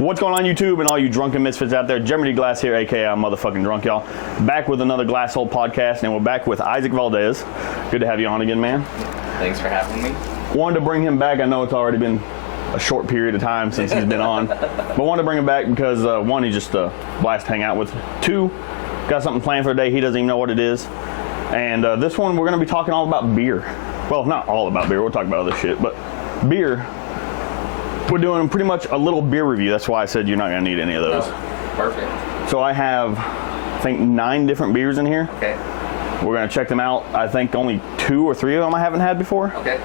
What's going on, YouTube and all you drunken misfits out there? Jeremy Glass here, aka I'm motherfucking drunk, y'all. Back with another Glasshole Podcast, and we're back with Isaac Valdez. Good to have you on again, man. Thanks for having me. Wanted to bring him back. I know it's already been a short period of time since he's been on, but wanted to bring him back because one, he's just a blast to hang out with. Two, got something planned for today. He doesn't even know what it is. And this one, we're going to be talking all about beer. Well, not all about beer. We'll talk about other shit, but beer. We're doing pretty much a little beer review. That's why I said you're not going to need any of those. Oh, perfect. So I have, I think, 9 different beers in here. Okay. We're going to check them out. I think only 2 or 3 of them I haven't had before. Okay.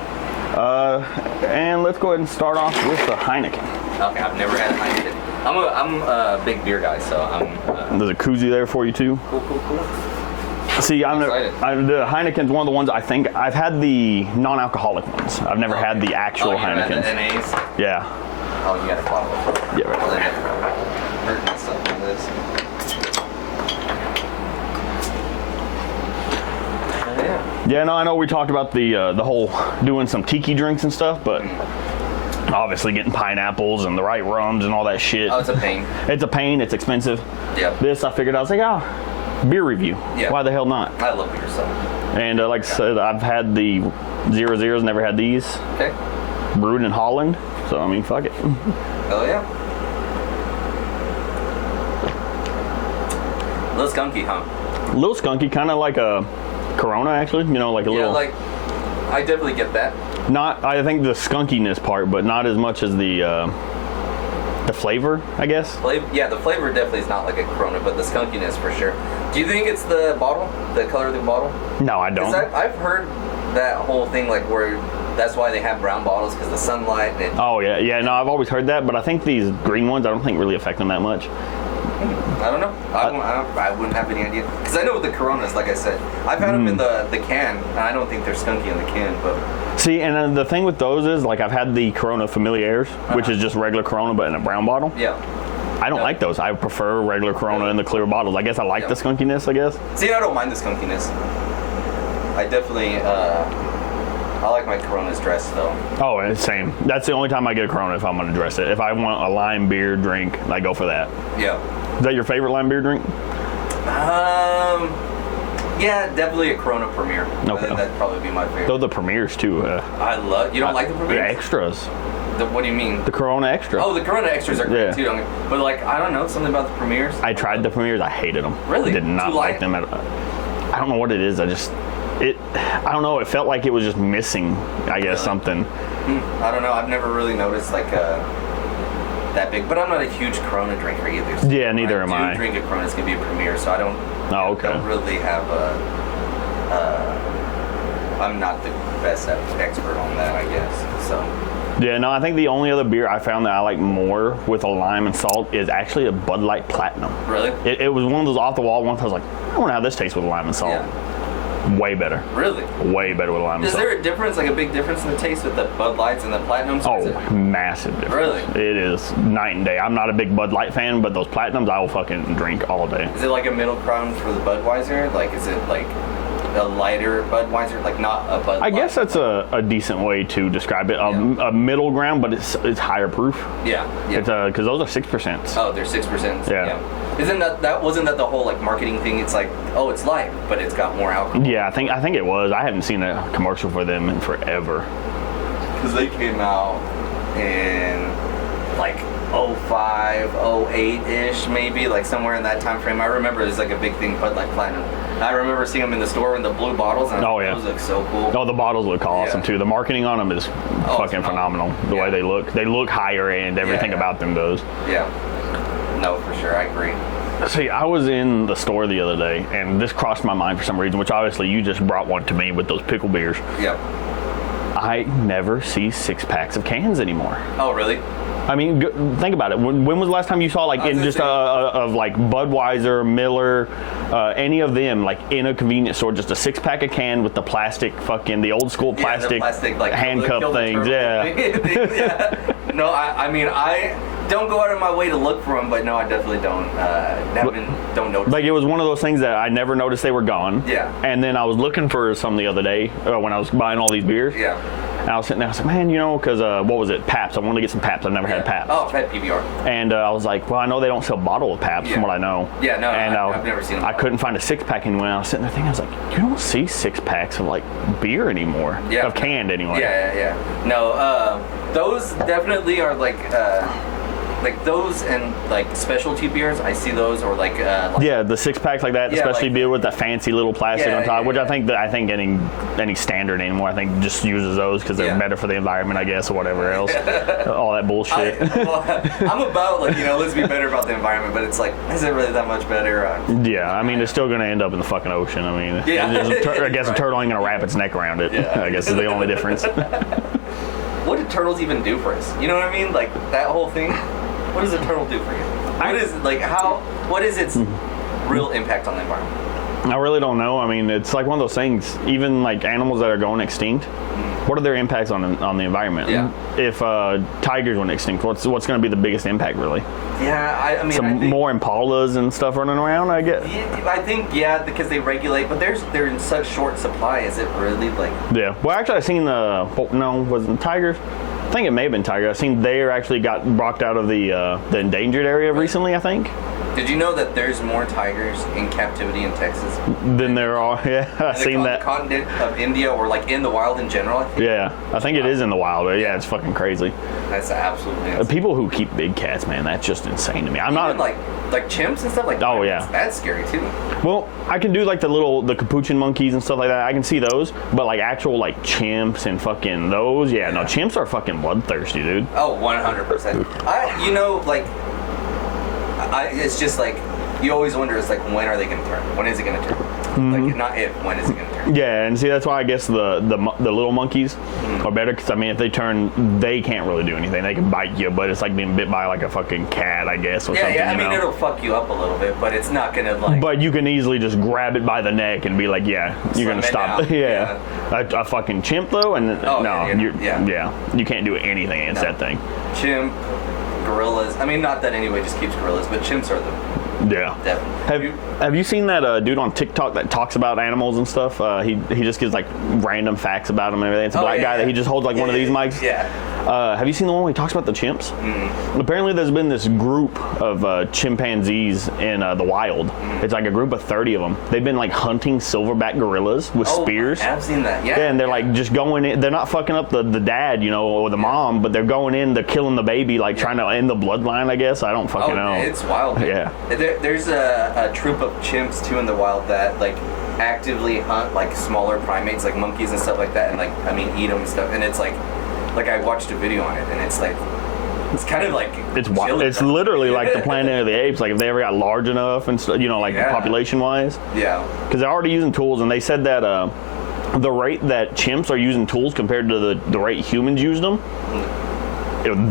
And let's go ahead and start off with the Heineken. Okay, I've never had a Heineken. I'm a big beer guy, so I'm... There's a koozie there for you, too. Cool. See, the Heineken's one of the ones I think I've had the non-alcoholic ones. I've never had the actual Heinekens. The NAs? Yeah. Oh, you got a bottle of it. Yeah, right. Hurting myself with this. Yeah, no, I know we talked about the whole doing some tiki drinks and stuff, but obviously getting pineapples and the right rums and all that shit. Oh, it's a pain. It's a pain. It's expensive. Yeah. This, I figured, I was like, beer review. Yeah. Why the hell not? I love beer, so. And like I said, I've had the 00s, never had these. Okay. Brewed in Holland. So, I mean, fuck it. Oh, yeah. A little skunky, huh? A little skunky, kind of like a Corona, actually. You know, like a little... Yeah, like, I definitely get that. Not, I think the skunkiness part, but not as much as the flavor, I guess. Yeah, the flavor definitely is not like a Corona, but the skunkiness for sure. Do you think it's the bottle? The color of the bottle? No, I don't. I've heard that whole thing, like, where that's why they have brown bottles, because the sunlight and... Oh, yeah, no, I've always heard that, but I think these green ones, I don't think really affect them that much. I don't know. I wouldn't have any idea. Because I know with the Coronas, like I said, I've had them in the can, and I don't think they're skunky in the can, but... See, and the thing with those is, like, I've had the Corona Familiares, which is just regular Corona, but in a brown bottle. Yeah. I don't like those. I prefer regular Corona in the clear bottles. I guess I like the skunkiness, I guess. See, I don't mind the skunkiness. I definitely... I like my Coronas dressed, though. Oh, same. That's the only time I get a Corona if I'm going to dress it. If I want a lime beer drink, I go for that. Yeah. Is that your favorite lime beer drink? Yeah, definitely a Corona Premier. Okay. I think that'd probably be my favorite. Those are the Premiers, too. I love... You don't like the Premiers? The extras. What do you mean? The Corona Extra. Oh, the Corona Extras are great, too. But, like, I don't know, something about the Premiers. I tried the Premiers. I hated them. Really? Did not like them at all. I don't know what it is. I don't know. It felt like it was just missing, I guess, something. I don't know. I've never really noticed, like, that big. But I'm not a huge Corona drinker either. So yeah, neither am I. I do drink a Corona, it's going to be a Premier, so I don't... Oh, okay. Don't really have I'm not the best expert on that, I guess, so... Yeah, no, I think the only other beer I found that I like more with a lime and salt is actually a Bud Light Platinum. Really? It was one of those off-the-wall ones I was like, I wonder how this tastes with lime and salt. Yeah. Way better. Really? Way better with lime and salt. Is there a difference, like a big difference in the taste with the Bud Lights and the Platinums? Oh, massive difference. Really? It is night and day. I'm not a big Bud Light fan, but those Platinums I will fucking drink all day. Is it like a middle ground for the Budweiser? Like, is it like a lighter Budweiser? Like, not a Bud Light? I guess that's a decent way to describe it. A middle ground, but it's higher proof. Yeah. It's because those are 6%. Oh, they're 6%. Yeah. Wasn't that the whole like marketing thing? It's like, oh, it's light, but it's got more alcohol. Yeah, I think it was. I haven't seen a commercial for them in forever. Because they came out in like 05, 08-ish, maybe, like somewhere in that time frame. I remember it was like a big thing, Bud Light Platinum. I remember seeing them in the store in the blue bottles, and those look so cool. Oh, the bottles look awesome too. The marketing on them is fucking phenomenal. The way they look higher end. Everything about them does. Yeah. No, for sure, I agree. See, I was in the store the other day, and this crossed my mind for some reason, which obviously you just brought one to me with those pickle beers. Yep. I never see 6-packs of cans anymore. Oh, really? I mean, think about it. When was the last time you saw like in just of like Budweiser, Miller, any of them like in a convenience store, just a 6-pack of can with the plastic the old school plastic, like, handcuff things. Yeah. No, I mean I don't go out of my way to look for them, but no, I definitely don't notice. Like, it was one of those things that I never noticed they were gone. Yeah. And then I was looking for some the other day when I was buying all these beers. Yeah. And I was sitting there, I was like, man, you know, because what was it? Paps. I wanted to get some Paps. I've never had Paps. Oh, I've had PBR. And I was like, well, I know they don't sell bottled Paps from what I know. Yeah, no, and I've never seen them. I couldn't find a 6-pack anywhere. I was sitting there thinking, I was like, you don't see 6-packs of like beer anymore. Yeah. Of canned anyway. Yeah. No, those definitely are like those and like specialty beers. I see those or like yeah, the 6-packs like that, especially beer with that fancy little plastic on top, which I think any standard anymore, I think just uses those because they're better for the environment, I guess, or whatever else. All that bullshit. I'm about like, let's be better about the environment, but it's like, is it really that much better? Yeah, I mean, it's still going to end up in the fucking ocean. I mean, I guess a turtle ain't going to wrap its neck around it. Yeah. I guess is the only difference. What did turtles even do for us? You know what I mean? Like that whole thing. What does a turtle do for you? What is its real impact on the environment? I really don't know. I mean, it's like one of those things, even like animals that are going extinct, what are their impacts on the environment? Yeah. If tigers went extinct, what's going to be the biggest impact, really? Yeah, I mean... I think more impalas and stuff running around, I guess? Yeah, I think, because they regulate, but they're in such short supply, is it really, like... Yeah. Well, actually, I've seen was it tigers? I think it may have been tiger. I've seen they actually got rocked out of the endangered area recently, I think. Did you know that there's more tigers in captivity in Texas than there are? Yeah, I've seen that. The continent of India, or like in the wild in general, I think. Yeah, I think it is in the wild. But yeah, it's fucking crazy. That's absolutely insane. People who keep big cats, man, that's just insane to me. I'm Even not like chimps and stuff like that. Oh yeah, that's scary too. Well, I can do like the capuchin monkeys and stuff like that. I can see those, but like actual like chimps and fucking those, no, chimps are fucking bloodthirsty, dude. Oh, 100%. It's just like you always wonder. It's like, when are they going to turn? When is it going to turn? Like, not if. When is it going to turn? Yeah, and see, that's why I guess the little monkeys are better, because I mean, if they turn, they can't really do anything. They can bite you, but it's like being bit by like a fucking cat, I guess, or something. Yeah, I mean, it'll fuck you up a little bit, but it's not going to like. But you can easily just grab it by the neck and be like, you're going to stop. Yeah. A fucking chimp though, and you can't do anything against that thing. Chimp, gorillas. I mean, not that anybody just keeps gorillas, but chimps are the. Yeah. Definitely. Have you seen that dude on TikTok that talks about animals and stuff? He just gives like random facts about them and everything. It's a black guy that he just holds like one of these mics. Yeah. Have you seen the one where he talks about the chimps? Apparently there's been this group of chimpanzees in the wild. It's like a group of 30 of them. They've been like hunting silverback gorillas with spears. I've seen that. Yeah. And they're like just going in. They're not fucking up the dad, or the mom, but they're going in. They're killing the baby, like trying to end the bloodline, I guess. I don't fucking know. It's wild. Yeah. There's a troop of chimps too in the wild that like actively hunt like smaller primates, like monkeys and stuff like that, and like eat them and stuff. And it's like I watched a video on it, and it's like it's kind of like it's literally like the Planet of the Apes. Like if they ever got large enough and population wise. Yeah. Because they're already using tools, and they said that the rate that chimps are using tools compared to the rate humans use them.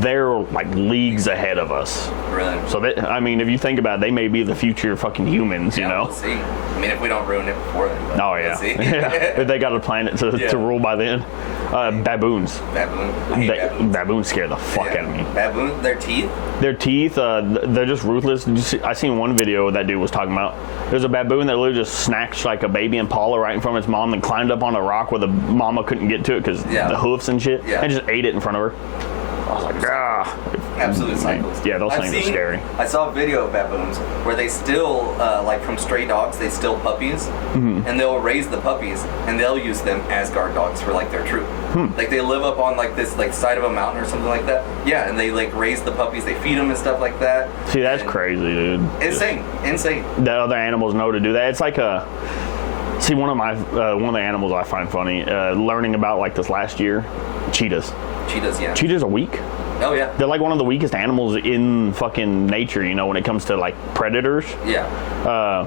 They're like leagues ahead of us. Really? So if you think about it, they may be the future fucking humans. We'll see. I mean, if we don't ruin it before then. Oh yeah. We'll see. If they got a planet to rule by then. Baboons. Baboons scare the fuck out of me. Baboons? Their teeth? Their teeth. They're just ruthless. I seen one video that dude was talking about. There's a baboon that literally just snatched like a baby impala right in front of its mom and climbed up on a rock where the mama couldn't get to it because the hoofs and shit, and just ate it in front of her. I was like, absolute cycles. Yeah, those things are scary. I saw a video of baboons where they still, like from stray dogs, they steal puppies, and they'll raise the puppies, and they'll use them as guard dogs for like their troop. Like they live up on like this like side of a mountain or something like that. Yeah, and they like raise the puppies, they feed them and stuff like that. See, that's crazy, dude. Insane. That other animals know to do that. It's like one of the animals I find funny, learning about like this last year, cheetahs. Cheetahs are weak. Oh yeah. They're like one of the weakest animals in fucking nature, when it comes to like predators. Yeah.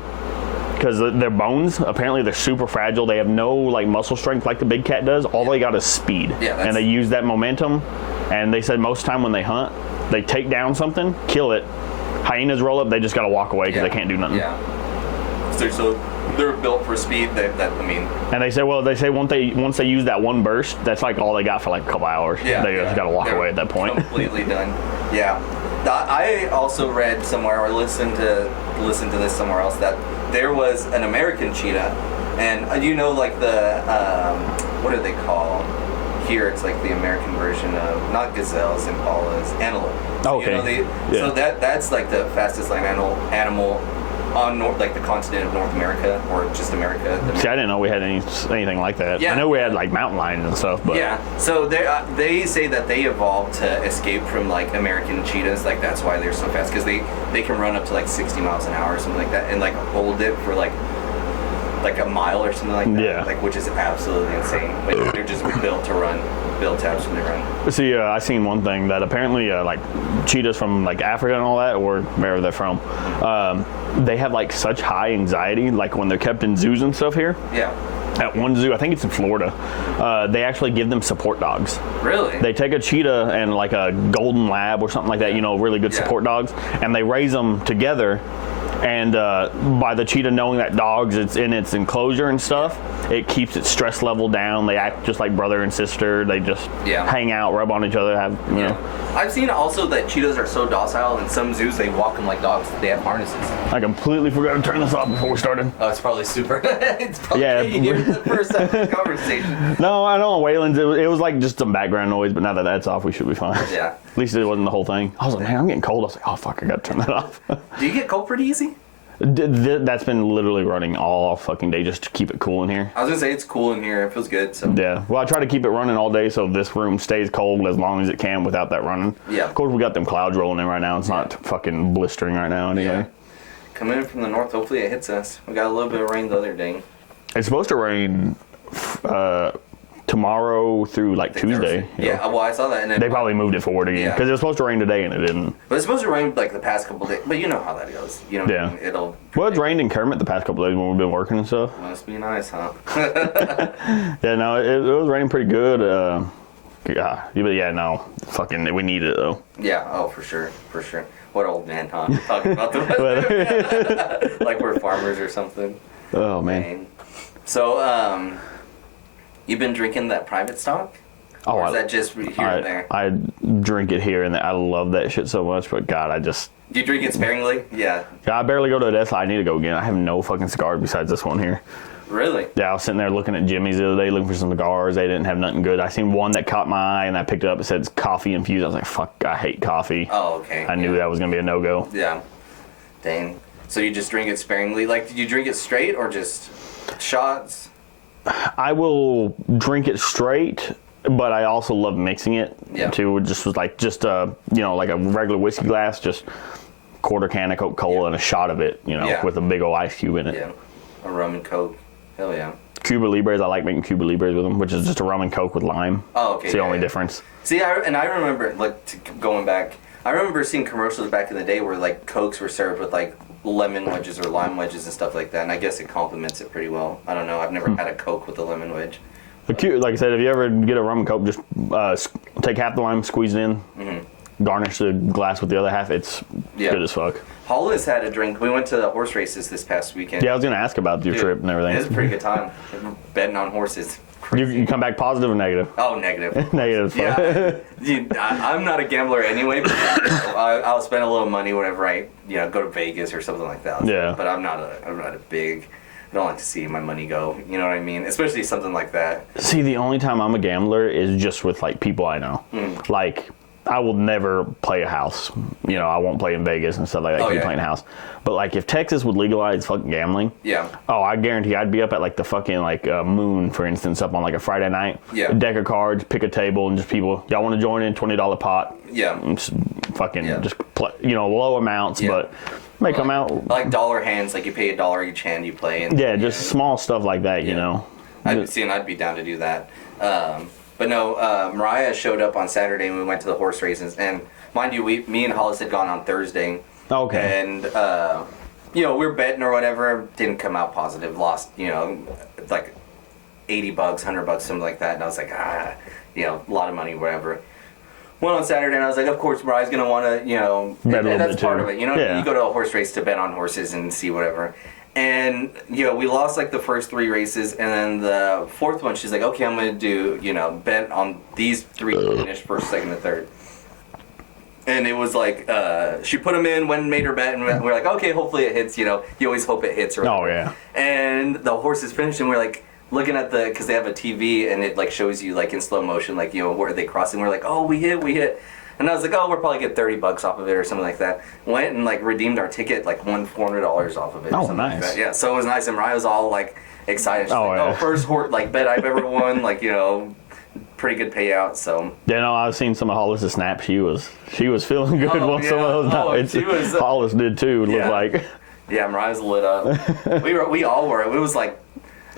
Because their bones, apparently they're super fragile. They have no like muscle strength like the big cat does. All they got is speed. Yeah, and they use that momentum. And they said most time when they hunt, they take down something, kill it. Hyenas roll up, they just gotta walk away because they can't do nothing. Yeah. So they're built for speed. And they say once they use that one burst, that's like all they got for like a couple hours. Yeah, they just gotta walk away at that point. Completely done. Yeah. I also read somewhere or listened to this somewhere else that there was an American cheetah, and like the what are they called? here it's like the American version of not gazelles, impalas, antelope. So, Okay. So that's like the fastest land animal on like the continent of North America, or just America. See, I didn't know we had anything like that. Yeah. I know we had like mountain lions and stuff, but yeah. So they say that they evolved to escape from like American cheetahs. Like that's why they're so fast, because they can run up to like 60 miles an hour or something like that, and like hold it for like a mile or something like that. Yeah. Like, which is absolutely insane. Like they're just built to run. Built to absolutely run. See, I seen one thing that apparently like cheetahs from like Africa and all that, or wherever they're from, they have like such high anxiety, like when they're kept in zoos and stuff here. Yeah. At one zoo, I think it's in Florida, they actually give them support dogs. Really? They take a cheetah and like a golden lab or something like that, really good support dogs, and they raise them together. And by the cheetah knowing that it's in its enclosure and stuff, it keeps its stress level down. They act just like brother and sister. They just hang out, rub on each other, you know. I've seen also that cheetahs are so docile. In some zoos, they walk them like dogs. They have harnesses. I completely forgot to turn this off before we started. Oh, it's probably super. It's probably the first time of the conversation. No, I know Wayland's. It was like just some background noise, but now that that's off, we should be fine. Yeah. At least it wasn't the whole thing. I was like, man, I'm getting cold. I was like, oh fuck, I gotta turn that off. Do you get cold pretty easy? That's been literally running all fucking day just to keep it cool in here. I was gonna say it's cool in here. It feels good. So. Yeah. Well, I try to keep it running all day so this room stays cold as long as it can without that running. Yeah. Of course, we got them clouds rolling in right now. It's not fucking blistering right now anyway. Yeah. Coming in from the north, hopefully it hits us. We got a little bit of rain the other day. It's supposed to rain tomorrow through like Tuesday. Yeah, well, I saw that. And they probably moved it forward again because it was supposed to rain today and it didn't. But it's supposed to rain like the past couple days. But you know how that goes. You know, yeah. It'll. Well, it's rained in Kermit the past couple days when we've been working and stuff. Must be nice, huh? Yeah, no, it was raining pretty good. Fucking, we need it though. Yeah, oh, for sure. What old man, huh? Talking about the weather. Like we're farmers or something. Oh, man. So, you've been drinking that private stock? Oh, or is that just here and there? I drink it here and there. I love that shit so much, but God, Do you drink it sparingly? Yeah. I barely go to a death. I need to go again. I have no fucking cigars besides this one here. Really? Yeah, I was sitting there looking at Jimmy's the other day, looking for some cigars. They didn't have nothing good. I seen one that caught my eye, and I picked it up. It said it's coffee infused. I was like, fuck, I hate coffee. Oh, okay. I knew that was going to be a no-go. Yeah. Dang. So you just drink it sparingly? Like, did you drink it straight or just shots? I will drink it straight, but I also love mixing it too. It just was like like a regular whiskey glass, just quarter can of Coca-Cola and a shot of it, with a big old ice cube in it. Yeah. A rum and Coke. Hell yeah. Cuba Libres, I like making Cuba Libres with them, which is just a rum and Coke with lime. Oh, okay. It's the only difference. See, I remember, going back, I remember seeing commercials back in the day where, like, Cokes were served with, like, lemon wedges or lime wedges and stuff like that, and I guess it complements it pretty well. I don't know. I've never had a Coke with a lemon wedge. Like I said, if you ever get a rum and Coke, just take half the lime, squeeze it in, garnish the glass with the other half. It's good as fuck. Hollis had a drink. We went to the horse races this past weekend. Yeah, I was going to ask about your trip and everything. It was a pretty good time. Betting on horses. You come back positive or negative? Oh, negative. Negative. Yeah. I'm not a gambler anyway, but I'll spend a little money whenever I go to Vegas or something like that. Yeah. But I'm not a big... I don't like to see my money go. You know what I mean? Especially something like that. See, the only time I'm a gambler is just with, like, people I know. Like... I will never play a house. I won't play in Vegas and stuff like that. I keep playing a house. But, like, if Texas would legalize fucking gambling, I guarantee I'd be up at, like, the fucking, like, Moon, for instance, up on, like, a Friday night. Yeah. A deck of cards, pick a table, and just people, y'all want to join in, $20 pot. Yeah. And just fucking, just play, low amounts, but make them out. Like dollar hands, like you pay $1 each hand you play. And, just small stuff like that, you know. I'd be down to do that. But no, Mariah showed up on Saturday and we went to the horse races. And mind you, me and Hollis had gone on Thursday. Okay. And, we were betting or whatever. Didn't come out positive. Lost, like $80, $100, something like that. And I was like, a lot of money, whatever. Went on Saturday and I was like, of course, Mariah's going to want to, bet and that's part of it. You go to a horse race to bet on horses and see whatever. And, we lost, like, the first 3 races, and then the 4th one, she's like, okay, I'm going to do, bet on these 3 finish first, second, and third. And it was like, she put them in, went and made her bet, and we're like, okay, hopefully it hits, you always hope it hits. Or whatever. Oh, yeah. And the horses finished, and we're like, looking at because they have a TV and it like shows you like in slow motion, like, you know, where they crossing. We're like, oh, we hit. And I was like, oh, we'll probably get $30 off of it or something like that. Went and like redeemed our ticket, like won $400 off of it. Oh, or something nice. Like that. Yeah, so it was nice. And Mariah was all like excited. She's Oh, like, yeah. First like bet I've ever won. Like, you know, pretty good payout. So Yeah, no, I've seen some of Hollis' snaps. She was feeling good Oh, once some of those yeah. nights. She was, Hollis did too. It yeah. looked like. yeah, Mariah's lit up. we all were. It was like,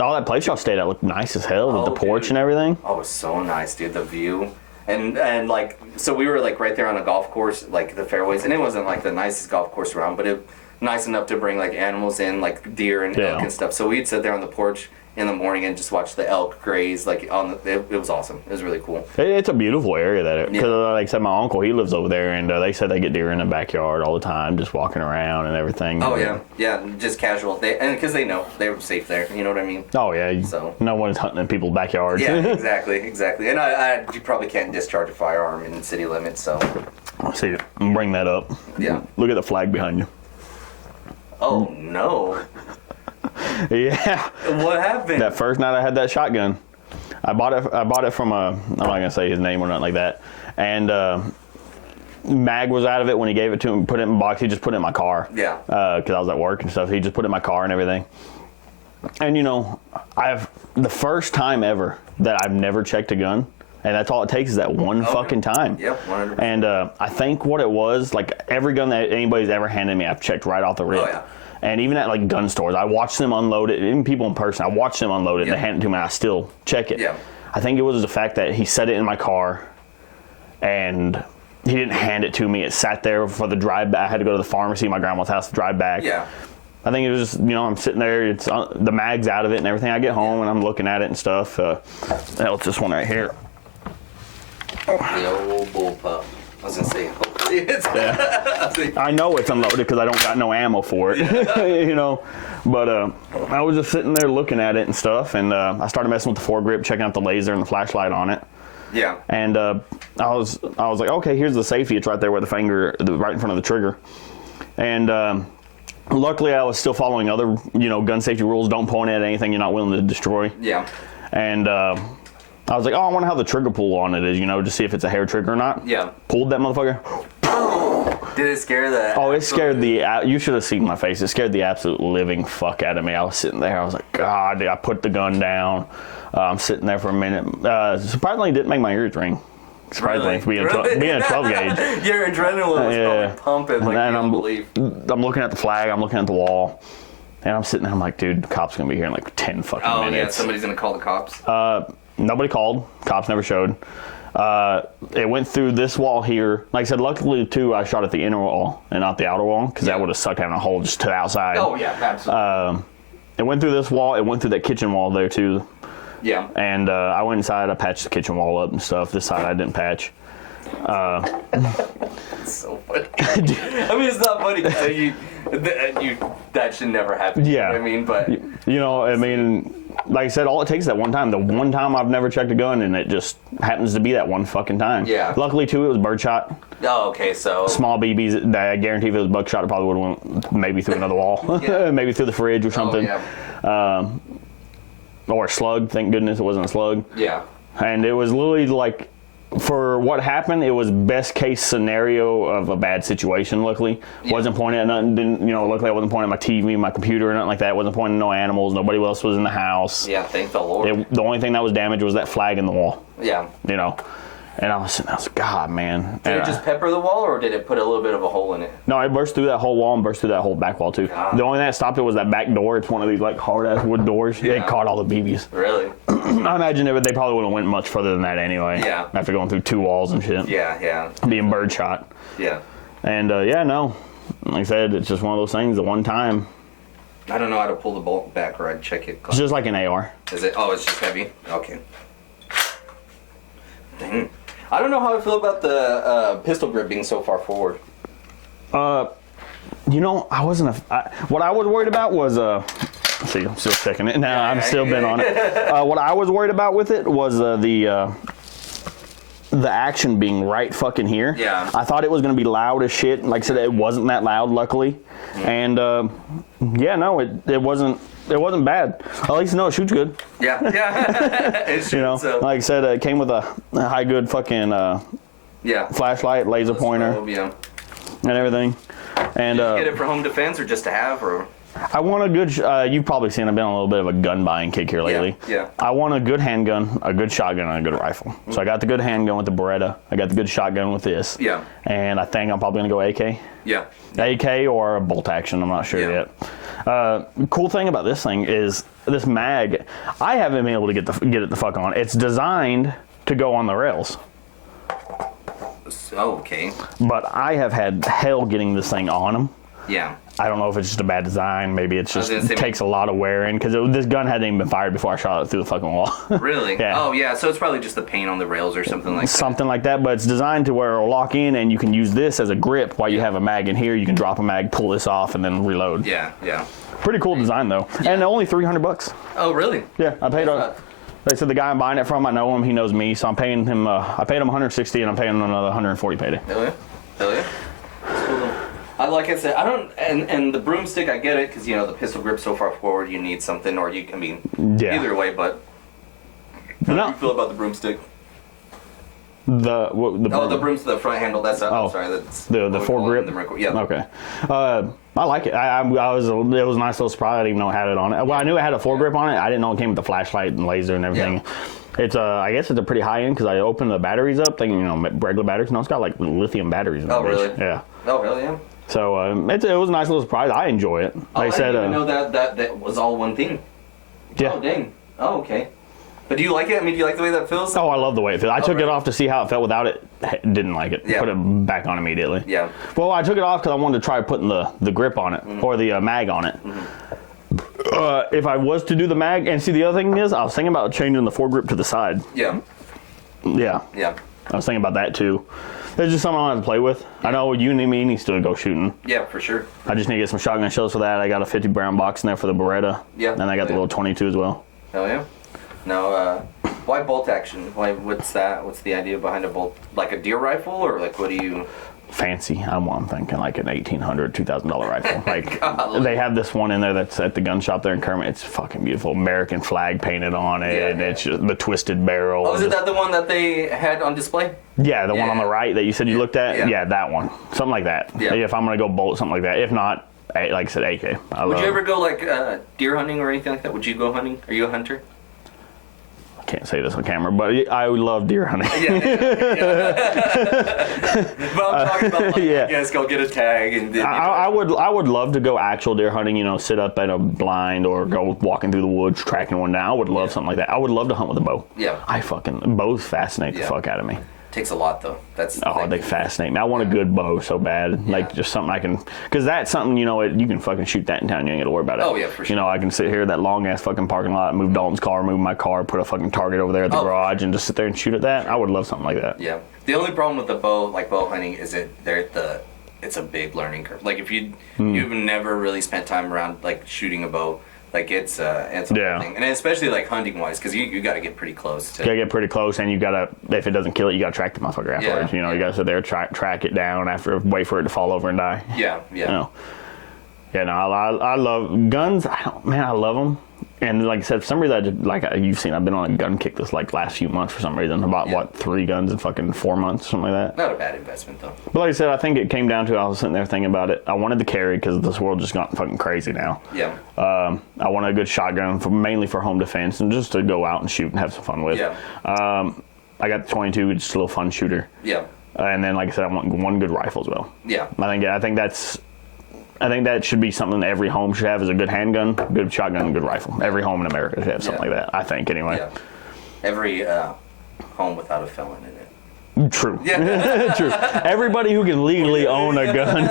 Oh, that place y'all stayed at looked nice as hell with Oh, the porch dude. and everything. oh, it was so nice, dude. The view. And like, so we were like right there on a golf course, like the fairways, and it wasn't like the nicest golf course around, but it nice enough to bring like animals in, like deer and elk and stuff. So we'd sit there on the porch in the morning and just watch the elk graze, like it was awesome. It was really cool. It's a beautiful area because, Yeah. like I said, my uncle, he lives over there, and they said they get deer in the backyard all the time, just walking around and everything. Oh yeah, just casual. And because they know they were safe there, you know what I mean? Oh yeah. So no one's hunting in people's backyards. yeah, exactly. And you probably can't discharge a firearm in city limits, so See, bring that up. yeah. Look at the flag behind you. Oh no, Yeah. what happened? That first night I had that shotgun, I bought it from I'm not gonna say his name or nothing like that, and Mag was out of it when he gave it to him. Put it in a box. He just put it in my car. Yeah. Because I was at work and stuff. He just put it in my car and everything. And you know, the first time ever that I've never checked a gun, and that's all it takes is that one fucking time. Yep, 100%. And I think what it was, like every gun that anybody's ever handed me, I've checked right off the rip. Oh, yeah. And even at like gun stores, I watched them unload it. Even people in person, I watched them unload it. And Yeah. they hand it to me, and I still check it. Yeah. I think it was the fact that he set it in my car, and he didn't hand it to me. It sat there for the drive back. I had to go to the pharmacy, my grandma's house, to drive back. Yeah. I think it was just, you know, I'm sitting there, it's the mag's out of it and everything. I get home and I'm looking at it and stuff. It's this one right here. The old bullpup. I was gonna say, hopefully it's. I know it's unloaded because I don't got no ammo for it, you know. But I was just sitting there looking at it and stuff, and I started messing with the foregrip, checking out the laser and the flashlight on it. Yeah. And I was like, okay, here's the safety. It's right there with the finger, right in front of the trigger. And luckily, I was still following other, you know, gun safety rules. Don't point at anything you're not willing to destroy. Yeah. And I was like, oh, I wonder how the trigger pull on it is, you know, to see if it's a hair trigger or not. Yeah. Pulled that motherfucker. Did it scare the? Oh, it scared you should have seen my face. It scared the absolute living fuck out of me. I was sitting there. I was like, God, I put the gun down. I'm sitting there for a minute. Surprisingly, it didn't make my ears ring. Surprisingly, Really? being a 12 gauge. Your adrenaline was probably pumping like And beyond belief. I'm looking at the flag. I'm looking at the wall. And I'm sitting there. I'm like, dude, the cop's going to be here in like 10 fucking Oh yeah, minutes. somebody's gonna call the cops. Nobody called. Cops never showed. It went through this wall here. Like I said, luckily, too, I shot at the inner wall and not the outer wall because that would have sucked having a hole just to the outside. Oh yeah, absolutely. It went through this wall. It went through that kitchen wall there, too. yeah. And I went inside. I patched the kitchen wall up and stuff. This side I didn't patch. It's so funny. I mean, it's not funny because that should never happen. Yeah. You know what I mean, but You know, I mean, like I said, all it takes is that one time. The one time I've never checked a gun, and it just happens to be that one fucking time. Yeah. Luckily, too, it was birdshot. oh, okay, so Small BBs, I guarantee if it was buckshot, it probably would have went maybe through another wall. Yeah. Maybe through the fridge or something. Oh, yeah. Or a slug. Thank goodness it wasn't a slug. Yeah. And it was literally like, for what happened, it was best case scenario of a bad situation, luckily. Yeah. Wasn't pointing at nothing, luckily I wasn't pointing at my TV, my computer, or nothing like that. Wasn't pointing at no animals, nobody else was in the house. Yeah, thank the Lord. The only thing that was damaged was that flag in the wall, yeah. you know. And I was sitting there, I was like, God, man. Did And it just pepper the wall, or did it put a little bit of a hole in it? no, it burst through that whole wall and burst through that whole back wall, too. God. The only thing that stopped it was that back door. It's one of these, like, hard-ass wood doors. Yeah. It caught all the BBs. Really? I imagine they probably wouldn't have went much further than that anyway. Yeah. After going through 2 walls and shit. Yeah. Being birdshot. Yeah. And, no. Like I said, it's just one of those things, the one time. I don't know how to pull the bolt back, or I'd check it. It's just like an AR. Is it? Oh, it's just heavy? Okay. Dang. I don't know how I feel about the pistol grip being so far forward. You know, I wasn't what I was worried about was, see, I'm still checking it now. I'm still been on it. What I was worried about with it was the action being right fucking here. Yeah. I thought it was going to be loud as shit. Like I said, it wasn't that loud, luckily. And yeah, no, it wasn't bad. At least no, it shoots good. Yeah. It shoots, You know, so. like I said, it came with a high good fucking flashlight, laser pointer, Yeah. and everything. And Did you get it for home defense or just to have, or? I want a good. You've probably seen I've been on a little bit of a gun buying kick here lately. Yeah. I want a good handgun, a good shotgun, and a good rifle. So I got the good handgun with the Beretta. I got the good shotgun with this. Yeah. And I think I'm probably gonna go AK. Yeah. AK or a bolt action. I'm not sure yet. Cool thing about this thing is this mag. I haven't been able to get it the fuck on. It's designed to go on the rails. Oh, okay. But I have had hell getting this thing on them. Yeah. I don't know if it's just a bad design. Maybe it's just it takes a lot of wear in because this gun hadn't even been fired before I shot it through the fucking wall. Really? Yeah. Oh, yeah. So it's probably just the paint on the rails or something like that. Something like that, but it's designed to where it'll lock in and you can use this as a grip while you have a mag in here. You can drop a mag, pull this off, and then reload. Yeah. Pretty cool design though, and only $300. Oh, really? Yeah, I paid. They said the guy I'm buying it from, I know him. He knows me, so I'm paying him. I paid him $160, and I'm paying him another $140 payday. Hell yeah. That's cool. Like I said, I don't, and the broomstick, I get it, because, you know, the pistol grip's so far forward, you need something, or either way, but how do you feel about the broomstick? The broomstick, the front handle, that's, sorry, that's... The Foregrip? Yeah. Okay. I like it. It was a nice little surprise. I didn't even know it had it on it. Well, I knew it had a Foregrip on it. I didn't know it came with the flashlight and laser and everything. Yeah. It's I guess it's a pretty high end because I opened the batteries up, thinking, regular batteries. No, it's got like lithium batteries in it. Oh, really? Yeah. Oh, really? Yeah. So it was a nice little surprise. I enjoy it. I didn't even know that was all one thing. Yeah. Oh, dang. Oh, okay. But do you like it? I mean, do you like the way that feels? Oh, I love the way it feels. I took it off to see how it felt without it. Didn't like it. Yeah. Put it back on immediately. Yeah. Well, I took it off because I wanted to try putting the grip on it or the mag on it. If I was to do the mag, and see the other thing is, I was thinking about changing the foregrip to the side. Yeah. Yeah. Yeah. I was thinking about that too. It's just something I have to play with. I know you and me needs to go shooting. Yeah, for sure. I just need to get some shotgun shells for that. I got a 50 round box in there for the Beretta. Yeah. And I got the little 22 as well. Hell yeah. Now, why bolt action? What's that? What's the idea behind a bolt? Like a deer rifle, or like what do you? Fancy. I'm thinking like an $1,800, $2,000 rifle. Like Golly. they have this one in there that's at the gun shop there in Kermit. It's fucking beautiful. American flag painted on it, and it's just the twisted barrel. Oh, is it that the one that they had on display? Yeah, the one on the right that you said you looked at. Yeah, that one. Something like that. Yeah. If I'm gonna go bolt, something like that. If not, like I said, AK. Would you ever go like deer hunting or anything like that? Would you go hunting? Are you a hunter? Can't say this on camera, but I would love deer hunting. Yeah. But I'm talking about like, I guess go get a tag and. I would love to go actual deer hunting. Sit up at a blind or go walking through the woods tracking one down. I would love something like that. I would love to hunt with a bow. Yeah. Bows fascinate the fuck out of me. Takes a lot though. They fascinate me. I want a good bow so bad. Yeah. Like just something I can, because that's something you can fucking shoot that in town. You ain't gotta worry about it. Oh yeah, for sure. I can sit here at that long ass fucking parking lot, move Dalton's car, move my car, put a fucking target over there at the garage, and just sit there and shoot at that. I would love something like that. Yeah. The only problem with the bow, like bow hunting, is it's a big learning curve. Like if you've never really spent time around like shooting a bow. Like it's a thing, and especially like hunting wise, because you got to get pretty close. You got to get pretty close, and you gotta, if it doesn't kill it, you gotta track the motherfucker afterwards. You gotta sit there, track it down wait for it to fall over and die. Yeah. Yeah, no, I love guns. I love them. And like I said, for some reason, you've seen, I've been on a gun kick this last few months for some reason. About 3 guns in fucking 4 months, something like that. Not a bad investment though. But like I said, I think it came down to I was sitting there thinking about it. I wanted to carry because this world just got fucking crazy now. Yeah. I wanted a good shotgun mainly for home defense and just to go out and shoot and have some fun with. Yeah. I got the 22, just a little fun shooter. Yeah. And then, like I said, I want one good rifle as well. Yeah. I think that should be something that every home should have is a good handgun, good shotgun, and good rifle. Every home in America should have something like that, I think, anyway. Yeah. Every home without a felon in it. True. Yeah. True. Everybody who can legally own a gun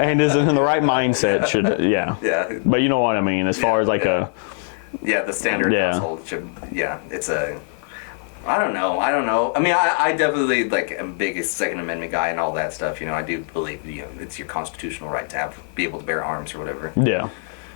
and is in the right mindset should, Yeah. But you know what I mean, as far as like the standard household should, it's a... I don't know. I mean, I definitely am biggest Second Amendment guy and all that stuff. I do believe it's your constitutional right to be able to bear arms or whatever. Yeah.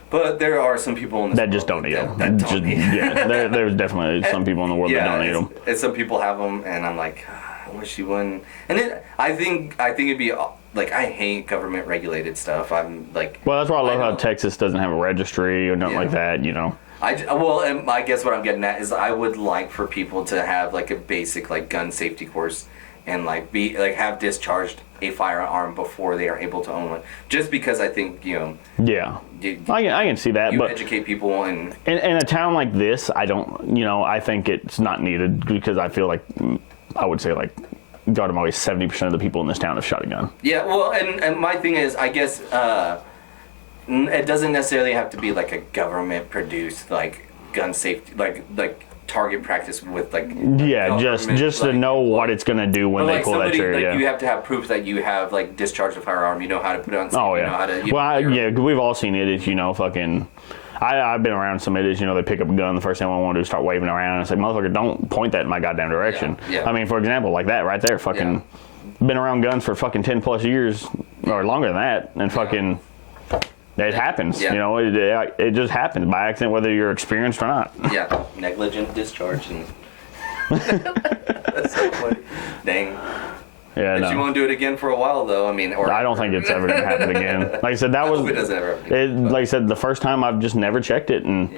But there are some people in this that world just don't need them. That don't need them. There's definitely some people in the world that don't need them. And some people have them, and I'm like, wish you wouldn't. And I think it'd be like, I hate government regulated stuff. I'm like. Well, that's why I love how Texas doesn't have a registry or nothing like that. You know. And I guess what I'm getting at is I would like for people to have like a basic like gun safety course and like have discharged a firearm before they are able to own one. Just because I think, you know. Yeah. I can see that, but educate people and in a town like this, I don't, you know, I think it's not needed because I feel like I would say like God always 70% of the people in this town have shot a gun. Yeah, well, and my thing is, I guess it doesn't necessarily have to be like a government produced like gun safety like target practice with like just like, to know what it's gonna do when they pull that trigger. Like, you have to have proof that you have like discharged a firearm. You know how to put it on. Oh yeah. You know how to, we've all seen it. It's, you know, fucking. I've been around some idiots, you know, they pick up a gun, the first thing I want to do is start waving around, and it's like, motherfucker, don't point that in my goddamn direction. Yeah. I mean, for example, like that right there, fucking, been around guns for fucking 10 plus years, or longer than that, and fucking, it happens, you know, it just happens by accident, whether you're experienced or not. Yeah, negligent discharge, and that's so funny. Dang. Yeah, but you won't do it again for a while, though. I mean, I don't think it's ever gonna happen again. Like I said, that was. It doesn't ever happen again, like I said, the first time I've just never checked it, and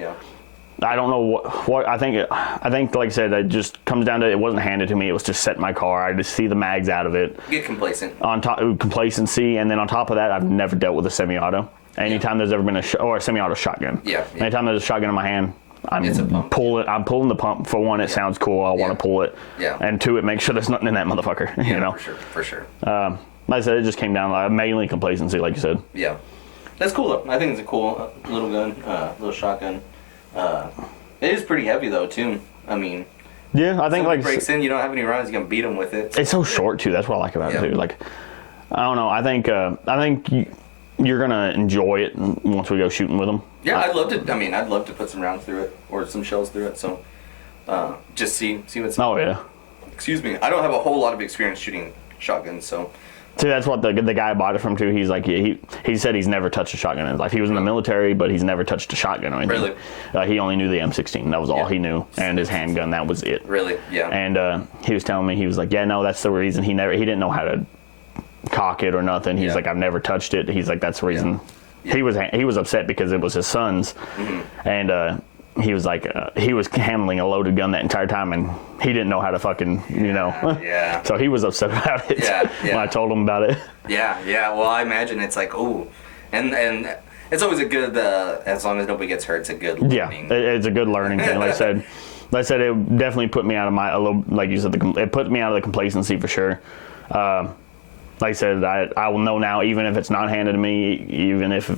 I don't know what I think. I think, like I said, it just comes down to it wasn't handed to me. It was just set in my car. I just see the mags out of it. Get complacent. On top, complacency, and then on top of that, I've never dealt with a semi-auto. Anytime there's ever been a semi-auto shotgun. Anytime there's a shotgun in my hand, I'm pulling the pump. For one, it sounds cool. I want to pull it. And two, it makes sure there's nothing in that motherfucker. You know. For sure. Like I said, it just came down to mainly complacency, like you said. Yeah, that's cool though. I think it's a cool little gun, little shotgun. It is pretty heavy though too. I mean. Yeah, I think like breaks in, you don't have any rounds, you can beat them with it. It's so short too. That's what I like about it too. Like, I don't know. I think you're gonna enjoy it once we go shooting with them. Yeah, I'd love to. I mean, I'd love to put some rounds through it or some shells through it. So, just see what's. Oh yeah. Excuse me. I don't have a whole lot of experience shooting shotguns, so. See, that's what the guy I bought it from too. He's like, he said he's never touched a shotgun in his life. He was in the military, but he's never touched a shotgun or anything. Really? He only knew the M16. That was all he knew, and his handgun. That was it. Really? Yeah. And he was telling me, he was like, yeah, no, that's the reason he didn't know how to cock it or nothing. He's like, I've never touched it. He's like, that's the reason. He was upset because it was his son's, and he was like, he was handling a loaded gun that entire time, and he didn't know how to fucking, you know. So he was upset about it when I told him about it. Yeah. Well, I imagine it's like, ooh, and it's always a good, as long as nobody gets hurt, it's a good learning. Yeah, it's a good learning thing. Like I said, it definitely put me out of like you said, it put me out of the complacency for sure. Like I said, I will know now, even if it's not handed to me, even if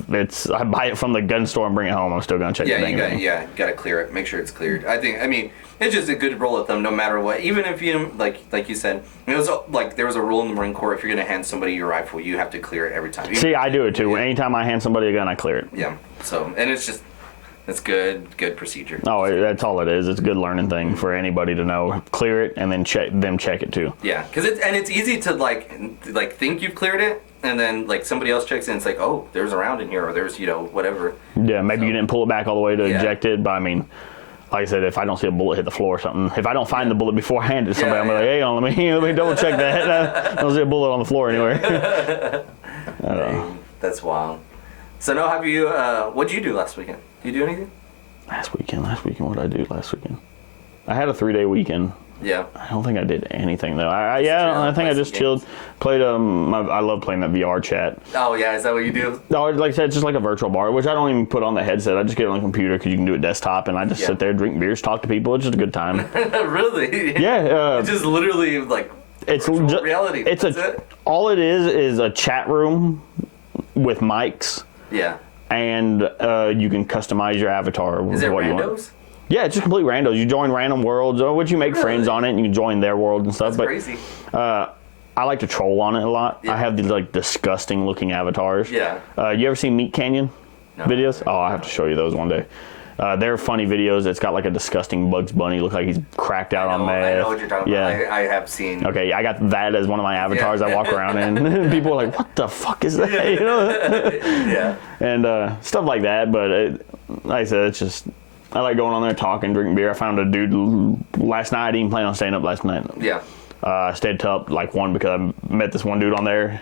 I buy it from the gun store and bring it home, I'm still going to check the thing. You got to clear it. Make sure it's cleared. I mean, it's just a good rule of thumb no matter what. Even if you, like you said, it was like there was a rule in the Marine Corps, if you're going to hand somebody your rifle, you have to clear it every time. See, I do it too. Anytime I hand somebody a gun, I clear it. Yeah. So, and it's just, it's good procedure. Oh, that's all it is. It's a good learning thing for anybody to know. Clear it and then check it too. Yeah, because it's easy to like think you've cleared it, and then like somebody else checks in. It's like, oh, there's a round in here, or there's whatever. Yeah, maybe you didn't pull it back all the way to eject it, but I mean, like I said, if I don't see a bullet hit the floor or something, if I don't find the bullet before I hand it to somebody, I'm like, hey, let me double check that. I don't see a bullet on the floor anywhere. That's wild. So now, have you? What'd you do last weekend? Did you do anything? Last weekend, what did I do last weekend? I had a 3-day weekend. Yeah. I don't think I did anything though. I think I just chilled. Played I love playing that VR chat. Oh yeah, is that what you do? No, like I said, it's just like a virtual bar, which I don't even put on the headset. I just get it on the computer because you can do it desktop, and I just sit there, drink beers, talk to people. It's just a good time. Really? Yeah. It's just literally like it's reality. All it is a chat room with mics. Yeah. And you can customize your avatar with what you want. Yeah, it's just complete randos. You join random worlds, or would you make friends on it, and you can join their world and stuff. That's crazy. I like to troll on it a lot. Yeah. I have these like disgusting looking avatars. Yeah. You ever seen Meat Canyon videos? Oh, I have to show you those one day. They're funny videos. It's got like a disgusting Bugs Bunny. Look like he's cracked out on meth. I know what you're talking about. I have seen. Okay, I got that as one of my avatars I walk around in. People are like, what the fuck is that? You know? And stuff like that. But like I said, it's just, I like going on there talking, drinking beer. I found a dude last night. I didn't even plan on staying up last night. Yeah. I stayed up like 1 because I met this one dude on there.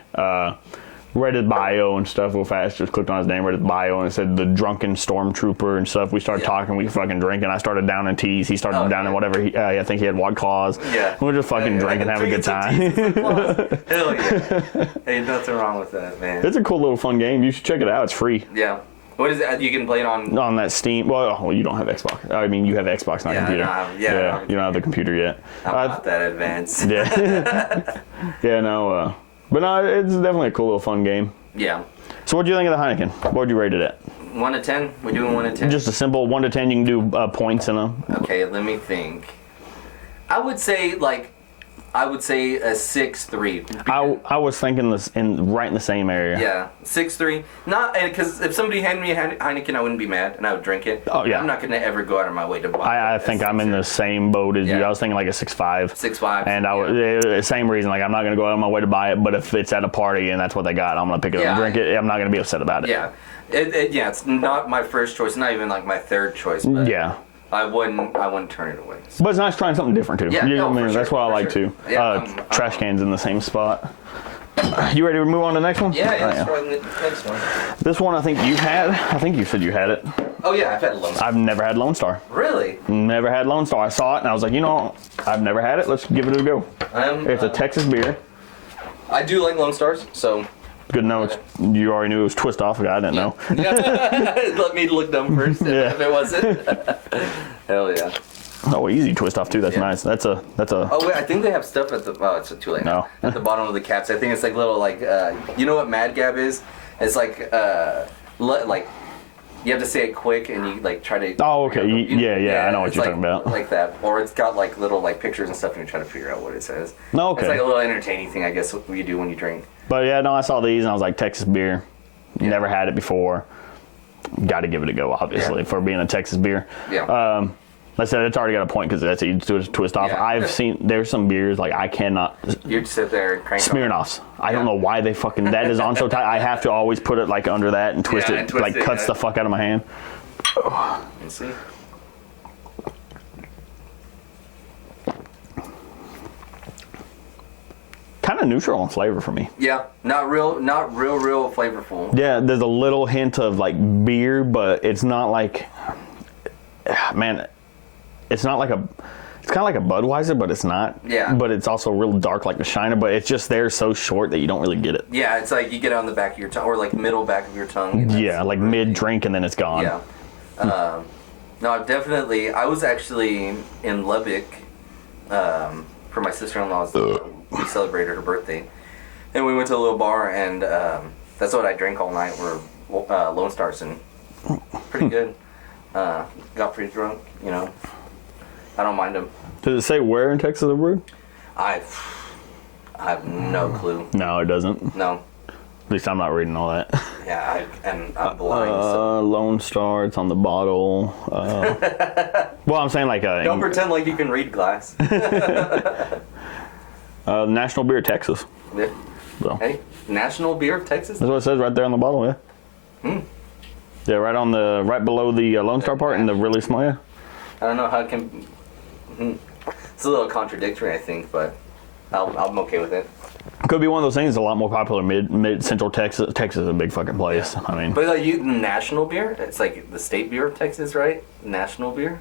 Read his bio and stuff real fast. Just clicked on his name, read his bio, and it said the drunken stormtrooper and stuff. We started talking, we fucking drinking. I started down in teas. He started down in whatever. I think he had White Claws. Yeah. We were just fucking drinking, having a good time. Hell yeah. Ain't nothing wrong with that, man. It's a cool little fun game. You should check it out. It's free. Yeah. What is it? You can play it on that Steam. Well, you don't have Xbox. I mean, you have Xbox, not computer. You don't have the computer yet. I'm not that advanced. Yeah. Yeah, no. But no, it's definitely a cool little fun game. Yeah. So what do you think of the Heineken? What would you rate it at? 1 to 10? We're doing 1 to 10? Just a simple 1 to 10. You can do points in them. Okay, let me think. I would say a 6.3. I was thinking this right in the same area. Yeah, 6.3. Not because if somebody handed me a Heineken, I wouldn't be mad and I would drink it. Oh yeah. I'm not gonna ever go out of my way to buy. I think I'm in the same boat as you. I was thinking like a 6.5. 6.5. And I was same reason. Like I'm not gonna go out of my way to buy it, but if it's at a party and that's what they got, I'm gonna pick it up and drink it. I'm not gonna be upset about it. Yeah. It's not my first choice, not even like my third choice. But yeah. I wouldn't turn it away. But it's nice trying something different too. Yeah, you know what I mean? That's what I like too. Yeah, trash cans in the same spot. You ready to move on to the next one? Yeah, let's try the next one. This one I think you had. I think you said you had it. Oh yeah, I've had Lone Star. I've never had Lone Star. Really? Never had Lone Star. I saw it and I was like, I've never had it. Let's give it a go. It's a Texas beer. I do like Lone Stars, so. Good to know. You already knew it was Twist Off. I didn't know. Let me look dumb first if it wasn't. Hell yeah. Oh, easy Twist Off too. That's nice. That's a. Oh wait, I think they have stuff at the. Oh, it's too late. No. At the bottom of the caps, I think it's like little like. You know what Mad Gab is? It's like like. You have to say it quick and you like try to. Oh, okay. Yeah. I know what you're talking about. Like that, or it's got like little like pictures and stuff, and you try to figure out what it says. No, okay. It's like a little entertaining thing, I guess, what you do when you drink. But yeah, no, I saw these and I was like, Texas beer. Never had it before. Got to give it a go, obviously, for being a Texas beer. Yeah. Like I said, it's already got a point because that's easy to Twist Off. Yeah. I've seen there's some beers like I cannot. You'd sit there and crank Smirnoffs. I don't know why they fucking that is on so tight. I have to always put it like under that and twist it. Like cuts the fuck out of my hand. Let's see. Kind of neutral in flavor for me. Yeah, not real flavorful. Yeah, there's a little hint of like beer, but it's not like, man, it's not like a, it's kind of like a Budweiser, but it's not. Yeah. But it's also real dark like the Shiner, but it's just there so short that you don't really get it. Yeah, it's like you get it on the back of your tongue, or like middle back of your tongue. Yeah, like mid-drink and then it's gone. Yeah. No, I was actually in Lubbock for my sister-in-law's. We celebrated her birthday, and we went to a little bar, and that's what I drank all night. Were Lone Stars, and pretty good. Got pretty drunk, I don't mind them. Does it say where in Texas they're brewed? I have no clue. No, it doesn't. No. At least I'm not reading all that. Yeah, I'm blind. So. Lone Star, it's on the bottle. Well, I'm saying like don't pretend like you can read glass. National Beer of Texas. Yeah. So. Hey, National Beer of Texas? That's what it says right there on the bottle, yeah. Yeah, right below the Lone Star part and the really small, yeah. I don't know how it can... It's a little contradictory, I think, but I'm okay with it. Could be one of those things that's a lot more popular mid-central Texas. Texas is a big fucking place. Yeah. I mean... But like national beer? It's like the state beer of Texas, right? National beer?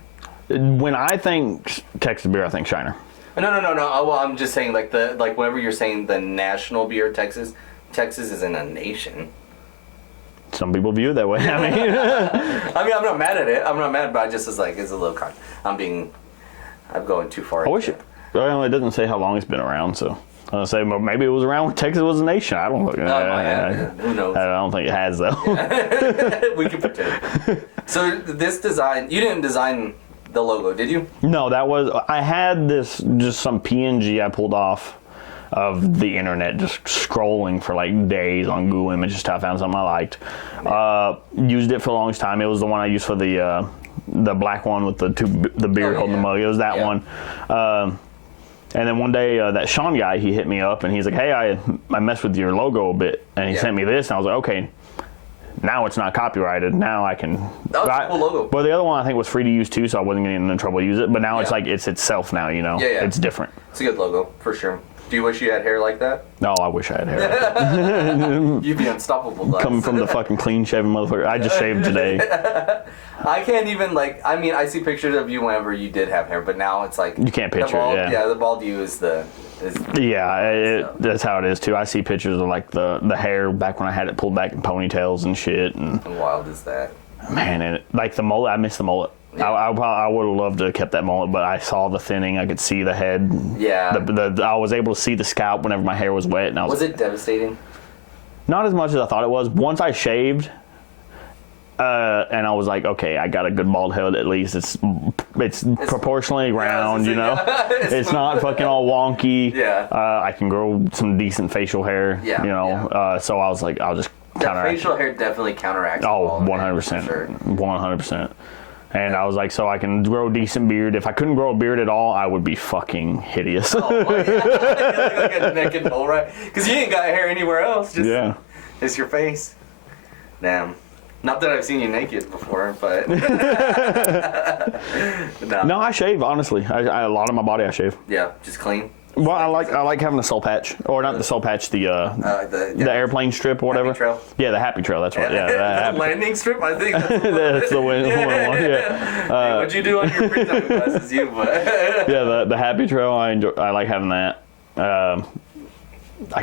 When I think Texas beer, I think Shiner. No. Well, I'm just saying, like whenever you're saying the national beer of Texas, Texas isn't a nation. Some people view it that way. I mean, I'm not mad at it. I'm not mad, but I just was like, it's a little I'm going too far. I wish it. Well, it doesn't say how long it's been around, so I was gonna say maybe it was around when Texas was a nation. I don't know. Who knows? I don't think it has though. We can pretend. So this design, you didn't design the logo, did you? No, I had this, just some PNG I pulled off of the internet, just scrolling for like days on Google Images till I found something I liked. Used it for the longest time. It was the one I used for the black one with the beard holding the mug. It was that one. And then one day, that Sean guy, he hit me up and he's like, hey, I messed with your logo a bit. And he sent me this and I was like, okay, Now it's not copyrighted. Now I can. That's a cool logo. But the other one I think was free to use too, so I wasn't getting in trouble to use it. But now it's like it's itself now, you know. Yeah. It's different. It's a good logo for sure. Do you wish you had hair like that? No, I wish I had hair. You'd be unstoppable, guys. Coming from the fucking clean shaven motherfucker. I just shaved today. I can't even I mean, I see pictures of you whenever you did have hair, but now it's like You can't picture it. Yeah. Yeah, the bald you is That's how it is too. I see pictures of like the hair back when I had it pulled back in ponytails and shit. And how wild is that? Man, and like the mullet, I miss the mullet. Yeah. I would have loved to have kept that mullet, but I saw the thinning. I could see the head. Yeah. I was able to see the scalp whenever my hair was wet. And was it devastating? Not as much as I thought it was. Once I shaved, and I was like, okay, I got a good bald head at least. It's proportionally round, you know. It's not fucking all wonky. Yeah. I can grow some decent facial hair. Yeah. You know. Yeah. So I was like, I'll just counteract. Facial hair definitely counteracts. Oh, 100%. 100%. And I was like, so I can grow a decent beard. If I couldn't grow a beard at all, I would be fucking hideous. Oh, yeah. Like a naked bull, right? Because you ain't got hair anywhere else. Just, It's your face. Damn. Not that I've seen you naked before, but... No, I shave, honestly. A lot of my body I shave. Yeah, just clean. Well, I like having the soul patch, or not the soul patch, the airplane strip or whatever. Happy trail. Yeah, the happy trail. That's right. Yeah, the landing strip. I think that's the one. Yeah. Hey, what'd you do on your free time classes, you? But yeah, the happy trail. I like having that. I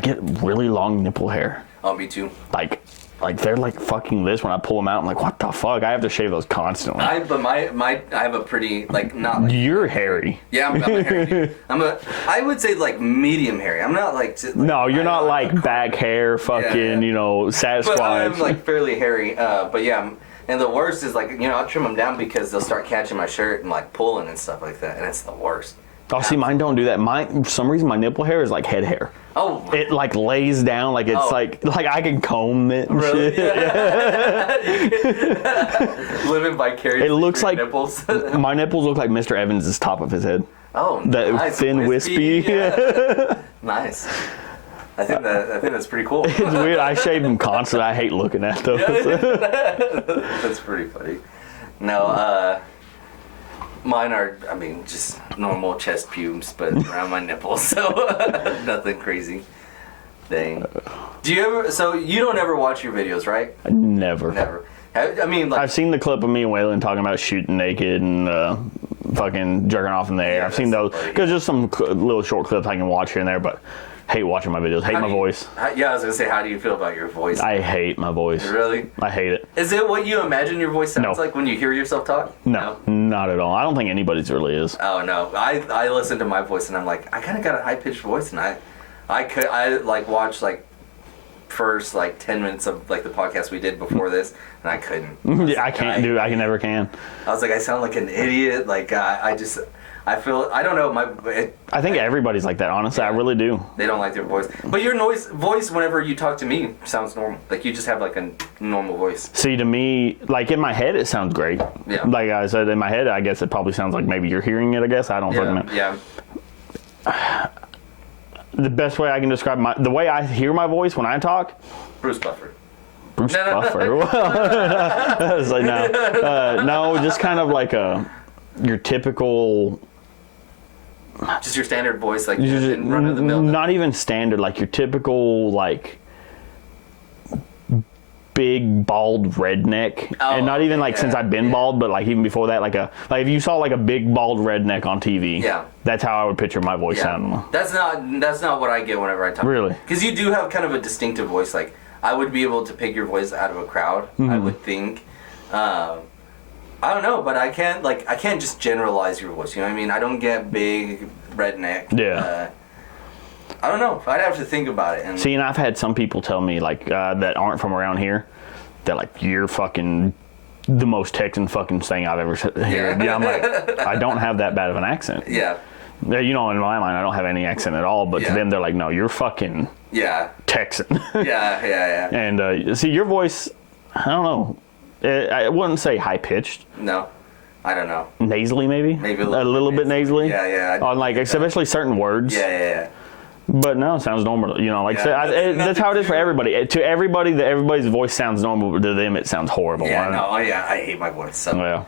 get really long nipple hair. Oh, me too. Like they're like fucking this when I pull them out. I'm like, what the fuck? I have to shave those constantly. I have a pretty not. You're hairy. Yeah, I'm hairy. I would say like medium hairy. I'm not no, you're not like back hair, fucking, you know, Sasquatch. But I'm like fairly hairy. But yeah, and the worst is like I'll trim them down because they'll start catching my shirt and like pulling and stuff like that, and it's the worst. Oh, see, mine don't do that. For some reason, my nipple hair is like head hair. Oh. It like lays down, like it's like I can comb it and really? shit. Yeah. Living vicariously. It looks like nipples. My nipples look like Mr. Evans' top of his head. Oh, that nice. thin, wispy. Yeah. Nice. I think that's pretty cool. It's weird. I shave them constantly. I hate looking at those. That's pretty funny. No, mine are, just normal chest pubes, but around my nipples, so nothing crazy. Dang. Do you ever? So you don't ever watch your videos, right? Never. Never. I've seen the clip of me and Waylon talking about shooting naked and fucking jerking off in the air. Yeah, I've seen those because just some little short clips I can watch here and there, but. Hate watching my videos. Hate my voice. Yeah, I was gonna say, how do you feel about your voice? I hate my voice. Really? I hate it. Is it what you imagine your voice sounds like when you hear yourself talk? No, not at all. I don't think anybody's really is. Oh no, I listen to my voice and I'm like, I kind of got a high pitched voice, and I watch first 10 minutes of the podcast we did before this, and I couldn't. I can't do it. I never can. I was like, I sound like an idiot. I feel, I don't know, I think everybody's like that, honestly. I really do. They don't like their voice. But your voice, whenever you talk to me, sounds normal. Like, you just have, a normal voice. See, to me, in my head, it sounds great. Yeah. Like I said, in my head, I guess it probably sounds like maybe you're hearing it, I guess. I don't fucking know. Yeah. The best way I can describe the way I hear my voice when I talk... Bruce Buffer. Bruce Buffer? I was like, no. No, just kind of like your typical... Just your standard voice, run of the mill. Not even standard, your typical, big bald redneck. Oh, and not even since I've been bald, but even before that, if you saw a big bald redneck on TV. Yeah. That's how I would picture my voice sounding. That's not what I get whenever I talk. Really? Because you do have kind of a distinctive voice. I would be able to pick your voice out of a crowd. Mm-hmm. I would think. I don't know, but I can't just generalize your voice. You know what I mean? I don't get big redneck. Yeah. I don't know. I'd have to think about it. See, and I've had some people tell me that aren't from around here that you're fucking the most Texan fucking thing I've ever heard. Yeah, I'm like, I don't have that bad of an accent. Yeah. You know, in my mind, I don't have any accent at all. But to them, they're like, no, you're fucking Texan. Yeah. And see, your voice, I don't know. I wouldn't say high-pitched. No, I don't know. Nasally, maybe? Maybe a little bit nasally? Yeah. On, especially certain words. Yeah. But no, it sounds normal. You know, like that's how it is for everybody. To everybody, everybody's voice sounds normal, but to them it sounds horrible. Yeah, I hate my voice. So,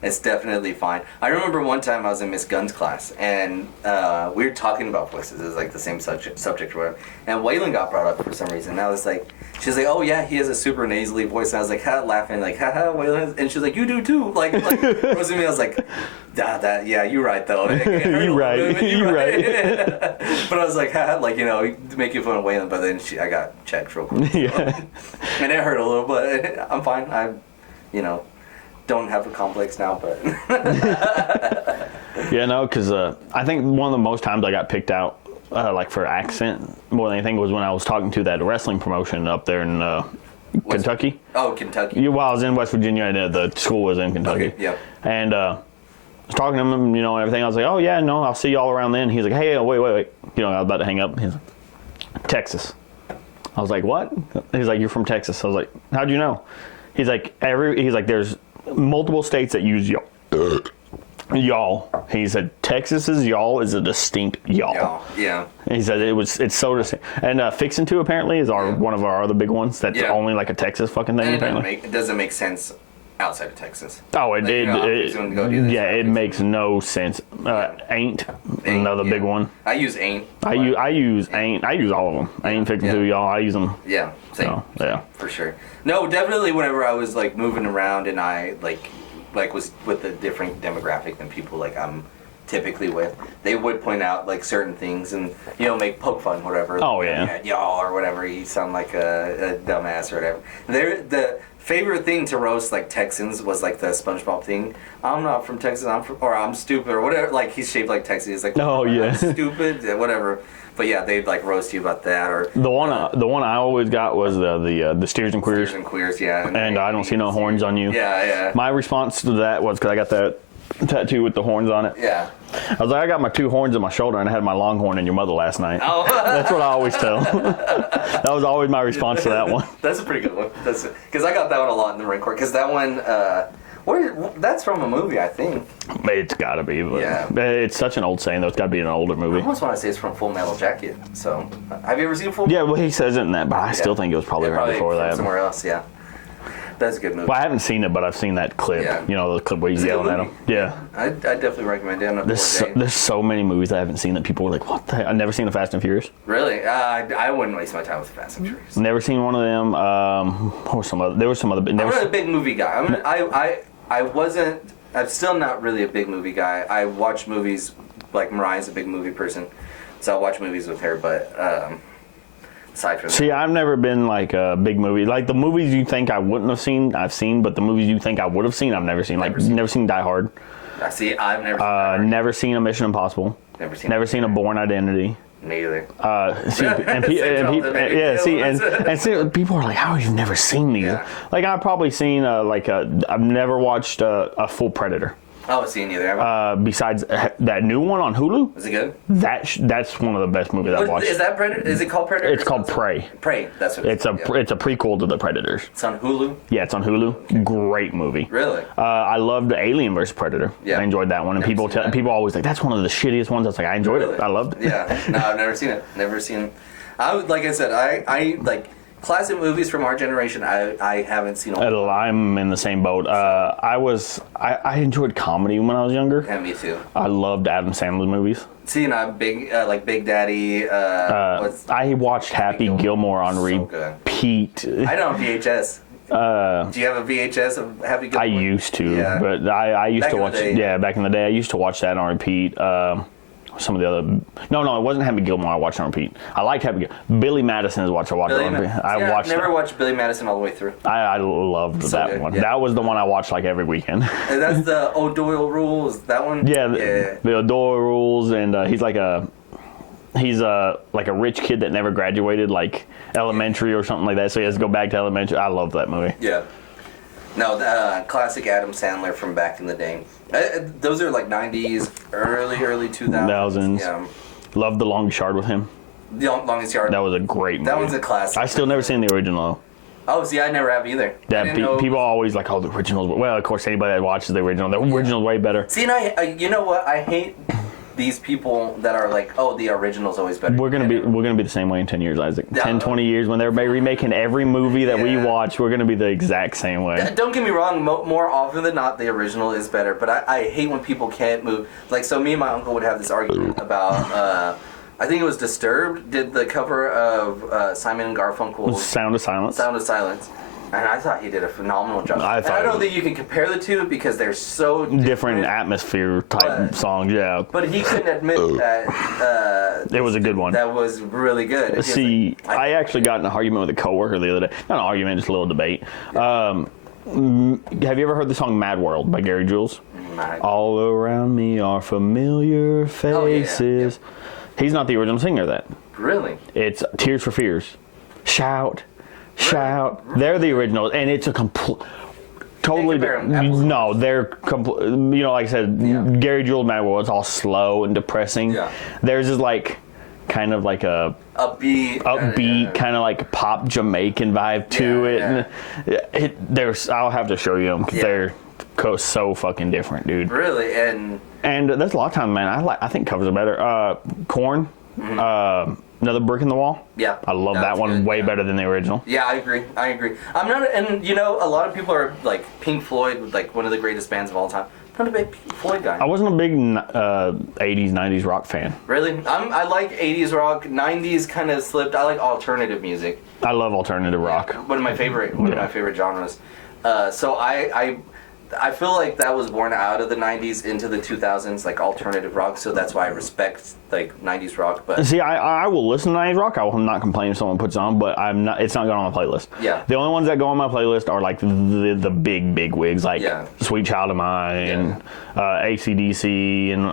it's definitely fine. I remember one time I was in Miss Gunn's class, and we were talking about voices. It was like the same subject or whatever. And Waylon got brought up for some reason. And I was like, she's like, oh yeah, he has a super nasally voice. And I was like, laughing, like, haha, Waylon. And she's like, you do too. Like rose me. I was like, yeah, you're right though. You're right. But I was like, haha, like, you know, making fun of Waylon. But then I got checked real quick. Yeah. And it hurt a little, but I'm fine. Don't have a complex now, but yeah, no, because I think one of the most times I got picked out like for accent more than anything was when I was talking to that wrestling promotion up there in Kentucky. Oh, Kentucky. While I was in West Virginia, and the school was in Kentucky. Okay, yeah. And I was talking to him, you know, everything. I was like, oh yeah, no, I'll see y'all around then. He's like, hey, wait. You know, I was about to hang up. He's like, Texas. I was like, what? He's like, you're from Texas. I was like, how'd you know? He's like, there's multiple states that use y'all. He said Texas's y'all is a distinct y'all. Yeah. And he said it's so distinct. And Fixin' To apparently is one of our other big ones. That's only like a Texas fucking thing. And it doesn't make sense outside of Texas. Oh, it makes no sense. Ain't another big one. I use ain't. I use ain't. I use all of them. Ain't Fixin' To y'all. I use them. Yeah. Same. Yeah. For sure. No, definitely. Whenever I was like moving around and I like was with a different demographic than people like I'm typically with, they would point out like certain things and make poke fun, whatever. Oh yeah. Y'all or whatever. You sound like a dumbass or whatever. The favorite thing to roast like Texans was like the SpongeBob thing. I'm not from Texas. I'm stupid or whatever. Like he's shaped like Texas. He's like, oh yeah, I'm stupid, whatever. But yeah, they'd like roast you about that or the one I always got was the steers and queers. Steers and queers, yeah. And I don't see no horns on you. Yeah. My response to that was because I got that tattoo with the horns on it. Yeah. I was like, I got my two horns in my shoulder and I had my longhorn in your mother last night. Oh. That's what I always tell. That was always my response to that one. That's a pretty good one. Because I got that one a lot in the Marine Corps. Because that one, that's from a movie, I think. It's got to be. But yeah. It's such an old saying, though. It's got to be an older movie. I almost want to say it's from Full Metal Jacket. So, have you ever seen Full Metal? Yeah, well, he says it in that, but I still think it was probably right before that. Somewhere else, yeah. That's a good movie. Well, I haven't seen it, but I've seen that clip. Yeah. You know, the clip where he's yelling at him. Yeah. I definitely recommend it. There's so many movies I haven't seen that people are like, what the heck? I've never seen The Fast and Furious. Really? I wouldn't waste my time with The Fast and Furious. Never seen one of them. There were some other. I'm not a big movie guy. I'm still not really a big movie guy. I watch movies, like Mariah's a big movie person, so I watch movies with her, but aside from that. I've never been like a big movie. Like the movies you think I wouldn't have seen, I've seen, but the movies you think I would have seen, I've never seen. Never seen Die Hard. I've never seen never seen a Mission Impossible. Never seen a Born Identity. Neither. People are like, how have you never seen these? Yeah. Like I've probably seen I've never watched a full Predator. Oh, seen neither. Besides that new one on Hulu. Is it good? That's one of the best movies I've watched. Is that Predator? Is it called Predator? It's called Prey. Prey. That's what it's a prequel to the Predators. It's on Hulu. Yeah, it's on Hulu. Okay. Great movie. Really? I loved Alien vs Predator. Yeah. I enjoyed that one, and people always like that's one of the shittiest ones. I was like, I enjoyed it. I loved it. Yeah. No, I've never seen it. Never seen it. Like I said, I like. Classic movies from our generation, I haven't seen all of them. I'm in the same boat. I enjoyed comedy when I was younger. Yeah, me too. I loved Adam Sandler movies. See, and I'm big, like Big Daddy. I watched Happy Gilmore on repeat. I don't have VHS. Do you have a VHS of Happy Gilmore? I used to, but I used to watch. Back in the day, I used to watch that on repeat. Some of the other... No, it wasn't Happy Gilmore I watched on repeat. I liked Happy Gilmore. Billy Madison is what I watched on repeat. I've never watched Billy Madison all the way through. I loved that one. Yeah. That was the one I watched like every weekend. And that's the O'Doyle Rules, that one? Yeah, the O'Doyle Rules, and he's like a rich kid that never graduated like elementary or something like that, so he has to go back to elementary. I love that movie. Yeah. No, classic Adam Sandler from back in the day. Those are like 90s, early 2000s. Yeah. Loved The Longest Yard with him. The Longest Yard. That was a great movie. That one's a classic. I still never seen the original. Oh, see, I never have either. Yeah, people always like, oh, the original's... Well, of course, anybody that watches the original's way better. See, and you know what? I hate these people that are like, oh, the original's always better. We're gonna be the same way in 10 years, Isaac. 10, 20 years when they're remaking every movie that we watch, we're gonna be the exact same way. Don't get me wrong. More often than not, the original is better. But I hate when people can't move. Like, so me and my uncle would have this argument about. I think it was Disturbed did the cover of Simon and Garfunkel's Sound of Silence. Sound of Silence. And I thought he did a phenomenal job. I don't think you can compare the two because they're so different atmosphere type songs, yeah. But he couldn't admit that it was a good one. That was really good. See, I actually got in an argument with a coworker the other day. Not an argument, just a little debate. Yeah. Have you ever heard the song "Mad World" by Gary Jules? All around me are familiar faces. Oh, yeah. He's not the original singer of that. Really? It's Tears for Fears. Shout. Shout. They're the originals, and it's a totally no. They're you know, like I said, Gary Jules' Mad World. It's all slow and depressing. Yeah. Theirs is like kind of like a upbeat kind of like pop Jamaican vibe to it. And I'll have to show you them because they're so fucking different, dude. Really, and that's a lot of times, man. I think covers are better. Korn. Another Brick in the Wall. Yeah, I love that one way better than the original. Yeah, I agree. I'm not, and you know, a lot of people are like Pink Floyd, like one of the greatest bands of all time. I'm not a big Pink Floyd guy. I wasn't a big 80s, 90s rock fan. Really? I like 80s rock. 90s kind of slipped. I like alternative music. I love alternative rock. One of my favorite genres. So I feel like that was born out of the 90s into the 2000s, like alternative rock, so that's why I respect like 90s rock. But see, I will listen to 90s rock. I will not complain if someone puts it on, but it's not going on my playlist. Yeah. The only ones that go on my playlist are like the big wigs, like Sweet Child of Mine, AC/DC, and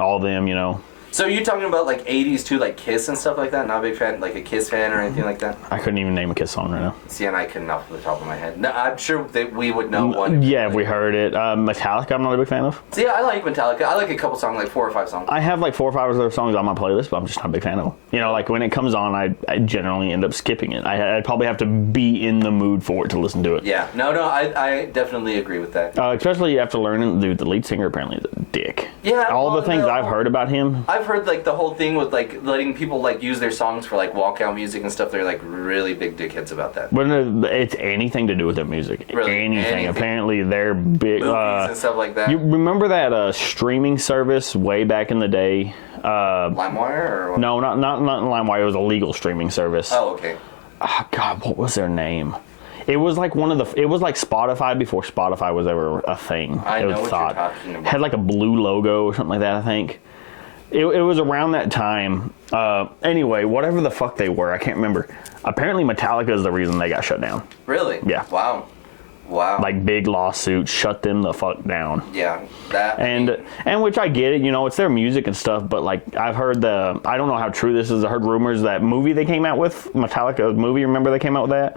all of them, you know. So are you talking about like 80s too, like Kiss and stuff like that? Not a big fan, like a Kiss fan or anything like that? I couldn't even name a Kiss song right now. See, and I couldn't off the top of my head. No, I'm sure that we would know one. If we heard it. Metallica, I'm not a big fan of. See, I like Metallica. I like a couple songs, like 4 or 5 songs. I have like 4 or 5 of their songs on my playlist, but I'm just not a big fan of them. You know, like when it comes on, I generally end up skipping it. I'd probably have to be in the mood for it to listen to it. Yeah, no, I definitely agree with that. Especially after learning, dude, the lead singer apparently is a dick. Yeah. All the things I've heard about him. I've heard like the whole thing with like letting people like use their songs for like walkout music and stuff. They're like really big dickheads about that. But it's anything to do with their music. Really? Anything. Apparently they're big. Movies and stuff like that. You remember that streaming service way back in the day? LimeWire or what? No, not LimeWire. It was a legal streaming service. Oh, okay. Oh, God, what was their name? It was like it was like Spotify before Spotify was ever a thing. I know what you're talking about. Had like a blue logo or something like that, I think. It was around that time. Anyway, whatever the fuck they were, I can't remember. Apparently Metallica is the reason they got shut down. Really? Yeah. Wow. Like big lawsuit, shut them the fuck down. Yeah. And which I get it, you know, it's their music and stuff, but like I've heard I don't know how true this is, I heard rumors that movie they came out with, Metallica movie, remember they came out with that?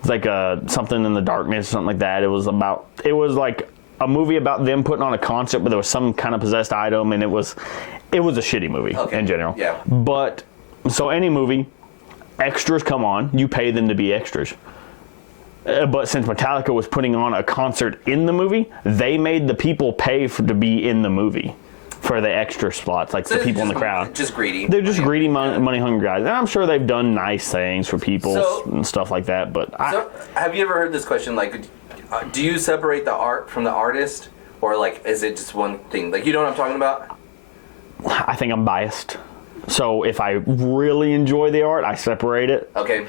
It's like something in the darkness, something like that. It was like a movie about them putting on a concert, but there was some kind of possessed item, and it was a shitty movie in general. Yeah. But so any movie, extras come on, you pay them to be extras. But since Metallica was putting on a concert in the movie, they made the people pay to be in the movie for the extra spots, like the people in the crowd. Just greedy. They're just greedy, money-hungry guys. And I'm sure they've done nice things for people and stuff like that. But have you ever heard this question? Like, do you separate the art from the artist, or like, is it just one thing? Like, you know what I'm talking about? I think I'm biased. So if I really enjoy the art, I separate it. Okay.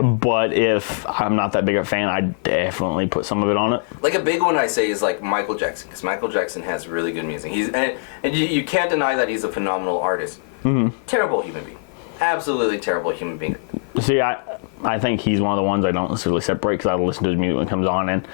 But if I'm not that big of a fan, I definitely put some of it on it. Like a big one I say is like Michael Jackson, because Michael Jackson has really good music. And you can't deny that he's a phenomenal artist. Mm-hmm. Terrible human being. Absolutely terrible human being. See, I think he's one of the ones I don't necessarily separate because I listen to his music when it comes on. And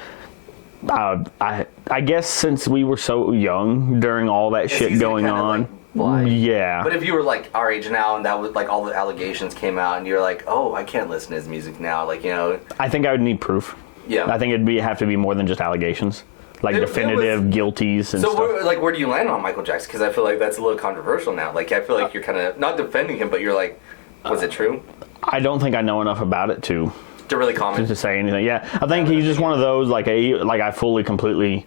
I guess since we were so young during all that shit going on. Yeah. But if you were like our age now and that was like all the allegations came out and you're like, oh, I can't listen to his music now, like, you know. I think I would need proof. Yeah. I think it'd have to be more than just allegations. Like definitive guilties and stuff. So where do you land on Michael Jackson? Because I feel like that's a little controversial now. Like, I feel like you're kind of not defending him, but you're like, was it true? I don't think I know enough about it to really comment. To say anything. Yeah. I think he's just one of those, like I fully, completely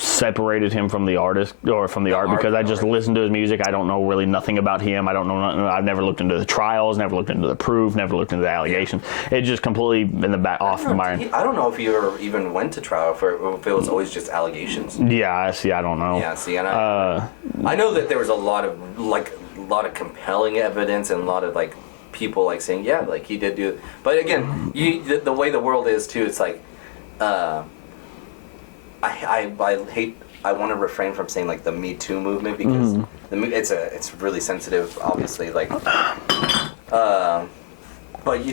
separated him from the artist or from the art because I just listened to his music. I don't know really nothing about him. I don't know nothing. I've never looked into the trials, never looked into the proof, never looked into the allegations. It just completely in the back off of my. I don't know if he ever even went to trial or if it was always just allegations. Yeah, see, I don't know. Yeah, see, and I know that there was a lot of compelling evidence and a lot of like people like saying like he did do it. But again, the way the world is too, it's like I want to refrain from saying like the Me Too movement because it's really sensitive, obviously. Like, but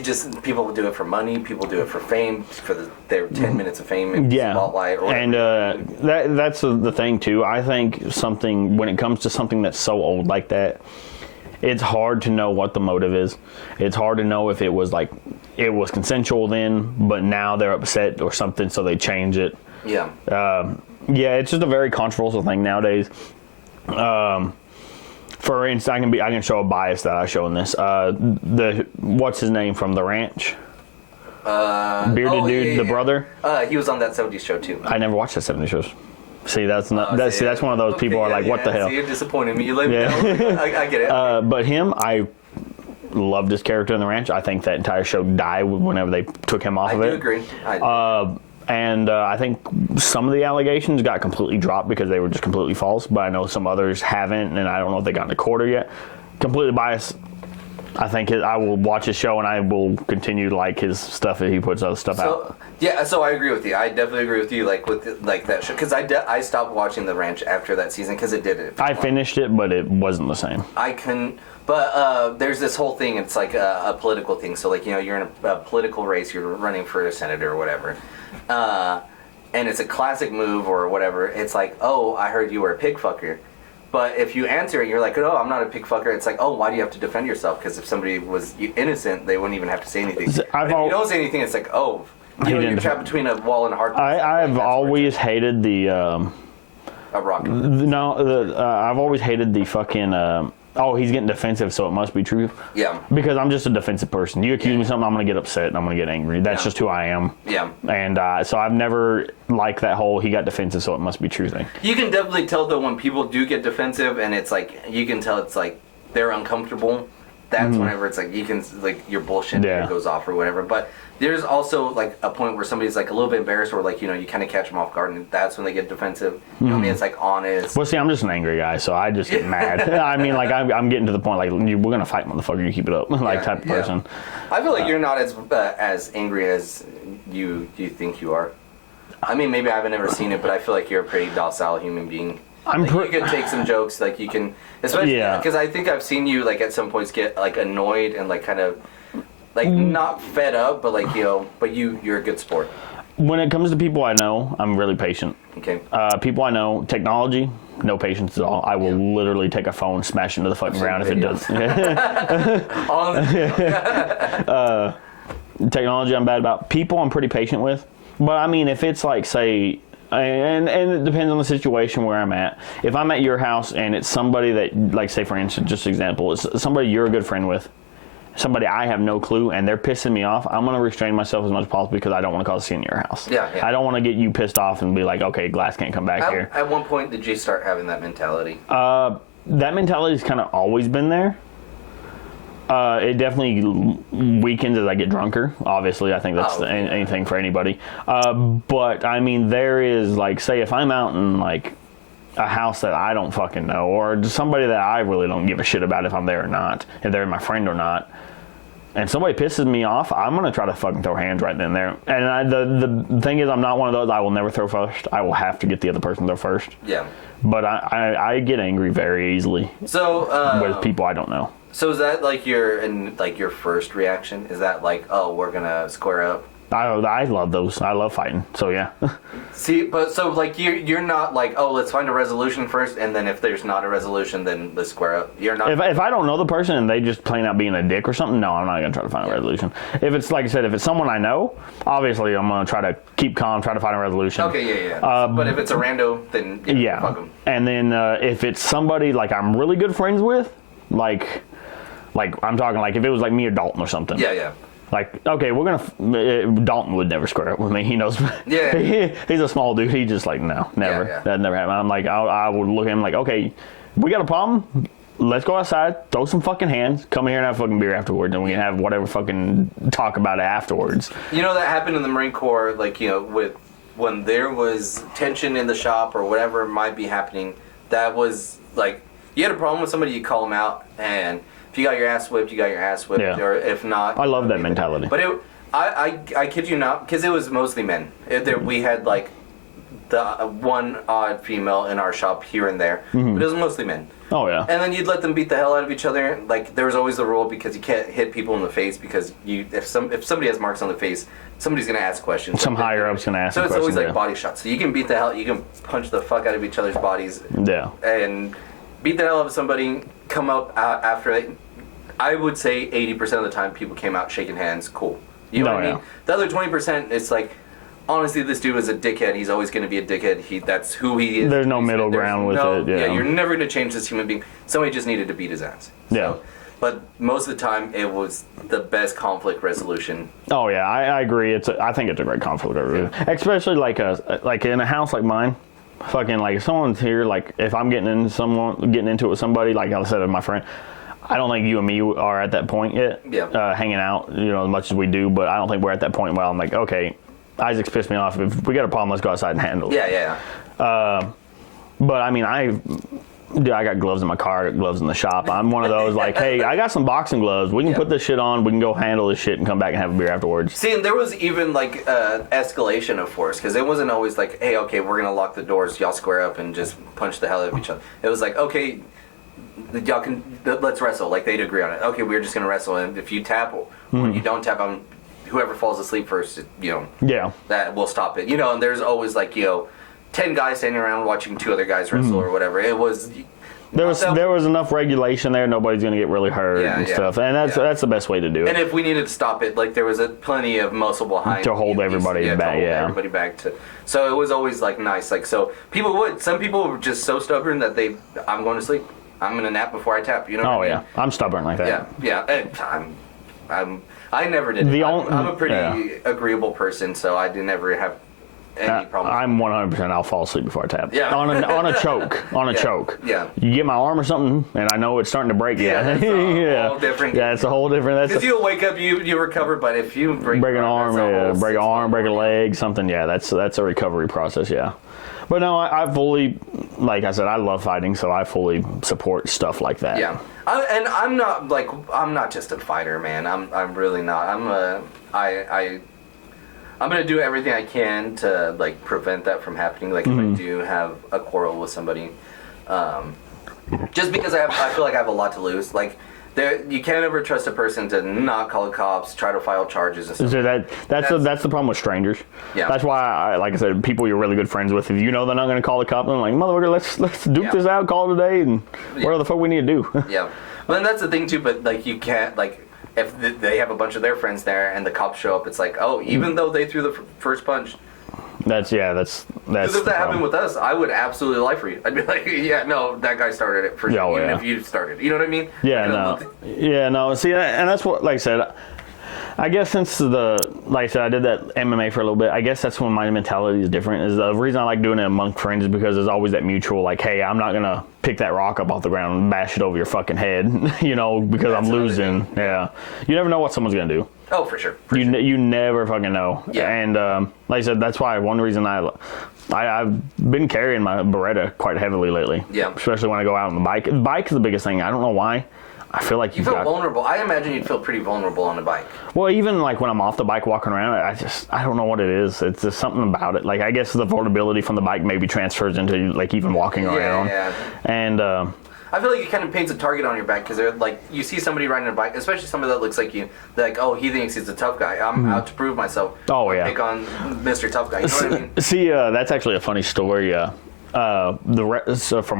people do it for money, people do it for fame, for their 10 minutes of fame and spotlight. Or and that's the thing too. I think when it comes to something that's so old like that, it's hard to know what the motive is. It's hard to know if it was consensual then, but now they're upset or something, so they change it. Yeah. It's just a very controversial thing nowadays. For instance, I can show a bias that I show in this. What's his name from The Ranch? Bearded dude, the brother. He was on that 70s show too. I never watched that 70s shows. See, that's not. That's one of those people are like, what the hell? See, you're disappointing me. You let me know. I get it. But him, I loved his character in The Ranch. I think that entire show died whenever they took him off of it. I do agree. And I think some of the allegations got completely dropped because they were just completely false, but I know some others haven't, and I don't know if they got in the quarter yet. Completely biased. I think I will watch his show, and I will continue to like his stuff if he puts other stuff out. Yeah, so I agree with you. I definitely agree with you, with that show, because I stopped watching The Ranch after that season because it did it. I finished it, but it wasn't the same. I couldn't. But there's this whole thing. It's like a political thing. So you're in a political race. You're running for a senator or whatever. And it's a classic move or whatever. It's like, oh, I heard you were a pig fucker. But if you answer it, you're like, no, I'm not a pig fucker. It's like, oh, why do you have to defend yourself? Because if somebody was innocent, they wouldn't even have to say anything. If you don't say anything, it's like, oh, you're trapped between a wall and a hard. I've always hated the. A rocket. No, I've always hated the fucking. He's getting defensive, so it must be true. Yeah. Because I'm just a defensive person. You accuse me of something, I'm going to get upset and I'm going to get angry. That's just who I am. Yeah. And so I've never liked that whole he got defensive, so it must be true thing. You can definitely tell, though, when people do get defensive and it's like, you can tell it's like they're uncomfortable. That's whenever it's like, you can, like, your bullshit goes off or whatever. But there's also, like, a point where somebody's, like, a little bit embarrassed or, like, you kind of catch them off guard and that's when they get defensive. You know what I mean? It's, like, honest. Well, see, I'm just an angry guy, so I just get mad. I mean, like, I'm getting to the point, like, we're going to fight, motherfucker, you keep it up, type of person. I feel like you're not as angry as you think you are. I mean, maybe I haven't ever seen it, but I feel like you're a pretty docile human being. You can take some jokes, like, you can, especially, because I think I've seen you, like, at some points get, like, annoyed and, like, kind of, like, not fed up, but, like, but you're a good sport. When it comes to people I know, I'm really patient. Okay. People I know, technology, no patience at all. I will literally take a phone, smash into the fucking ground if it does. Technology I'm bad about. People I'm pretty patient with. But, I mean, if it's, like, say... And it depends on the situation where I'm at. If I'm at your house and it's somebody that, like, say for instance, just an example, it's somebody you're a good friend with, somebody I have no clue, and they're pissing me off, I'm going to restrain myself as much as possible because I don't want to cause a scene in your house. Yeah. I don't want to get you pissed off and be like, okay, Glass can't come back here. At one point, did you start having that mentality? That mentality's kind of always been there. It definitely weakens as I get drunker. Obviously, I think that's anything for anybody. But, I mean, there is, like, say if I'm out in, like, a house that I don't fucking know, or just somebody that I really don't give a shit about if I'm there or not, if they're my friend or not, and somebody pisses me off, I'm going to try to fucking throw hands right then and there. And the thing is, I'm not one of those, I will never throw first. I will have to get the other person to throw first. Yeah. But I get angry very easily with people I don't know. So is that like your first reaction? Is that like, oh, we're gonna square up? I love those. I love fighting. So yeah. See, but so like you're not like, oh, let's find a resolution first, and then if there's not a resolution, then let's square up. You're not. If I don't know the person and they just plain out being a dick or something, no, I'm not gonna try to find a resolution. If it's like I said, if it's someone I know, obviously I'm gonna try to keep calm, try to find a resolution. Okay, yeah. But if it's a rando, then fuck them. And then if it's somebody like I'm really good friends with, like I'm talking like if it was like me or Dalton or something. Yeah. Like, okay, Dalton would never square up with me. He knows. Yeah. He's a small dude. He's just like, no, never. Yeah. That never happened. I'm like, I would look at him like, okay, we got a problem. Let's go outside, throw some fucking hands, come in here and have fucking beer afterwards, and we can have whatever fucking talk about it afterwards. You know, that happened in the Marine Corps, like, you know, when there was tension in the shop or whatever might be happening, that was, like, you had a problem with somebody, you call them out, and if you got your ass whipped, you got your ass whipped, or if not... I love that mentality. But I kid you not, because it was mostly men. We had, like, the one odd female in our shop here and there, but it was mostly men. Oh, yeah. And then you'd let them beat the hell out of each other. Like, there was always the rule, because you can't hit people in the face, because if somebody has marks on the face, somebody's going to ask questions. Some higher up's going to ask questions. So it's always like body shots. So you can beat the hell, you can punch the fuck out of each other's bodies. Yeah. And beat the hell out of somebody, come up after it. I would say 80% of the time people came out shaking hands, cool. You know what I mean? The other 20%, it's like, honestly, this dude is a dickhead. He's always going to be a dickhead. That's who he is. There's no middle ground with it. Yeah, you're never going to change this human being. Somebody just needed to beat his ass. Yeah. But most of the time, it was the best conflict resolution. Oh yeah, I agree. I think it's a great conflict resolution, especially like in a house like mine. Fucking like if someone's here, like if I'm getting into it with somebody, like I said with my friend. I don't think you and me are at that point yet. Yeah. Hanging out, you know, as much as we do, but I don't think we're at that point where I'm like, okay, Isaac's pissed me off. If we got a problem, let's go outside and handle it. Yeah. But I mean, I got gloves in my car, I got gloves in the shop. I'm one of those like, hey, I got some boxing gloves. We can put this shit on. We can go handle this shit and come back and have a beer afterwards. See, and there was even like escalation of force, because it wasn't always like, hey, okay, we're gonna lock the doors, y'all square up and just punch the hell out of each other. It was like, okay, y'all can let's wrestle. Like they'd agree on it. Okay, we're just gonna wrestle, and if you tap or you don't tap, whoever falls asleep first, you know. Yeah. That will stop it. You know, and there's always like 10 guys standing around watching 2 other guys wrestle or whatever. It was. There was enough regulation there. Nobody's gonna get really hurt and stuff, and that's the best way to do it. And if we needed to stop it, like there was plenty of muscle behind to hold everybody back. Everybody back to. So it was always like nice. Like so, some people were just so stubborn that I'm going to sleep. I'm gonna nap before I tap. You know? Oh yeah, I'm stubborn like that. Yeah. I never did. I'm a pretty agreeable person, so I did never have any problem. I'm 100%. I'll fall asleep before I tap. Yeah. On a choke. On a choke. Yeah. You get my arm or something, and I know it's starting to break. Yeah. It's a whole different. Yeah, it's a whole different. If you'll wake up, you recover. But if you break an arm, break a leg, something. Yeah, that's a recovery process. Yeah. But no, I fully, like I said, I love fighting, so I fully support stuff like that. Yeah, I'm not just a fighter, man. I'm really not. I'm gonna do everything I can to like prevent that from happening. Like if I do have a quarrel with somebody, just because I feel like I have a lot to lose. Like. You can't ever trust a person to not call the cops, try to file charges and stuff. So that's the problem with strangers. Yeah. That's why, like I said, people you're really good friends with, if you know they're not going to call the cops, I'm like, motherfucker, let's duke this out, call it a day, and whatever the fuck we need to do. Yeah. Well, and that's the thing, too, but, like, you can't, like, if they have a bunch of their friends there and the cops show up, it's like, oh, even though they threw the first punch. That's Because if that happened with us, I would absolutely lie for you. I'd be like, yeah, no, that guy started it for sure, even if you started. You know what I mean? Yeah, no. See, and that's what, like I said, I guess since like I said, I did that MMA for a little bit, I guess that's when my mentality is different. Is the reason I like doing it among friends is because there's always that mutual, like, hey, I'm not going to pick that rock up off the ground and bash it over your fucking head, you know, because I'm losing. Yeah. You never know what someone's going to do. Oh, for sure. You never fucking know. Yeah. And like I said, that's why one reason I've been carrying my Beretta quite heavily lately. Yeah. Especially when I go out on the bike. The bike is the biggest thing. I don't know why. I feel like you feel vulnerable. I imagine you'd feel pretty vulnerable on the bike. Well, even like when I'm off the bike walking around, I don't know what it is. It's just something about it. Like I guess the vulnerability from the bike maybe transfers into like even walking around. Yeah. And I feel like it kind of paints a target on your back because they're like you see somebody riding a bike, especially somebody that looks like you. They're like, oh, he thinks he's a tough guy. I'm out to prove myself. Oh yeah. Pick on Mr. Tough Guy. You know what I mean? See, that's actually a funny story. From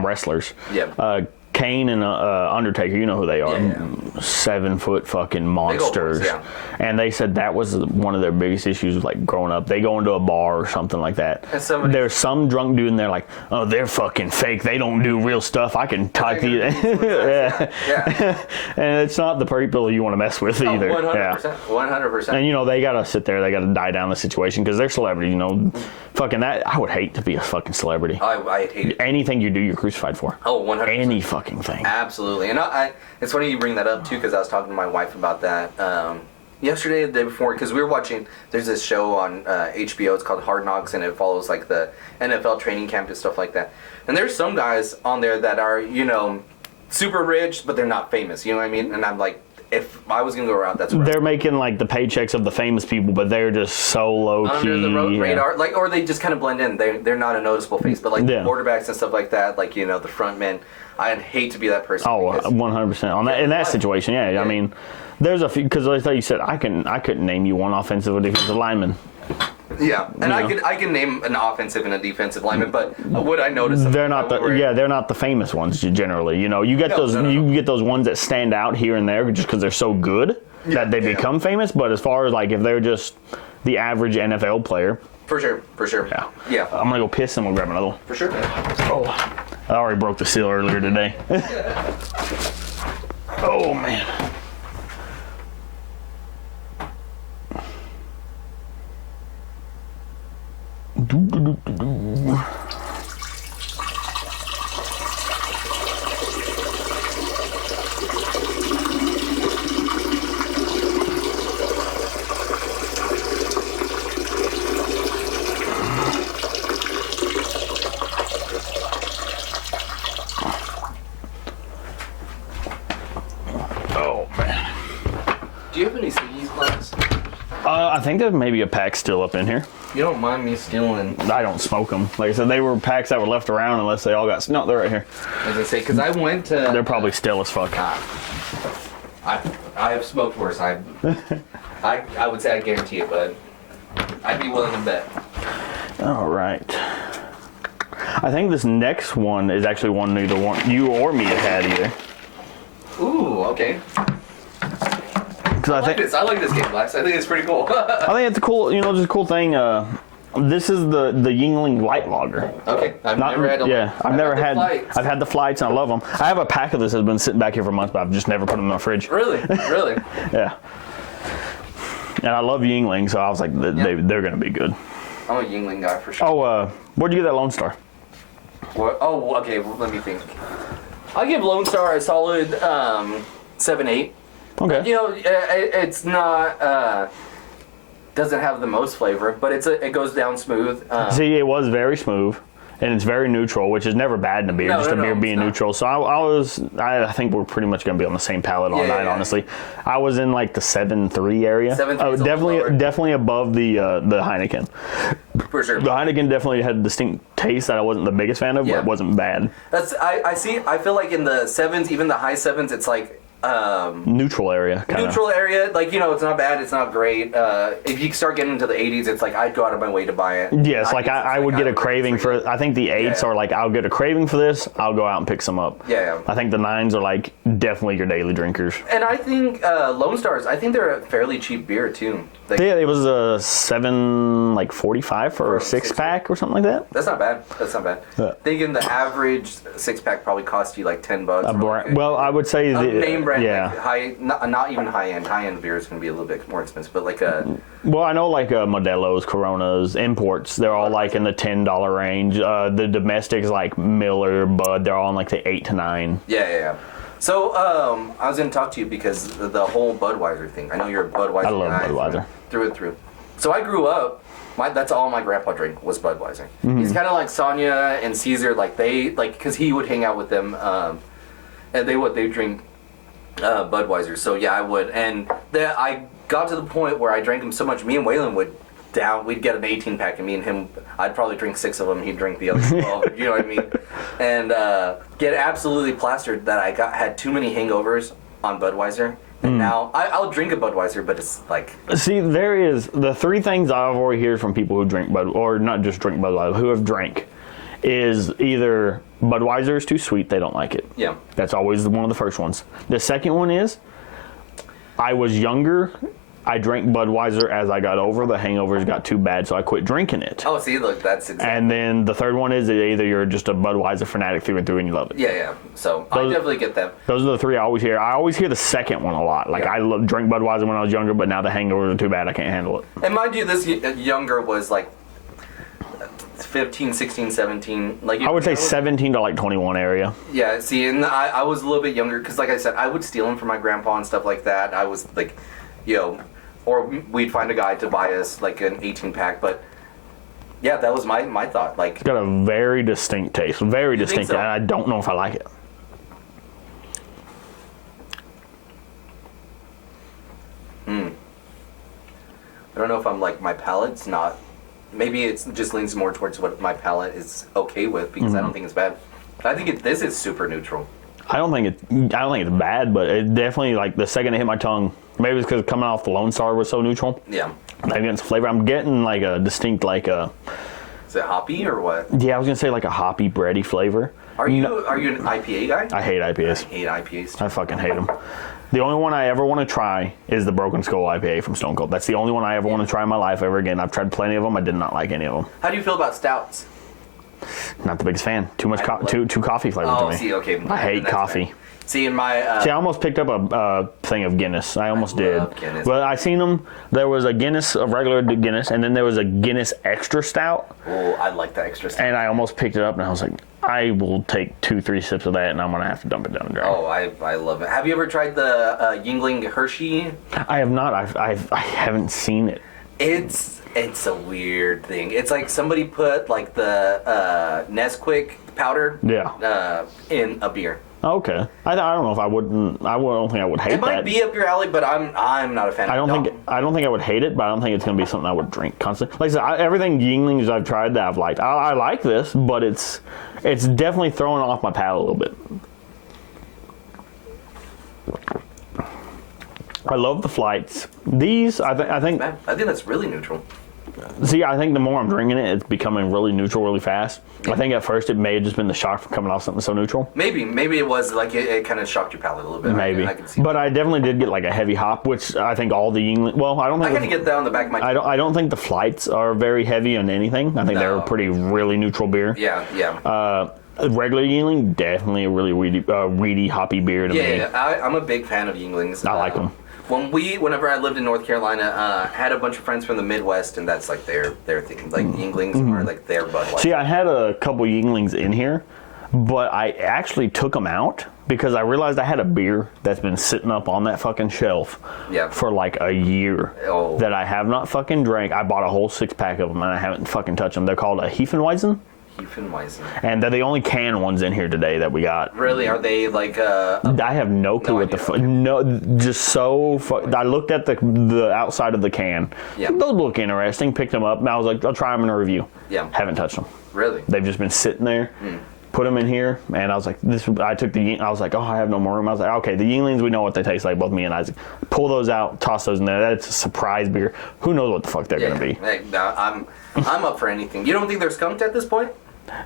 wrestlers. Yeah. Kane and Undertaker, you know who they are. Yeah. 7 foot fucking monsters. Yeah. And they said that was one of their biggest issues, like growing up. They go into a bar or something like that. And there's some drunk dude in there like, oh, they're fucking fake. They don't do real stuff. I can type these. Yeah. And it's not the people you want to mess with either. 100%. Yeah. 100%. And, you know, they got to sit there. They got to die down the situation because they're celebrities, you know. Fucking that. I would hate to be a fucking celebrity. I hate it. Anything you do, you're crucified for. Oh, 100%. Any fucking thing. Absolutely. And it's funny you bring that up, too, because I was talking to my wife about that yesterday, the day before, because we were watching, there's this show on HBO, it's called Hard Knocks, and it follows, like, the NFL training camp and stuff like that. And there's some guys on there that are, you know, super rich, but they're not famous, you know what I mean? And I'm like, if I was going to go around, that's what they're making, like, the paychecks of the famous people, but they're just so low-key. Under the radar, like, or they just kind of blend in. They're not a noticeable face, but, like, the quarterbacks and stuff like that, like, you know, the front men, I'd hate to be that person. Oh, 100%. On that, in that situation, yeah. I mean, there's a few, because like you said, I couldn't name you one offensive or defensive lineman. Yeah, and I can name an offensive and a defensive lineman, but would I notice them? They're not they're not the famous ones generally. You know, you get you get those ones that stand out here and there just because they're so good that they become famous. But as far as like if they're just the average NFL player, for sure. Yeah. I'm gonna go piss and we'll grab another one. For sure. Oh, I already broke the seal earlier today. Oh man. Oh man. Do you have any CDs, Glass? I think there's maybe a pack still up in here. You don't mind me stealing? I don't smoke them. Like I said, they were packs that were left around unless they all got... No, they're right here. As I say, because I went to... They're probably still as fuck. I have smoked worse. I would say I guarantee it, but I'd be willing to bet. All right. I think this next one is actually one neither you or me have had either. Ooh, okay. I like this game, Glass. I think it's pretty cool. I think it's a cool, just a cool thing. This is the Yingling Light Lager. Okay, I've never had I've had the flights and I love them. I have a pack of this that's been sitting back here for months, but I've just never put them in my fridge. Really? Yeah. And I love Yingling, so I was like, they're going to be good. I'm a Yingling guy for sure. Oh, where'd you get that Lone Star? What? Oh, okay, well, let me think. I give Lone Star a solid 7-8. Okay. It's not doesn't have the most flavor, but it goes down smooth. See, it was very smooth, and it's very neutral, which is never bad in a beer. A beer being neutral. So I think we're pretty much gonna be on the same palate all night. Honestly, I was in like the 7.3 area. 7.3 definitely above the Heineken. For sure. The Heineken definitely had a distinct taste that I wasn't the biggest fan of, but it wasn't bad. I feel like in the 7s, even the high 7s, it's like. Neutral area. Neutral area, like, it's not bad, it's not great. If you start getting into the 80s, it's like I'd go out of my way to buy it. Yes, I would get a craving for it. I think the 8s are like, I'll get a craving for this, I'll go out and pick some up. Yeah. I think the 9s are like definitely your daily drinkers. And I think Lone Stars, I think they're a fairly cheap beer too. It was a $7.45 for a 6-pack or something like that. That's not bad. Yeah. Thinking the average 6-pack probably cost you like $10. Well, I would say name brand, like not even high end beer is going to be a little bit more expensive, but like a. Well, I know like Modelo's, Coronas, imports, they're all like in the $10 range. The domestics like Miller, Bud, they're all in like the 8 to 9. Yeah. So I was going to talk to you because the whole Budweiser thing. I know you're a Budweiser guy. I love Budweiser. Through and through. So I grew up. That's all my grandpa drank was Budweiser. Mm-hmm. He's kind of like Sonia and Caesar, because he would hang out with them, and they drink Budweiser. So yeah, I would, and I got to the point where I drank them so much. Me and Waylon we'd get an 18-pack, and me and him, I'd probably drink 6 of them. He'd drink the other 12. You know what I mean? And get absolutely plastered that I had too many hangovers on Budweiser. And now I'll drink a Budweiser, but it's like. See, there is the 3 things I've already heard from people who drink Bud, or not just drink Budweiser, who have drank, is either Budweiser is too sweet, they don't like it. Yeah. That's always one of the first ones. The second one is, I was younger, I drank Budweiser. As I got over, the hangovers got too bad, so I quit drinking it. Oh, see, look, that's exactly. And then the third one is either you're just a Budweiser fanatic through and through and you love it. Yeah. So I definitely get that. Those are the three I always hear. I always hear the second one a lot. Like, I drank Budweiser when I was younger, but now the hangovers are too bad, I can't handle it. And mind you, this younger was like 15, 16, 17. Like I would say 17 to like 21 area. Yeah, see, and I was a little bit younger because, like I said, I would steal them from my grandpa and stuff like that. I was like, or we'd find a guy to buy us like an 18-pack. But yeah, that was my thought. Like, It's got a very distinct taste, very distinct, so? and I don't know if I like it. I don't know if I'm like, my palate's not. Maybe it just leans more towards what my palate is okay with because I don't think it's bad. I think this is super neutral. I don't think it's bad, but it definitely, like, the second it hit my tongue, maybe it's because coming off the Lone Star was so neutral. Yeah. Maybe it's flavor. I'm getting like a distinct, like a. Is it hoppy or what? Yeah, I was gonna say like a hoppy, bready flavor. Are you an IPA guy? I hate IPAs. I hate IPAs. I fucking hate them. The only one I ever want to try is the Broken Skull IPA from Stone Cold. That's the only one I ever want to try in my life ever again. I've tried plenty of them. I did not like any of them. How do you feel about stouts? Not the biggest fan. Too much too coffee flavor to me. See, okay. I hate coffee. Fair. See, in my... See, I almost picked up a thing of Guinness. I almost did. Guinness. But I seen them. There was a Guinness, a regular Guinness, and then there was a Guinness Extra Stout. Oh, I like the extra stout. And I almost picked it up, and I was like, I will take 2-3 sips of that, and I'm going to have to dump it down the drain. Oh, I love it. Have you ever tried the Yingling Hershey? I have not. I haven't seen it. It's a weird thing. It's like somebody put like the Nesquik powder in a beer. Okay. I don't know if I wouldn't. I don't think I would hate that. It might be up your alley, but I'm not a fan. I don't think I would hate it, but I don't think it's going to be something I would drink constantly. Like I said, everything Yinglings I've tried that I've liked. I like this, but it's definitely throwing off my palate a little bit. I love the flights. These, I think that's really neutral. See, I think the more I'm drinking it, it's becoming really neutral really fast. Yeah. I think at first it may have just been the shock from coming off something so neutral. Maybe it was like it kind of shocked your palate a little bit. Maybe, I can see but that. I definitely did get like a heavy hop, which I think all the Yingling. Well, I don't think I kind of get that on the back of my. I don't think the flights are very heavy on anything. I think they're a pretty really neutral beer. Yeah. Regular Yingling, definitely a really weedy hoppy beer to me. Yeah, I'm a big fan of Yinglings. I like them. Whenever I lived in North Carolina, had a bunch of friends from the Midwest, and that's like their thing. Like Yinglings are like their Budweiser. See, I had a couple Yinglings in here, but I actually took them out because I realized I had a beer that's been sitting up on that fucking shelf for like a year that I have not fucking drank. I bought a whole 6-pack of them and I haven't fucking touched them. They're called a Hefeweizen. And they're the only canned ones in here today that we got. Really? Are they like I have no clue what the fuck. No, just so I looked at the outside of the can. Yeah. Those look interesting. Picked them up and I was like, I'll try them in a review. Yeah. Haven't touched them. Really? They've just been sitting there. Put them in here and I was like, I was like, oh, I have no more room. I was like, okay, the Yinglings, we know what they taste like, both me and Isaac. Pull those out, toss those in there. That's a surprise beer. Who knows what the fuck they're gonna be? Hey, I'm up for anything. You don't think they're skunked at this point?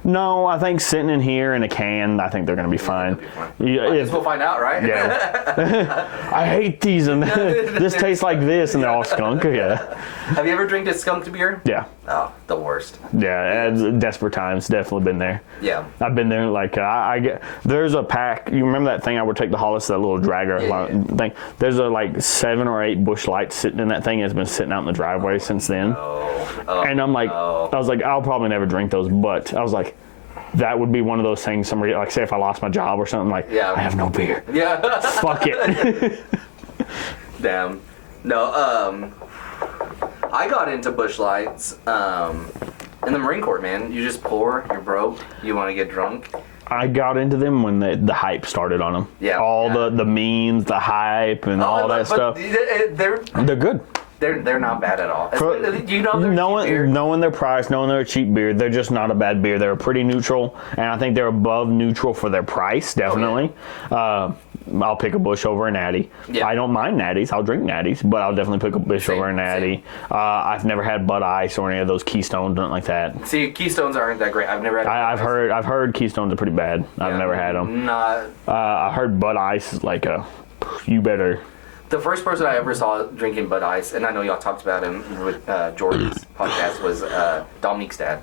No, I think sitting in here in a can, I think they're going to be fine. We'll find out, right? Yeah. I hate these, and this tastes like this, and they're all skunk. Yeah. Have you ever drank a skunked beer? Yeah. Oh, the worst. Yeah, desperate times, definitely been there. Yeah. I've been there, like, there's a pack, you remember that thing I would take the Hollis, that little dragger thing? There's like 7 or 8 Busch Lights sitting in that thing, it's been sitting out in the driveway since then. And I'm like, I was like, I'll probably never drink those, but I was like, that would be one of those things, somebody, like, say if I lost my job or something, like, I have no beer. Yeah. Fuck it. Damn. No, I got into Busch Lights in the Marine Corps, man. You just pour, you're broke, you want to get drunk. I got into them when the hype started on them. Yeah. The memes, the hype, and all that stuff. They're good. They're not bad at all. Do you know knowing their price, knowing they're a cheap beer, they're just not a bad beer. They're pretty neutral, and I think they're above neutral for their price, definitely. I'll pick a Busch over a Natty. Yeah. I don't mind Natties. I'll drink Natties, but I'll definitely pick a Busch over a Natty. I've never had Bud Ice or any of those Keystones, nothing like that. See, Keystones aren't that great. I've never had. I've heard Keystones are pretty bad. I've never had them. Not. I heard Bud Ice is like you better. The first person I ever saw drinking Bud Ice, and I know y'all talked about him with Jordan's podcast, was Dominique's dad.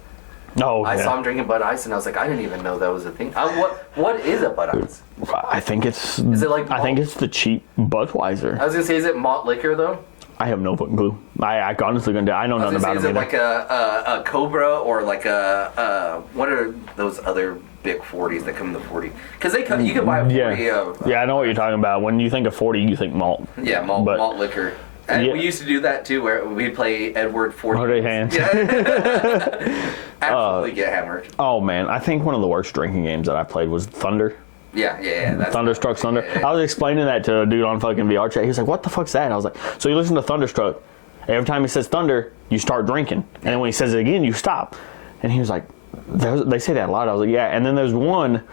Oh, I saw him drinking Bud Ice, and I was like, I didn't even know that was a thing. What is a Bud Ice? I think it's. Is it like malt? I think it's the cheap Budweiser. I was gonna say, is it malt liquor though? I have no fucking clue. I honestly gonna. I know nothing about Is them it like a Cobra or like what are those other big 40s that come in the 40? Because you can buy a 40 yeah, I know what you're talking about. When you think of 40, you think malt. Yeah, malt liquor. And we used to do that too, where we'd play Edward 40 hands. Yeah. Absolutely get hammered. Oh man, I think one of the worst drinking games that I played was Thunder. Yeah. Thunderstruck Thunder. I was explaining that to a dude on fucking VR chat. He was like, "What the fuck's that?" And I was like, "So you listen to Thunderstruck. Every time he says thunder, you start drinking, and then when he says it again, you stop." And he was like, "They say that a lot." I was like, "Yeah." And then there's one.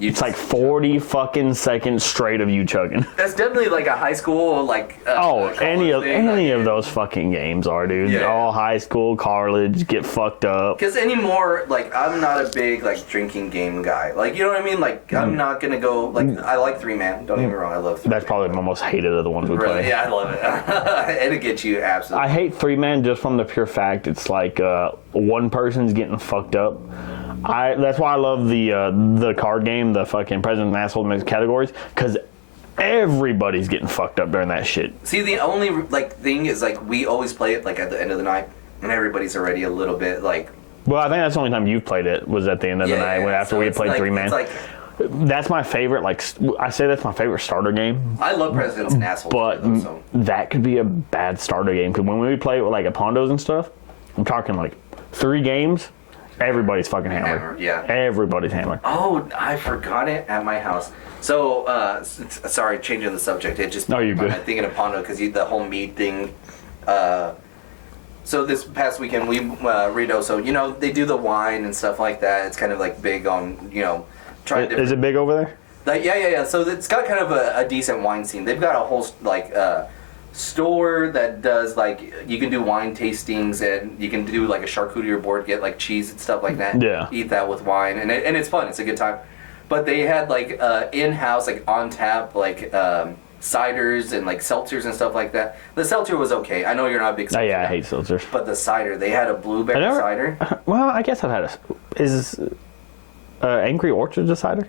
It's like 40 fucking seconds straight of you chugging. That's definitely like a high school, like... any of those fucking games are, dude. Yeah. All high school, college, get fucked up. Because anymore, like, I'm not a big, like, drinking game guy. Like, you know what I mean? Like, I'm not going to go... Like, I like 3-man. Don't get me wrong. I love 3-man. That's probably my most hated of the ones we play. Yeah, I love it. It'll get you absolutely... I hate 3-man just from the pure fact it's like one person's getting fucked up. That's why I love the card game, the fucking President and Asshole mixed categories, because everybody's getting fucked up during that shit. See, the only like thing is like we always play it like at the end of the night, and everybody's already a little bit like. Well, I think that's the only time you've played it was at the end of the night after we had played 3-man. Like, that's my favorite. Like I say, that's my favorite starter game. I love Presidents and Assholes, but that could be a bad starter game because when we play it with like Apondos and stuff, I'm talking like 3 games. Everybody's fucking hammered. Yeah. Everybody's hammered. Oh, I forgot it at my house. So, sorry, changing the subject. It just... No, you're good. I'm thinking of Pondo because the whole mead thing. So this past weekend, Rito, so, you know, they do the wine and stuff like that. It's kind of like big on, you know, trying to... Is it big over there? Like, yeah. So it's got kind of a decent wine scene. They've got a whole, like... store that does like you can do wine tastings and you can do like a charcuterie board, get like cheese and stuff like that. Yeah. Eat that with wine and it's fun. It's a good time. But they had like in-house like on tap like ciders and like seltzers and stuff like that. The seltzer was okay. I know you're not a big seltzer I guy, hate seltzers. but the cider, they had a blueberry cider. Well, I guess I've had is Angry Orchard a cider?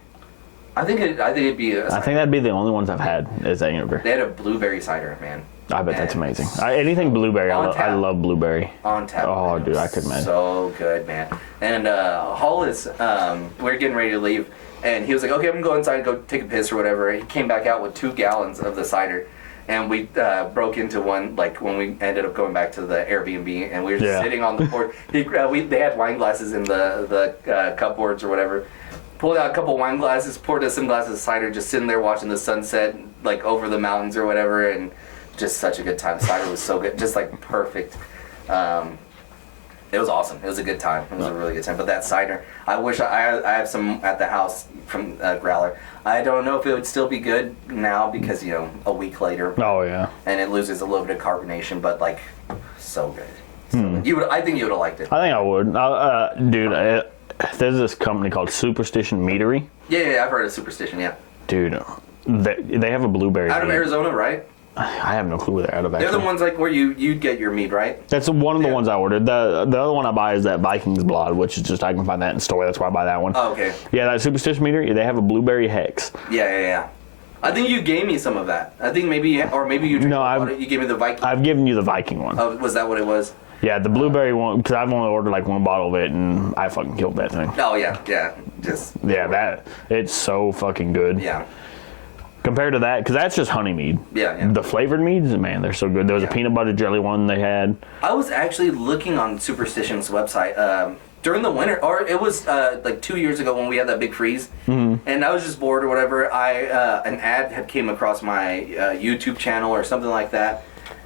I think it'd be a cider. I think that'd be the only ones I've had is Angry. They had a blueberry cider, man. I bet that's amazing. Anything blueberry, I love blueberry. On tap. Oh, dude, I couldn't imagine. So good, man. And Hollis, we're getting ready to leave, and he was like, okay, I'm going to go inside and go take a piss or whatever. He came back out with 2 gallons of the cider, and we broke into one, like, when we ended up going back to the Airbnb, and we were just sitting on the porch. They had wine glasses in the cupboards or whatever. Pulled out a couple wine glasses, poured us some glasses of cider, just sitting there watching the sunset, like, over the mountains or whatever, and... just such a good time. Cider was so good, just like perfect. It was awesome. It was a good time. It was a really good time. But that cider, I wish I have some at the house from Growler. I don't know if it would still be good now because a week later. Oh yeah. And it loses a little bit of carbonation, but like so good. So good. I think you would have liked it. I think I would. Dude, there's this company called Superstition Meadery. Yeah, I've heard of Superstition. Yeah. Dude, they have a blueberry. Out of Arizona, right? I have no clue where they're out of. They're the ones like where you'd get your meat, right? That's one of the ones I ordered. The other one I buy is that Vikings Blood, which is just I can find that in the store. That's why I buy that one. Oh, okay. Yeah, that Superstition Meadery, they have a blueberry hex. Yeah. I think you gave me some of that. I think maybe you gave me the Viking. I've given you the Viking one. Oh, was that what it was? Yeah, the blueberry one, because I've only ordered like 1 bottle of it, and I fucking killed that thing. Oh, yeah. It's so fucking good. Yeah. Compared to that, because that's just honey mead. Yeah. The flavored meads, man, they're so good. There was a peanut butter jelly one they had. I was actually looking on Superstition's website during the winter, or it was like 2 years ago when we had that big freeze, and I was just bored or whatever. An ad had came across my YouTube channel or something like that,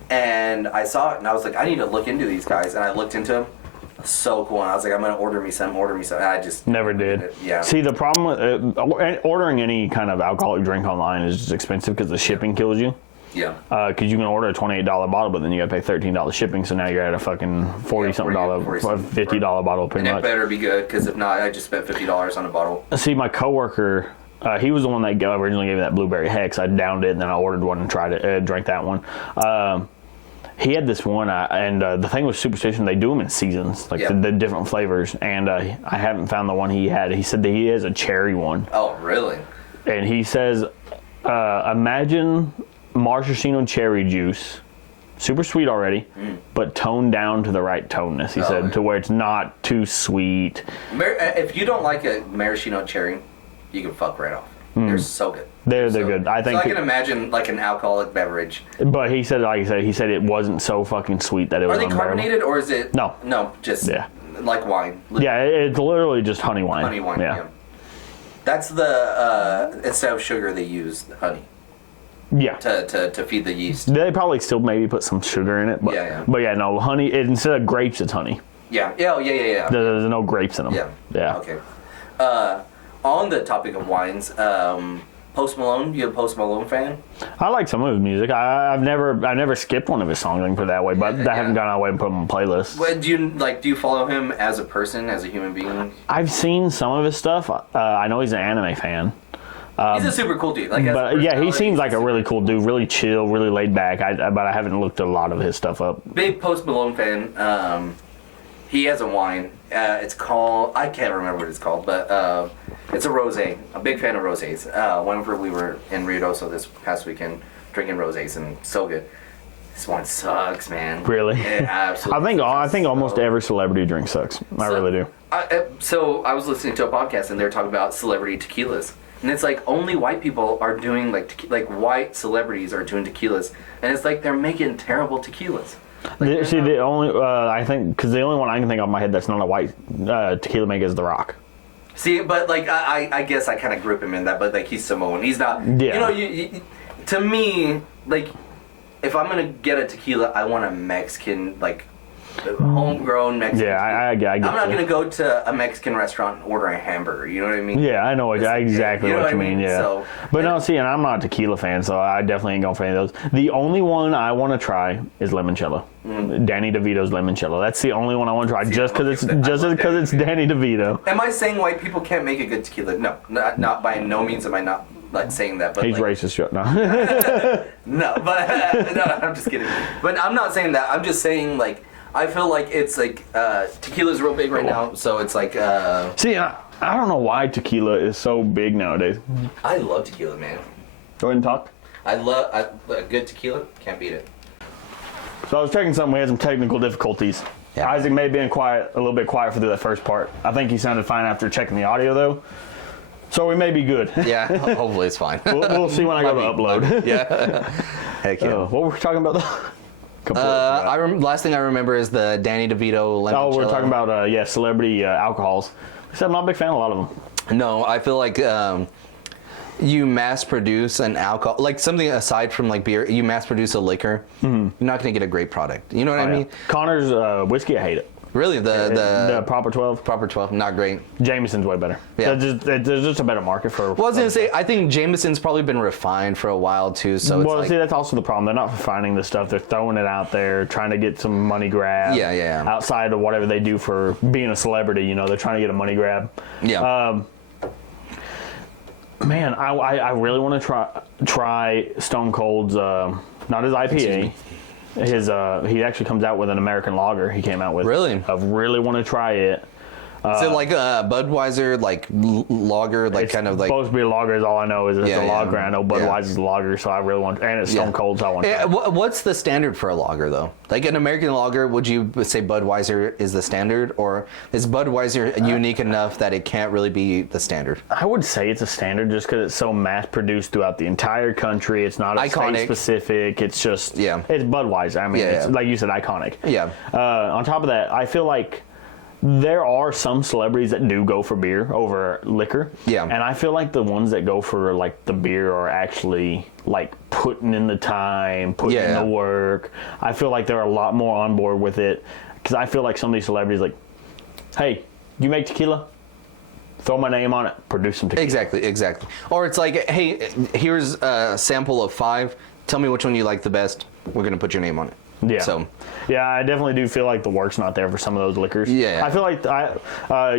and I saw it, and I was like, I need to look into these guys, and I looked into them. so cool. And I was like, I'm gonna order me some. I just never did. Yeah. See, the problem with ordering any kind of alcoholic drink online is just expensive because the shipping kills you. Yeah. Because you can order a $28 bottle, but then you got to pay $13 shipping. So now you're at a fucking $40-something, $50 bottle pretty much. And it better be good, because if not, I just spent $50 on a bottle. See, my coworker, he was the one that originally gave me that blueberry Hex. I downed it, and then I ordered one and tried it, drank that one. He had this one, and the thing with Superstition, they do them in seasons, like the different flavors. And I haven't found the one he had. He said that he has a cherry one. Oh, really? And he says, imagine maraschino cherry juice, super sweet already, but toned down to the right toneness, he said, to where it's not too sweet. If you don't like a maraschino cherry, you can fuck right off. They're so good. They're good. I think. So I can imagine like an alcoholic beverage. But he said, like I said, it wasn't so fucking sweet that it was Are they unbearable. carbonated, or is it? No, just like wine. Yeah, it's literally just honey wine. Honey wine. Yeah. That's the instead of sugar they use honey. Yeah. To feed the yeast. They probably still maybe put some sugar in it, but no, honey. Instead of grapes, it's honey. Yeah. Yeah. There's no grapes in them. Yeah. Okay. On the topic of wines, Post Malone. You a Post Malone fan? I like some of his music. I've never skipped one of his songs, I can put it that way, but I haven't gone out of my way and put them on playlists. Well, do you follow him as a person, as a human being? I've seen some of his stuff. I know he's an anime fan. He's a super cool dude. But yeah, he seems like a really cool dude, really chill, really laid back. But I haven't looked a lot of his stuff up. Big Post Malone fan. He has a wine. It's called, I can't remember what it's called, but it's a rosé. A big fan of rosés. Whenever we were in Rio this past weekend, drinking rosés, and so good. This one sucks, man. Really? It absolutely. I think almost every celebrity drink sucks. I really do. So I was listening to a podcast, and they were talking about celebrity tequilas. And it's like only white people are doing like white celebrities are doing tequilas, and it's like they're making terrible tequilas. The only I think because the only one I can think of in my head that's not a white tequila maker is The Rock. See, but like I guess I kind of group him in that, but like he's Samoan, he's not. Yeah. You to me, like if I'm gonna get a tequila, I want a Mexican like. Homegrown Mexican. Yeah, I get I'm not you. gonna go to a Mexican restaurant and order a hamburger. You know what I mean? Yeah, I know exactly what you mean. Yeah, So, but no, see, and I'm not a tequila fan, so I definitely ain't going for any of those. The only one I want to try is limoncello. Danny DeVito's limoncello. That's the only one I want to try, just because it's Danny DeVito. Am I saying white people can't make a good tequila? No, not by no means am I not like saying that. But He's racist, shut no. No, but no, I'm just kidding. But I'm not saying that. I'm just saying like. I feel like it's like tequila's real big right now, so it's like. See, I don't know why tequila is so big nowadays. I love tequila, man. Go ahead and talk. I love a good tequila. Can't beat it. So I was checking something. We had some technical difficulties. Yeah. Isaac may have been quiet, a little bit quiet for the first part. I think he sounded fine after checking the audio, though. So we may be good. Yeah, hopefully it's fine. We'll see when I go to upload. Yeah. Heck yeah. What were we talking about, though? Last thing I remember is the Danny DeVito limoncello. Oh, we're talking about celebrity alcohols. Except I'm not a big fan of a lot of them. No, I feel like you mass produce an alcohol, like something aside from like beer. You mass produce a liquor. You're not gonna get a great product. You know what I mean? Connor's whiskey, I hate it. Really, the Proper 12. Proper 12, not great. Jameson's way better. Yeah, there's just a better market for. Well, I was gonna say, I think Jameson's probably been refined for a while too. So well, see, that's also the problem. They're not refining the stuff. They're throwing it out there, trying to get some money grab. Yeah. Outside of whatever they do for being a celebrity, they're trying to get a money grab. Yeah. Man, I really want to try Stone Cold's not his IPA. He actually comes out with an American lager. He came out with. Really? I really want to try it. Is it like a Budweiser, like lager, like kind of like? It's supposed to be a lager. Is all I know is it's a lager. I know Budweiser's a lager, so I really want. And it's Stone Cold, so I want. Yeah. What's the standard for a lager though? Like an American lager, would you say Budweiser is the standard, or is Budweiser unique enough that it can't really be the standard? I would say it's a standard just because it's so mass produced throughout the entire country. It's not state specific. It's just it's Budweiser. I mean, it's, like you said, iconic. Yeah. On top of that, I feel like. There are some celebrities that do go for beer over liquor. Yeah. And I feel like the ones that go for like the beer are actually like putting in the time, putting in the work. I feel like they're a lot more on board with it because I feel like some of these celebrities like hey, you make tequila? Throw my name on it. Produce some tequila. Exactly. Or it's like, hey, here's a sample of 5. Tell me which one you like the best. We're going to put your name on it. Yeah. So, yeah, I definitely do feel like the work's not there for some of those liquors. Yeah. I feel like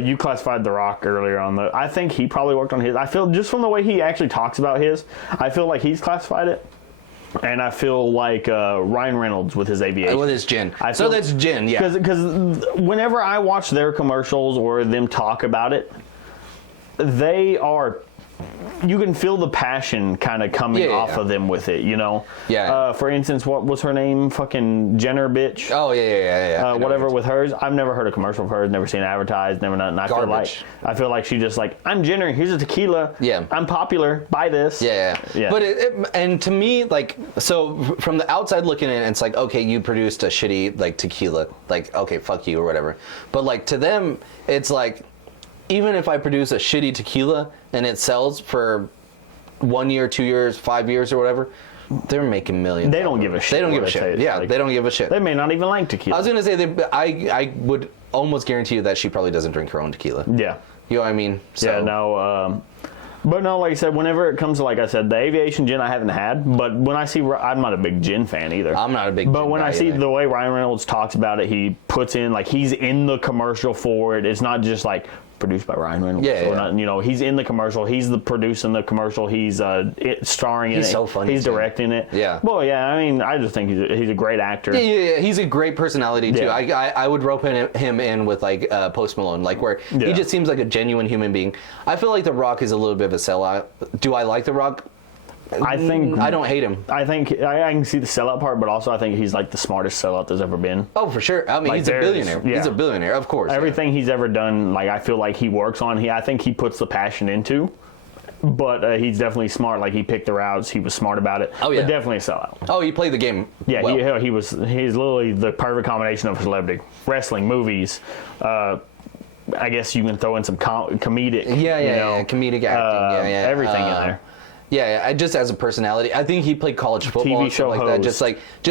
you classified The Rock earlier on I think he probably worked on his. I feel just from the way he actually talks about his, I feel like he's classified it. And I feel like Ryan Reynolds with his aviation. With his gin. So that's gin, yeah. Because whenever I watch their commercials or them talk about it, they are... You can feel the passion kind of coming off of them with it, you know? Yeah. For instance, what was her name? Fucking Jenner bitch. Oh, yeah. Whatever with hers. I've never heard a commercial of hers, never seen it advertised, never nothing. Garbage. I feel like she just like, I'm Jenner, here's a tequila. Yeah. I'm popular, buy this. Yeah. But and to me, like, so from the outside looking in, it's like, okay, you produced a shitty, like, tequila. Like, okay, fuck you or whatever. But, like, to them, it's like, even if I produce a shitty tequila and it sells for 1 year, 2 years, 5 years or whatever, they're making millions. They don't give a shit. They don't give a shit. Yeah, like, they don't give a shit. They may not even like tequila. I was going to say, I would almost guarantee you that she probably doesn't drink her own tequila. Yeah. You know what I mean? So, yeah, no. But no, like I said, whenever it comes to, like I said, the aviation gin I haven't had, but when I see, I'm not a big gin fan either. I'm not a big But gin when guy I see either. the way Ryan Reynolds talks about it, he puts in, like, he's in the commercial for it. It's not just like produced by Ryan Reynolds. Yeah. Not, you know, he's in the commercial. He's the producing the commercial. He's starring in it. He's so funny. He's directing it. Yeah. Well, yeah. I mean, I just think he's a great actor. Yeah. He's a great personality too. Yeah. I would rope him in with like Post Malone, like where he just seems like a genuine human being. I feel like The Rock is a little bit of a sellout. Do I like The Rock? I think I don't hate him. I think I can see the sellout part, but also I think he's like the smartest sellout there's ever been. Oh, for sure. I mean, Like, he's a billionaire. yeah. He's a billionaire, of course. Everything he's ever done, like I feel like he works on. I think he puts the passion into. But he's definitely smart. Like he picked the routes. He was smart about it. Oh yeah, but definitely a sellout. Oh, he played the game. Yeah, well. he's literally the perfect combination of celebrity, wrestling, movies. I guess you can throw in some comedic. Comedic acting. Everything in there. Yeah, just as a personality, I think he played college football TV and stuff show like host.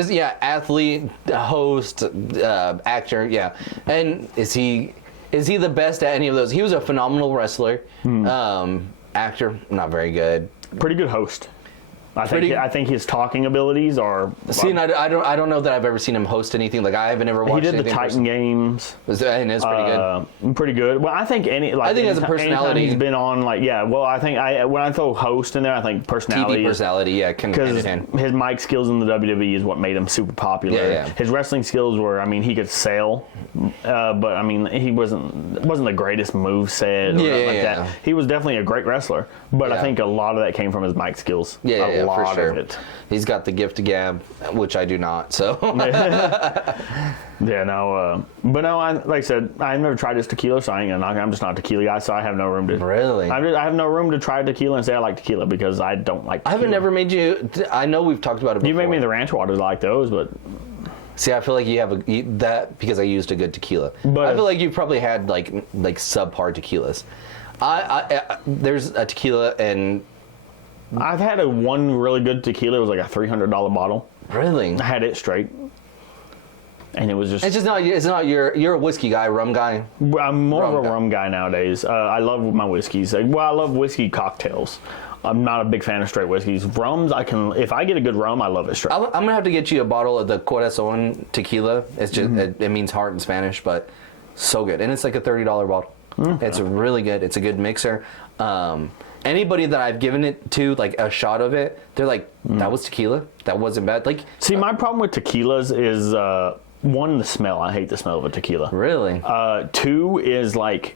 that. Athlete, host, actor. Yeah, and is he the best at any of those? He was a phenomenal wrestler. Actor, not very good. Pretty good host. I think his talking abilities are. See, and I don't know that I've ever seen him host anything. Like I haven't ever watched. He did the Titan games. And it's pretty good. Pretty good. Well, I think as a personality, he's been on Well, I think when I throw host in there, I think personality. TV personality, can hand in hand. His mic skills in the WWE is what made him super popular. Yeah. His wrestling skills were, he could sail, but he wasn't the greatest moveset or that. He was definitely a great wrestler, but I think a lot of that came from his mic skills. A lot for sure. of it. He's got the gift of GAMB, which I do not. So. Yeah, no. But no, like I said, I've never tried this tequila, so I ain't gonna knock it. I'm just not a tequila guy, so I have no room to. Really? I have no room to try tequila and say I like tequila because I don't like tequila. I haven't never made you. I know we've talked about it before. You made me the ranch waters, I like those, but. See, I feel like you have that because I used a good tequila. But I feel like you've probably had like subpar tequilas. There's a tequila and. I've had one really good tequila. It was like a $300 bottle. Really? I had it straight, and it was just. It's just not. It's not. You're a whiskey guy, rum guy. I'm more of a rum guy nowadays. I love my whiskeys. I love whiskey cocktails. I'm not a big fan of straight whiskeys. Rums, if I get a good rum, I love it straight. I'm gonna have to get you a bottle of the Corazon tequila. It's just it means heart in Spanish, but so good, and it's like a $30 bottle. It's really good. It's a good mixer. Anybody that I've given it to, like a shot of it, they're like, that was tequila? That wasn't bad? Like, see, my problem with tequilas is, one, the smell. I hate the smell of a tequila. Really? Two is like,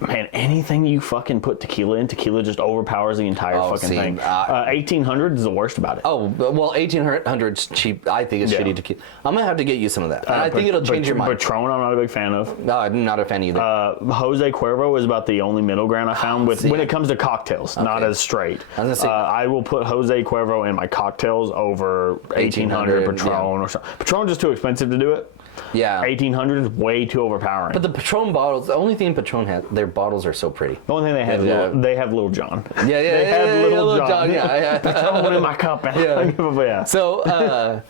man, anything you fucking put tequila in, tequila just overpowers the entire thing. 1800 is the worst about it. Oh, well, 1800's cheap. I think it's shitty tequila. I'm going to have to get you some of that. I think it'll change your mind. Patron, I'm not a big fan of. No, I'm not a fan either. Jose Cuervo is about the only middle ground I found when it comes to cocktails, not as straight. I will put Jose Cuervo in my cocktails over 1800 Patron or something. Patron's just too expensive to do it. Yeah. 1800 is way too overpowering. But the Patron bottles, the only thing Patron has, their bottles are so pretty. The only thing they have, they have Little John. They have Little John. Yeah. Patron in my cup. Yeah. So,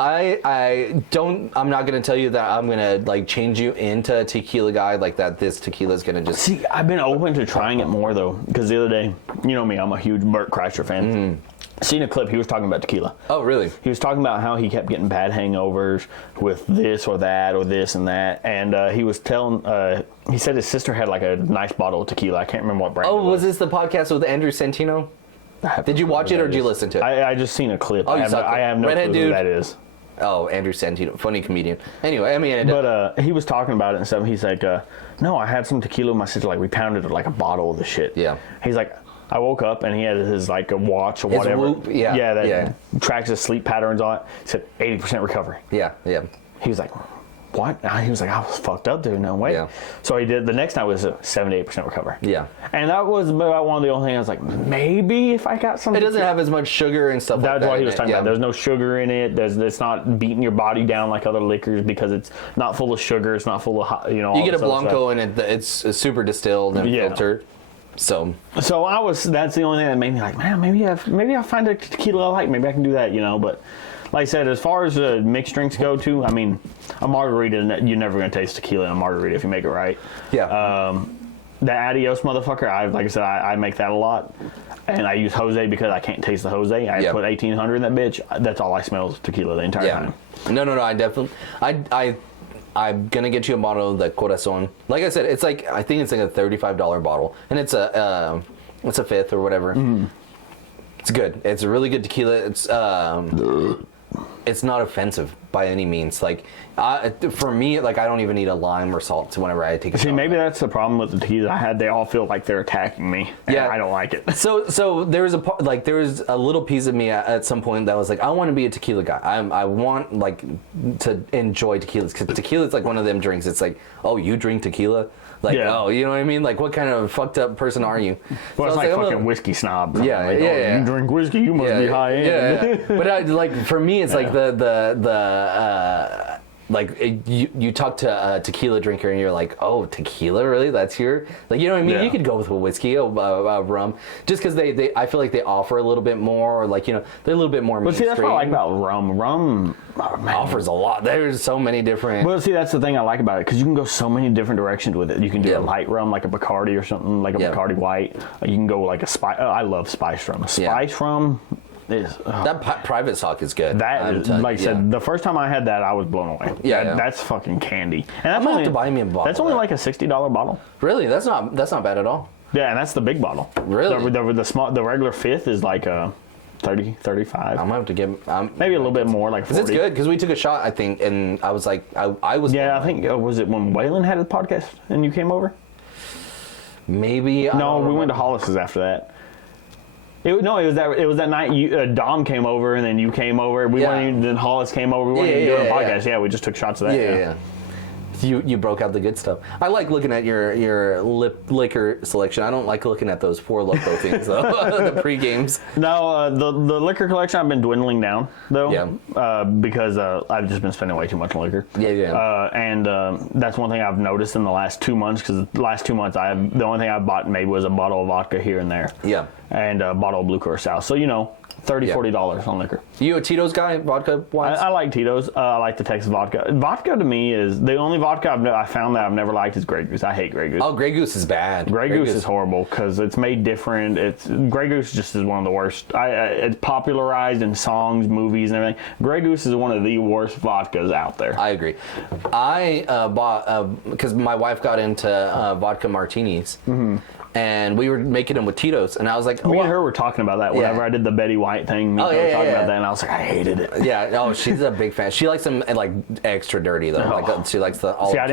I'm not gonna tell you that I'm gonna like change you into a tequila guy like that. This tequila is gonna just. See, I've been open to trying it more though, because the other day, you know me, I'm a huge Burt Kreischer fan. Seen a clip, he was talking about tequila. Oh, really? He was talking about how he kept getting bad hangovers with this or that or this and that, and he was telling, he said his sister had like a nice bottle of tequila. I can't remember what brand. Oh, was this the podcast with Andrew Santino? Did you watch it or did you listen to it? I just seen a clip. Oh, I have no Redhead clue dude. who that is. Oh, Andrew Santino, funny comedian. Anyway, I mean, but he was talking about it and stuff. He's like, no, I had some tequila with my sister. Like we pounded like a bottle of the shit. Yeah. He's like, I woke up and he had his like a watch or whatever. Whoop, yeah, that tracks his sleep patterns on it. He said 80% recovery. Yeah. He was like, what? And he was like, I was fucked up, dude. No way. Yeah. So he did. The next night was a 78% recovery. Yeah. And that was about one of the only things I was like, maybe if I got some. It doesn't have as much sugar and stuff like that. That's what he was talking about. There's no sugar in it. It's not beating your body down like other liquors because it's not full of sugar. It's not full of, you know. You get a Blanco and it's super distilled and filtered. So that's the only thing that made me like, man, maybe I'll find a tequila I like. Maybe I can do that, you know. But like I said, as far as mixed drinks go too, I mean, a margarita, you're never going to taste tequila in a margarita if you make it right. Yeah. The Adios motherfucker, like I said, I make that a lot. And I use Jose because I can't taste the Jose. I put 1800 in that bitch. That's all I smell is tequila the entire time. No, I definitely, I'm gonna get you a bottle of the Corazon. Like I said, it's like, I think it's like a $35 bottle, and it's a fifth or whatever. It's good. It's a really good tequila. It's not offensive by any means. Like for me, like I don't even need a lime or salt whenever I take a shot. Maybe that's the problem with the tequila I had. They all feel like they're attacking me. And I don't like it. So there was a little piece of me at some point that was like, I want to be a tequila guy. I want like to enjoy tequilas, because tequila is like one of them drinks. It's like, oh, you drink tequila? Like, oh, you know what I mean? Like, what kind of fucked up person are you? Well, it's like fucking whiskey snob. Yeah, like, you drink whiskey, you must be high end. Yeah. But like for me, it's like like you talk to a tequila drinker and you're like, oh, tequila, really? That's your, like, you know what I mean? You could go with a whiskey, rum, just because they I feel like they offer a little bit more, or like, you know, they're a little bit more mainstream. But see, that's what I like about rum. Rum offers a lot. There's so many different. Well, see, that's the thing I like about it, because you can go so many different directions with it. You can do a light rum, like a Bacardi or something, like a Bacardi White. You can go like a spice. I love spice rum. Spice rum. That private stock is good. That is, like I said, the first time I had that, I was blown away. That's fucking candy. And that's I'm gonna have to buy me a bottle. That's only like a $60 bottle. Really? That's not bad at all. Yeah, and that's the big bottle. Really? The regular fifth is like 30, 35. I'm gonna have to get maybe a little bit more, like 40. It's good because we took a shot, I think, and I was like, I was. Yeah, I think was it when Waylon had a podcast and you came over? Maybe. No, we went to Hollis's after that. It was that night Dom came over and then you came over. Then Hollis came over. We weren't even doing a podcast. Yeah, we just took shots of that. Yeah. You broke out the good stuff. I like looking at your liquor selection. I don't like looking at those Four Loko things though. The pre-games. No, the liquor collection I've been dwindling down though. Yeah. Because I've just been spending way too much on liquor. Yeah. And that's one thing I've noticed in the last 2 months, because the last 2 months the only thing I bought maybe was a bottle of vodka here and there. Yeah. And a bottle of Blue Curacao. So, you know, $30-$40 on liquor. You a Tito's guy, vodka wise? I like Tito's. I like the Texas vodka. Vodka to me is the only vodka I found that I've never liked is Grey Goose. I hate Grey Goose. Oh, Grey Goose is bad. Grey Goose is horrible because it's made different. Grey Goose just is one of the worst. It's popularized in songs, movies, and everything. Grey Goose is one of the worst vodkas out there. I agree. I bought because my wife got into vodka martinis. Mm-hmm. And we were making them with Tito's, and I was like, me and her were talking about that whenever I did the Betty White thing. We were talking about that, and I was like, I hated it. Yeah, no, she's a big fan. She likes them like extra dirty though. Like she likes the olive. See, I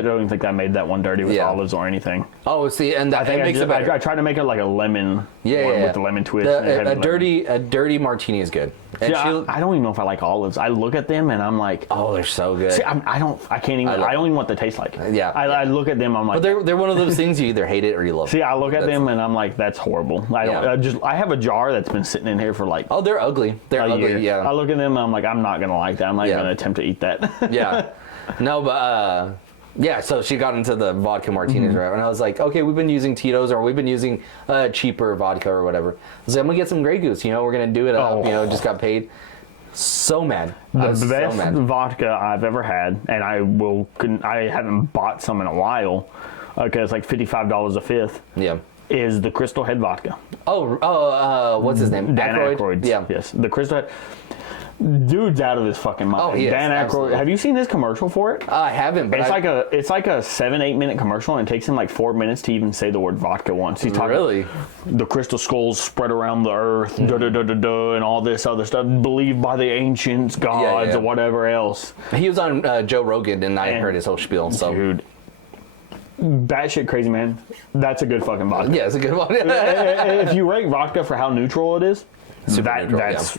don't even think I made that one dirty with olives or anything. Oh, see, and that makes it better. I tried to make it like a lemon. one with the lemon twist. A dirty martini is good. And I don't even know if I like olives. I look at them and I'm like, oh, they're so good. See, I don't even want the taste like. Yeah. I look at them, I'm like, but they're one of those things you either hate it or you love it. See, I look at them and I'm like, that's horrible. I have a jar that's been sitting in here for like. Oh, they're ugly. They're ugly. Year. Yeah. I look at them and I'm like, I'm not gonna like that. I'm not gonna attempt to eat that. Yeah. No, but yeah. So she got into the vodka martinis, right? And I was like, okay, we've been using Tito's, or we've been using cheaper vodka or whatever. I was like, I'm gonna get some Grey Goose. You know, we're gonna do it up. You know, just got paid. So mad. The best vodka I've ever had, and I haven't bought some in a while, because it's like $55 a fifth. Yeah. Is the Crystal Head vodka. What's his name? Dan Aykroyd. Yeah. Yes, the Crystal Head. Dude's out of his fucking mind. Oh, he is, Dan Aykroyd. absolutely. Have you seen his commercial for it? I haven't, but it's like a 7-8 minute commercial, and it takes him like 4 minutes to even say the word vodka once. He's talking really the crystal skulls spread around the earth, and all this other stuff, believed by the ancients, gods, or whatever else. He was on Joe Rogan, and I heard his whole spiel. So, dude, batshit crazy, man. That's a good fucking vodka. Yeah, it's a good one. If you rate vodka for how neutral it is, Neutral, that's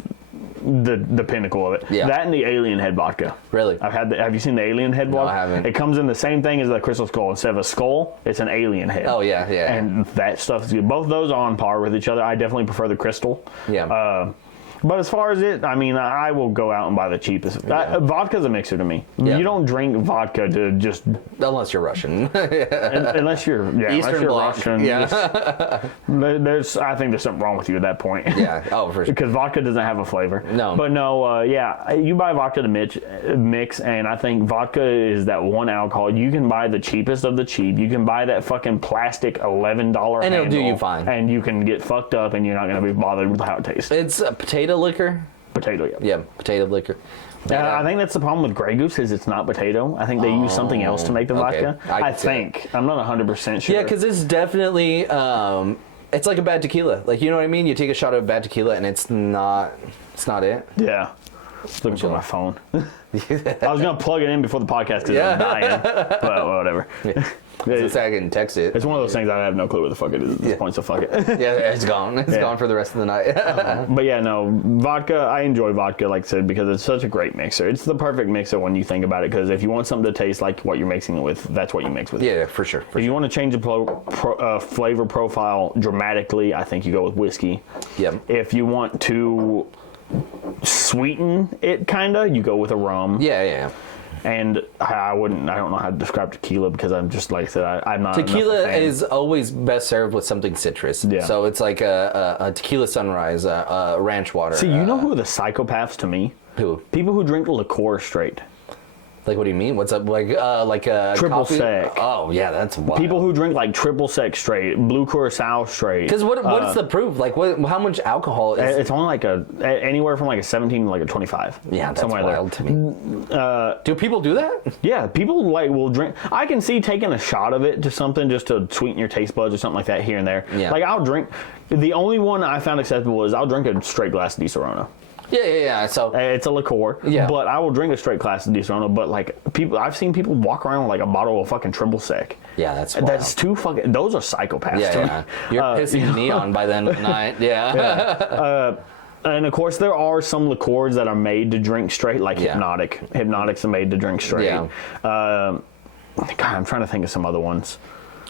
the pinnacle of it. Yeah. That and the Alien Head vodka. Really? Have you seen the Alien Head vodka? No, I haven't. It comes in the same thing as the Crystal Skull. Instead of a skull, it's an alien head. Oh, yeah. And that stuff is good. Both of those are on par with each other. I definitely prefer the Crystal. Yeah. But as far as it, I mean, I will go out and buy the cheapest. Vodka's a mixer to me. Yeah. You don't drink vodka to just... Unless you're Russian. unless you're Eastern Bloc. Russian. Yeah. I think there's something wrong with you at that point. Yeah. Oh, for sure. Because vodka doesn't have a flavor. No. But no, you buy vodka to mix, and I think vodka is that one alcohol. You can buy the cheapest of the cheap. You can buy that fucking plastic $11 And it'll do handle, you fine. And you can get fucked up, and you're not going to be bothered with how it tastes. It's a potato liquor. Potato, yeah. Yeah, potato liquor. I think that's the problem with Grey Goose is it's not potato. I think they use something else to make the vodka. I think. I'm not 100% sure. Yeah, because it's definitely, it's like a bad tequila. Like, you know what I mean? You take a shot of bad tequila and it's not it. Yeah. Looking for my phone. I was going to plug it in before the podcast because I'm dying. But whatever. Yeah. It's like I can text it. It's one of those things I have no clue where the fuck it is at this point, so fuck it. Yeah, it's gone. It's gone for the rest of the night. But yeah, no, vodka, I enjoy vodka, like I said, because it's such a great mixer. It's the perfect mixer when you think about it, because if you want something to taste like what you're mixing it with, that's what you mix with. Yeah, for sure. If you want to change the flavor profile dramatically, I think you go with whiskey. Yeah. If you want to sweeten it, kinda, you go with a rum. Yeah. And I don't know how to describe tequila because I'm just, like I said, I'm not. Tequila is always best served with something citrus. Yeah. So it's like a tequila sunrise, ranch water. See, you know who are the psychopaths to me? Who? People who drink liqueur straight. Like, what do you mean? What's up? Like a triple coffee? sec. Oh, yeah, that's wild. People who drink like triple sec straight, blue curacao straight. Because what's the proof? Like, how much alcohol is? It's only like anywhere from like a 17 to like a 25. Yeah, that's somewhere wild there. to me. Do people do that? Yeah, people like will drink. I can see taking a shot of it to something just to sweeten your taste buds or something like that here and there. Yeah. Like I'll drink. The only one I found acceptable is I'll drink a straight glass of Di Serrano. Yeah. So it's a liqueur. Yeah. But I will drink a straight glass of Di Serrano. But like I've seen people walk around with like a bottle of fucking triple sec. Yeah, that's wild. That's too fucking. Those are psychopaths. To Yeah. me. You're pissing me on by the end of the night. Yeah. And of course, there are some liqueurs that are made to drink straight, like Hypnotic. Hypnotics are made to drink straight. Yeah. God, I'm trying to think of some other ones.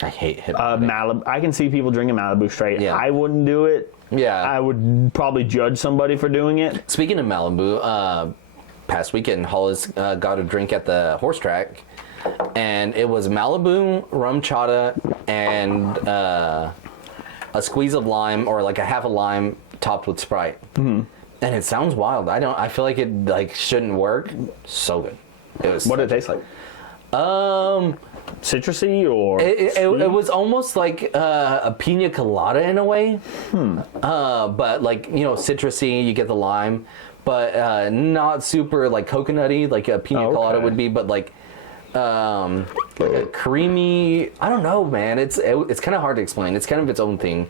I hate Hypnotic. Malibu. I can see people drinking Malibu straight. Yeah. I wouldn't do it. Yeah. I would probably judge somebody for doing it. Speaking of Malibu, past weekend, Hollis got a drink at the horse track, and it was Malibu, rum chata, and a squeeze of lime, or like a half a lime topped with Sprite. Mm-hmm. And it sounds wild. I feel like it shouldn't work. So good. It was. What did it taste like? Citrusy or it was almost like a pina colada in a way, but like, you know, citrusy. You get the lime, but not super like coconutty like a pina colada would be, but like a creamy. I don't know, man. It's kind of hard to explain. It's kind of its own thing.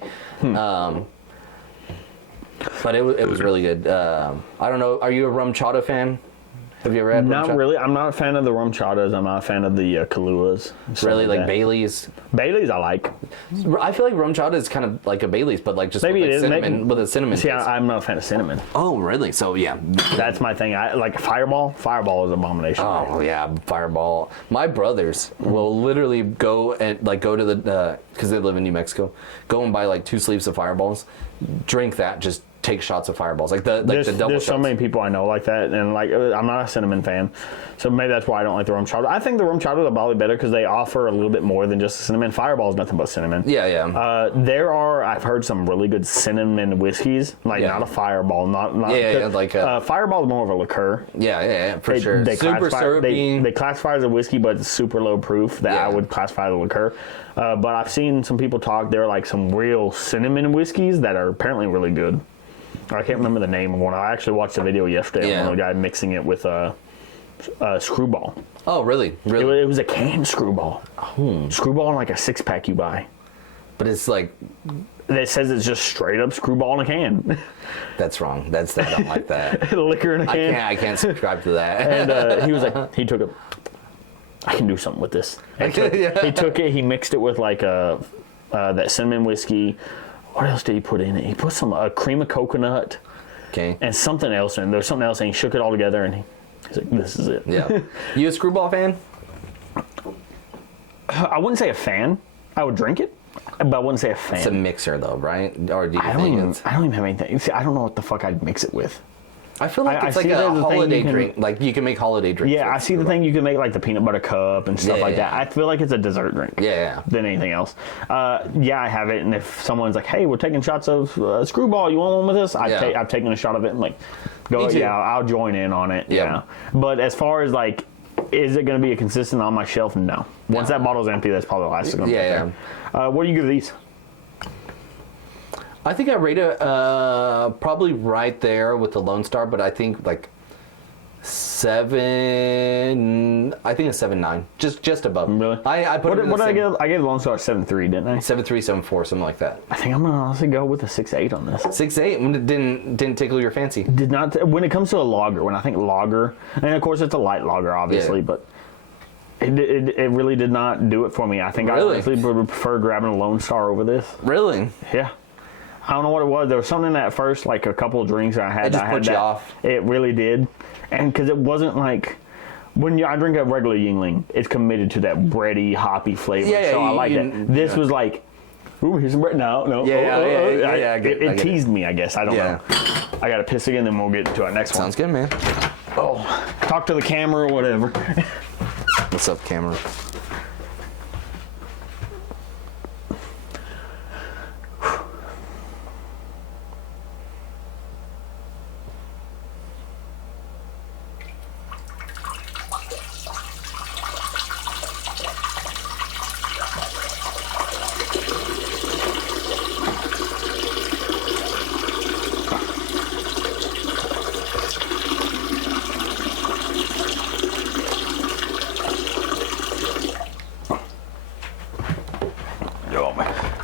But it was really good. I don't know. Are you a rum chata fan? Have you ever had Not really. I'm not a fan of the rum chatas. I'm not a fan of the Kaluas. Really, like Bailey's? Bailey's I like. I feel like rum chata is kind of like a Bailey's, but like just Maybe with it is. cinnamon, with a cinnamon See, taste. I'm not a fan of cinnamon. Oh, really? So, yeah. That's my thing. I like Fireball. Fireball is abomination. Oh, yeah, Fireball. My brothers will literally go to the, because they live in New Mexico, go and buy like 2 sleeves of Fireballs, drink that, just take shots of fireballs, like the double There's shots. so many people I know like that, and like I'm not a cinnamon fan, so maybe that's why I don't like the rum chowder. I think the rum chowder are probably better because they offer a little bit more than just cinnamon. Fireball is nothing but cinnamon. Yeah. I've heard some really good cinnamon whiskeys, like not a Fireball, not like Fireball is more of a liqueur. Yeah, for sure. They Super syrupy. They classify it as a whiskey, but it's super low proof. That I would classify as a liqueur. But I've seen some people talk. There are like some real cinnamon whiskeys that are apparently really good. I can't remember the name of one. I actually watched a video yesterday of one guy mixing it with a Screwball. Oh, really? It was a canned Screwball. Screwball in like a 6-pack you buy. But it's like... It says it's just straight up Screwball in a can. That's wrong. I don't like that. Liquor in a can. I can't subscribe to that. And he was like, he took it. I can do something with this. He took it. He mixed it with like that cinnamon whiskey. What else did he put in it? He put some cream of coconut. Okay. And something else in. There's something else, and he shook it all together, and he's like, "This is it." Yeah. You a Screwball fan? I wouldn't say a fan. I would drink it, but I wouldn't say a fan. It's a mixer, though, right? Or do you I don't even have anything. See, I don't know what the fuck I'd mix it with. I feel like it's like a holiday drink. Like you can make holiday drinks. Yeah, I see the thing you can make like the peanut butter cup and stuff like that. I feel like it's a dessert drink. Yeah. Than anything else. Yeah, I have it. And if someone's like, "Hey, we're taking shots of Screwball. You want one with us?" I've taken a shot of it and like, go. Yeah, I'll join in on it. Yeah. But as far as like, is it going to be a consistent on my shelf? No. Once that bottle's empty, that's probably the last thing I'm going to there. What do you give these? I think I rate it probably right there with the Lone Star, but I think like 7. I think it's 7.9, just above. Really? I put it. What did I give? I gave Lone Star 7.3, didn't I? 7.3, 7.4, something like that. I think I'm gonna honestly go with a 6.8 on this. 6.8 didn't tickle your fancy. Did not. When it comes to a lager, when I think lager, and of course it's a light lager, obviously, but. It really did not do it for me. I think I honestly would prefer grabbing a Lone Star over this. Really? Yeah. I don't know what it was. There was something in that first, like a couple of drinks I had. It just put you off. It really did. And because it wasn't like, when I drink a regular Yingling, it's committed to that bready, hoppy flavor. Yeah, so I like that. This was like, ooh, here's some bread. No. It teased me, I guess. I don't know. I got to piss again, then we'll get to our next one. Sounds good, man. Oh, talk to the camera or whatever. What's up, camera?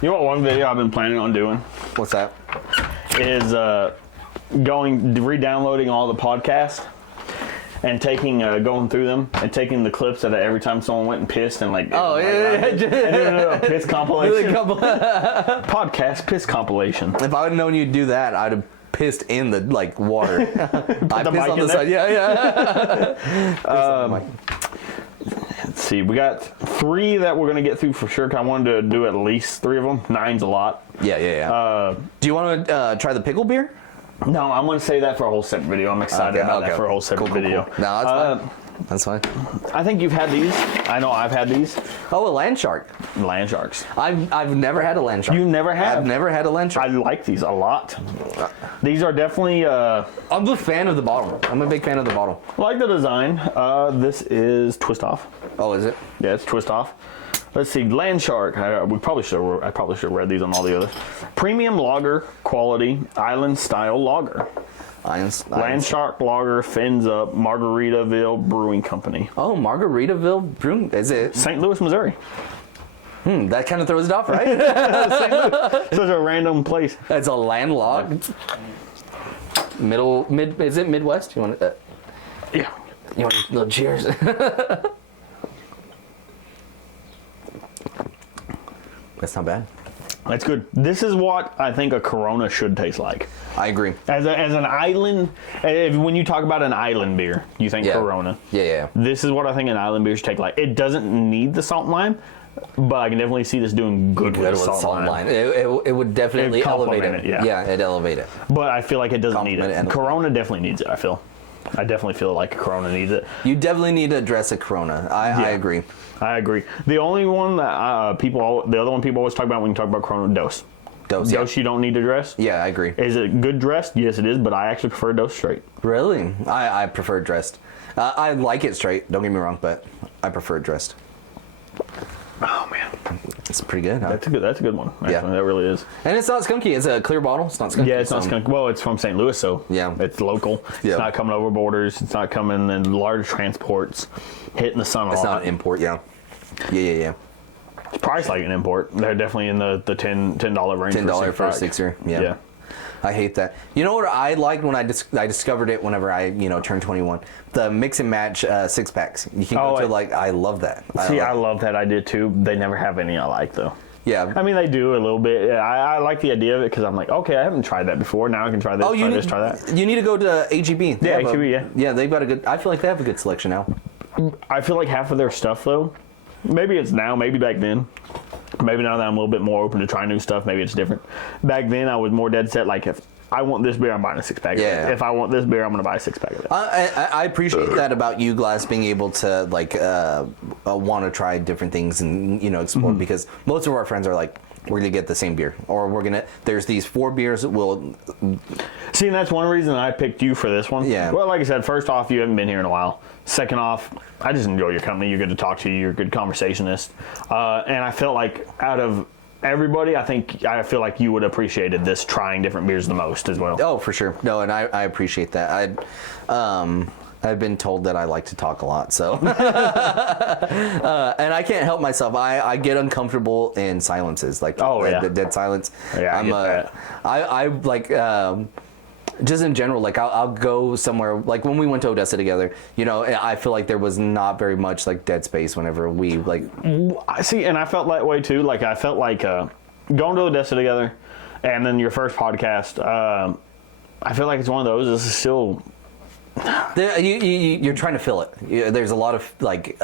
You know what one video I've been planning on doing? What's that? Is re-downloading all the podcasts and taking going through them and taking the clips of every time someone went and pissed and like and doing a piss compilation. Podcast piss compilation. If I would have known you'd do that, I'd have pissed in the like water. I pissed on the side. Yeah. Let's see, we got 3 that we're going to get through for sure, because I wanted to do at least 3 of them. 9's a lot. Yeah. Do you want to try the pickle beer? No, I'm going to say that for a whole separate video. I'm excited about that for a whole separate video. Cool. No, that's fine. That's fine. I think you've had these. I know I've had these. Oh, a land shark. Land sharks. I've never had a land shark. You never have? I've never had a land shark. I like these a lot. These are definitely... I'm a fan of the bottle. I'm a big fan of the bottle. I like the design. This is Twist Off. Oh, is it? Yeah, it's Twist Off. Let's see, Land Shark. I probably should have read these on all the others. Premium lager quality, island style lager. Land Shark Lager, Fins Up, Margaritaville Brewing Company. Oh, Margaritaville Brewing. Is it? St. Louis, Missouri. That kind of throws it off, right? Such a random place. It's a landlocked. Is it Midwest? You want it? Yeah. You want a little cheers? That's not bad. That's good. This is what I think a Corona should taste like. I agree. As an island, when you talk about an island beer, you think Corona. Yeah. This is what I think an island beer should take like. It doesn't need the salt and lime, but I can definitely see this doing good with salt line. It would definitely It'd elevate complement it. it, yeah. It'd elevate it. But I feel like it doesn't need Complement it. it. Corona definitely needs it, I definitely feel like Corona needs it. You definitely need to address a Corona. I agree. I agree. The only one that the other one people always talk about when you talk about Corona, dose. Dose you don't need to dress? Yeah, I agree. Is it good dressed? Yes, it is, but I actually prefer dose straight. Really? I prefer dressed. I like it straight, don't get me wrong, but I prefer it dressed. Oh, man. It's pretty good, huh? That's a good one. Actually. Yeah. That really is. And it's not skunky. It's a clear bottle. It's not skunky. Yeah, it's not skunk. Well, it's from St. Louis, so yeah, it's local. Yeah. It's not coming over borders. It's not coming in large transports, hitting the sun a lot. It's not an import, yeah. Yeah. It's priced like an import. They're definitely in the $10 range. $10 for a sixer. Yeah. I hate that. You know what I liked when I discovered it whenever I turned 21? The mix and match 6-packs. You can go to I love that. I love that. I did too. They never have any I like though. Yeah. I mean, they do a little bit. I like the idea of it because I'm like, okay, I haven't tried that before. Now I can try this, try that. You need to go to AGB. Yeah, AGB, yeah. Yeah, they've got a good, I feel like they have a good selection now. I feel like half of their stuff though, maybe it's now, maybe back then. Maybe now that I'm a little bit more open to trying new stuff, maybe it's different. Back then, I was more dead set. Like, if I want this beer, I'm buying a 6-pack. Yeah. If I want this beer, I'm going to buy a 6-pack of it. I appreciate that about you, Glass, being able to want to try different things and explore because most of our friends are like, we're gonna get the same beer, or there's these 4 beers that will. See, and that's one reason I picked you for this one. Yeah. Well, like I said, first off, you haven't been here in a while. Second off, I just enjoy your company. You're good to talk to. You're a good conversationist. And I felt like out of everybody, I feel like you would have appreciated this trying different beers the most as well. Oh, for sure. No, and I appreciate that. I've been told that I like to talk a lot, so and I can't help myself. I get uncomfortable in silences, like the dead silence. Yeah, I like just in general. Like I'll go somewhere. Like when we went to Odessa together, I feel like there was not very much like dead space whenever we like. I see, and I felt that way too. Like I felt like going to Odessa together, and then your first podcast. I feel like it's one of those. This is still. You're trying to fill it. There's a lot of like,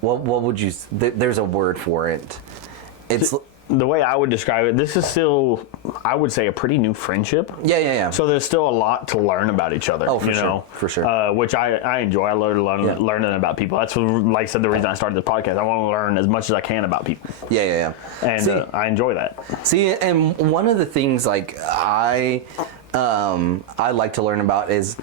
what would you? There's a word for it. It's the way I would describe it. This is still, I would say, a pretty new friendship. Yeah. So there's still a lot to learn about each other. Oh, for sure. Which I enjoy. I love learning about people. That's like I said, the reason I started the podcast. I want to learn as much as I can about people. Yeah. And I enjoy that. See, and one of the things like I like to learn about is,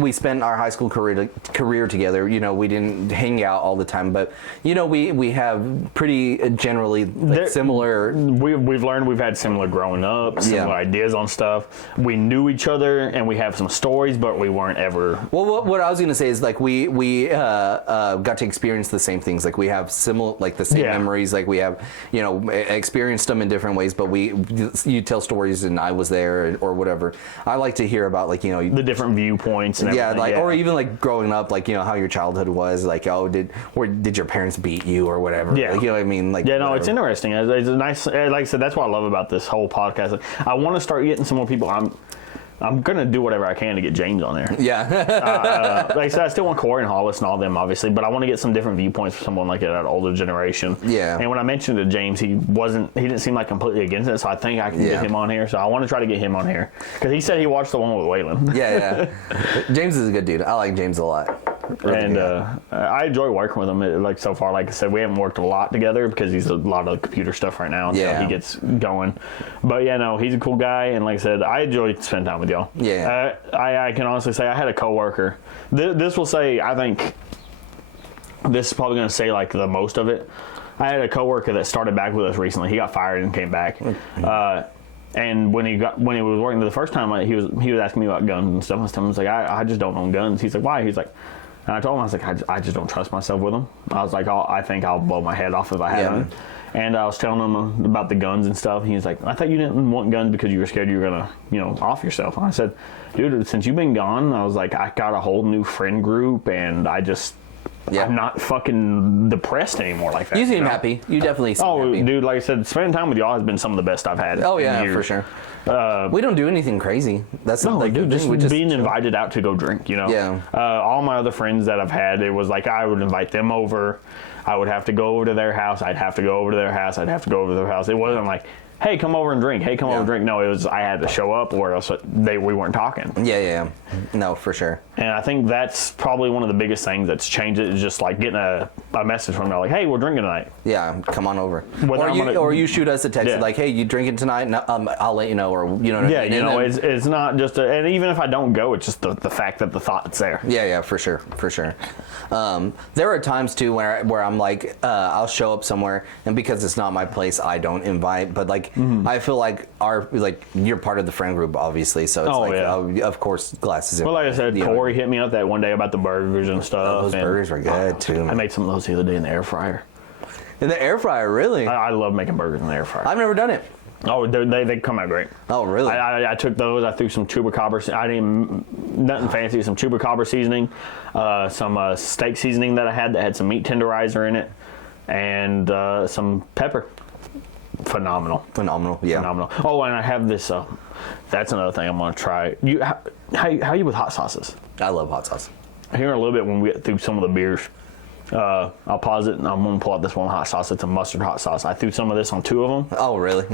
we spent our high school career together. We didn't hang out all the time, but we have pretty generally similar. We've learned we've had similar growing up, similar ideas on stuff. We knew each other, and we have some stories, but we weren't ever. Well, what I was going to say is like we got to experience the same things. Like we have similar, like the same memories. Like we have experienced them in different ways. But you tell stories, and I was there or whatever. I like to hear about like the different viewpoints and everything. Or even like growing up, like how your childhood was, like did your parents beat you or whatever? Yeah, like, you know what I mean. Like it's interesting. It's a nice. Like I said, that's what I love about this whole podcast. I want to start getting some more people. I'm gonna do whatever I can to get James on there. Yeah. Like I said, I still want Corey and Hollis and all them, obviously, but I want to get some different viewpoints from someone like that older generation. Yeah. And when I mentioned it to James, he didn't seem like completely against it, so I think I can get him on here. So I want to try to get him on here because he said he watched the one with Waylon. Yeah. James is a good dude. I like James a lot. Really and I enjoy working with him. Like so far, like I said, we haven't worked a lot together because he's a lot of computer stuff right now until he gets going. But he's a cool guy, and like I said, I enjoy spending time with y'all. Yeah. I can honestly say I had a coworker. This will say, I think this is probably going to say like the most of it. I had a coworker that started back with us recently. He got fired and came back. And when he was working the first time, he was asking me about guns and stuff. I was like, I just don't own guns. He's like, why? He's like, and I told him, I was like, I just don't trust myself with them. I was like, I think I'll blow my head off if I had them. And I was telling him about the guns and stuff. He was like, I thought you didn't want guns because you were scared you were gonna, off yourself. And I said, dude, since you've been gone, I was like, I got a whole new friend group, and I Yeah. I'm not fucking depressed anymore like that. You seem happy. You definitely seem happy. Dude, like I said, spending time with y'all has been some of the best I've had. Oh, in yeah, years. for sure. We don't do anything crazy. That's not like just being invited out to go drink, you know? Yeah. All my other friends that I've had, it was like I would invite them over. I would have to go over to their house. I'd have to go over to their house. I'd have to go over to their house. It wasn't like, hey, come over and drink. Hey, come over and drink. No, it was I had to show up or else we weren't talking. Yeah. No, for sure. And I think that's probably one of the biggest things that's changed it is just like getting a message from them like, hey, we're drinking tonight. Yeah, come on over. Whether Or you shoot us a text like, hey, you drinking tonight? No, I'll let you know. Or you know what I mean? Yeah, it's not just and even if I don't go, it's just the fact that the thought's there. Yeah, for sure. There are times too where I'm like, I'll show up somewhere, and because it's not my place, I don't invite. But like, I feel like you're part of the friend group, obviously. So it's of course, Glass is in. Well, like I said, Corey hit me up that one day about the burgers and stuff. Those burgers were good too. I made some of those the other day in the air fryer. In the air fryer, really? I love making burgers in the air fryer. I've never done it. Oh, they come out great. Oh, really? I took those. I threw some chupacabra. I didn't nothing fancy. Some chupacabra seasoning, some steak seasoning that I had that had some meat tenderizer in it, and some pepper. Phenomenal. Yeah. Phenomenal. Oh, and I have this. That's another thing I'm gonna try. How are you with hot sauces? I love hot sauce. Here in a little bit when we get through some of the beers. I'll pause it and I'm going to pull out this one hot sauce. It's a mustard hot sauce. I threw some of this on 2 of them. Oh, really?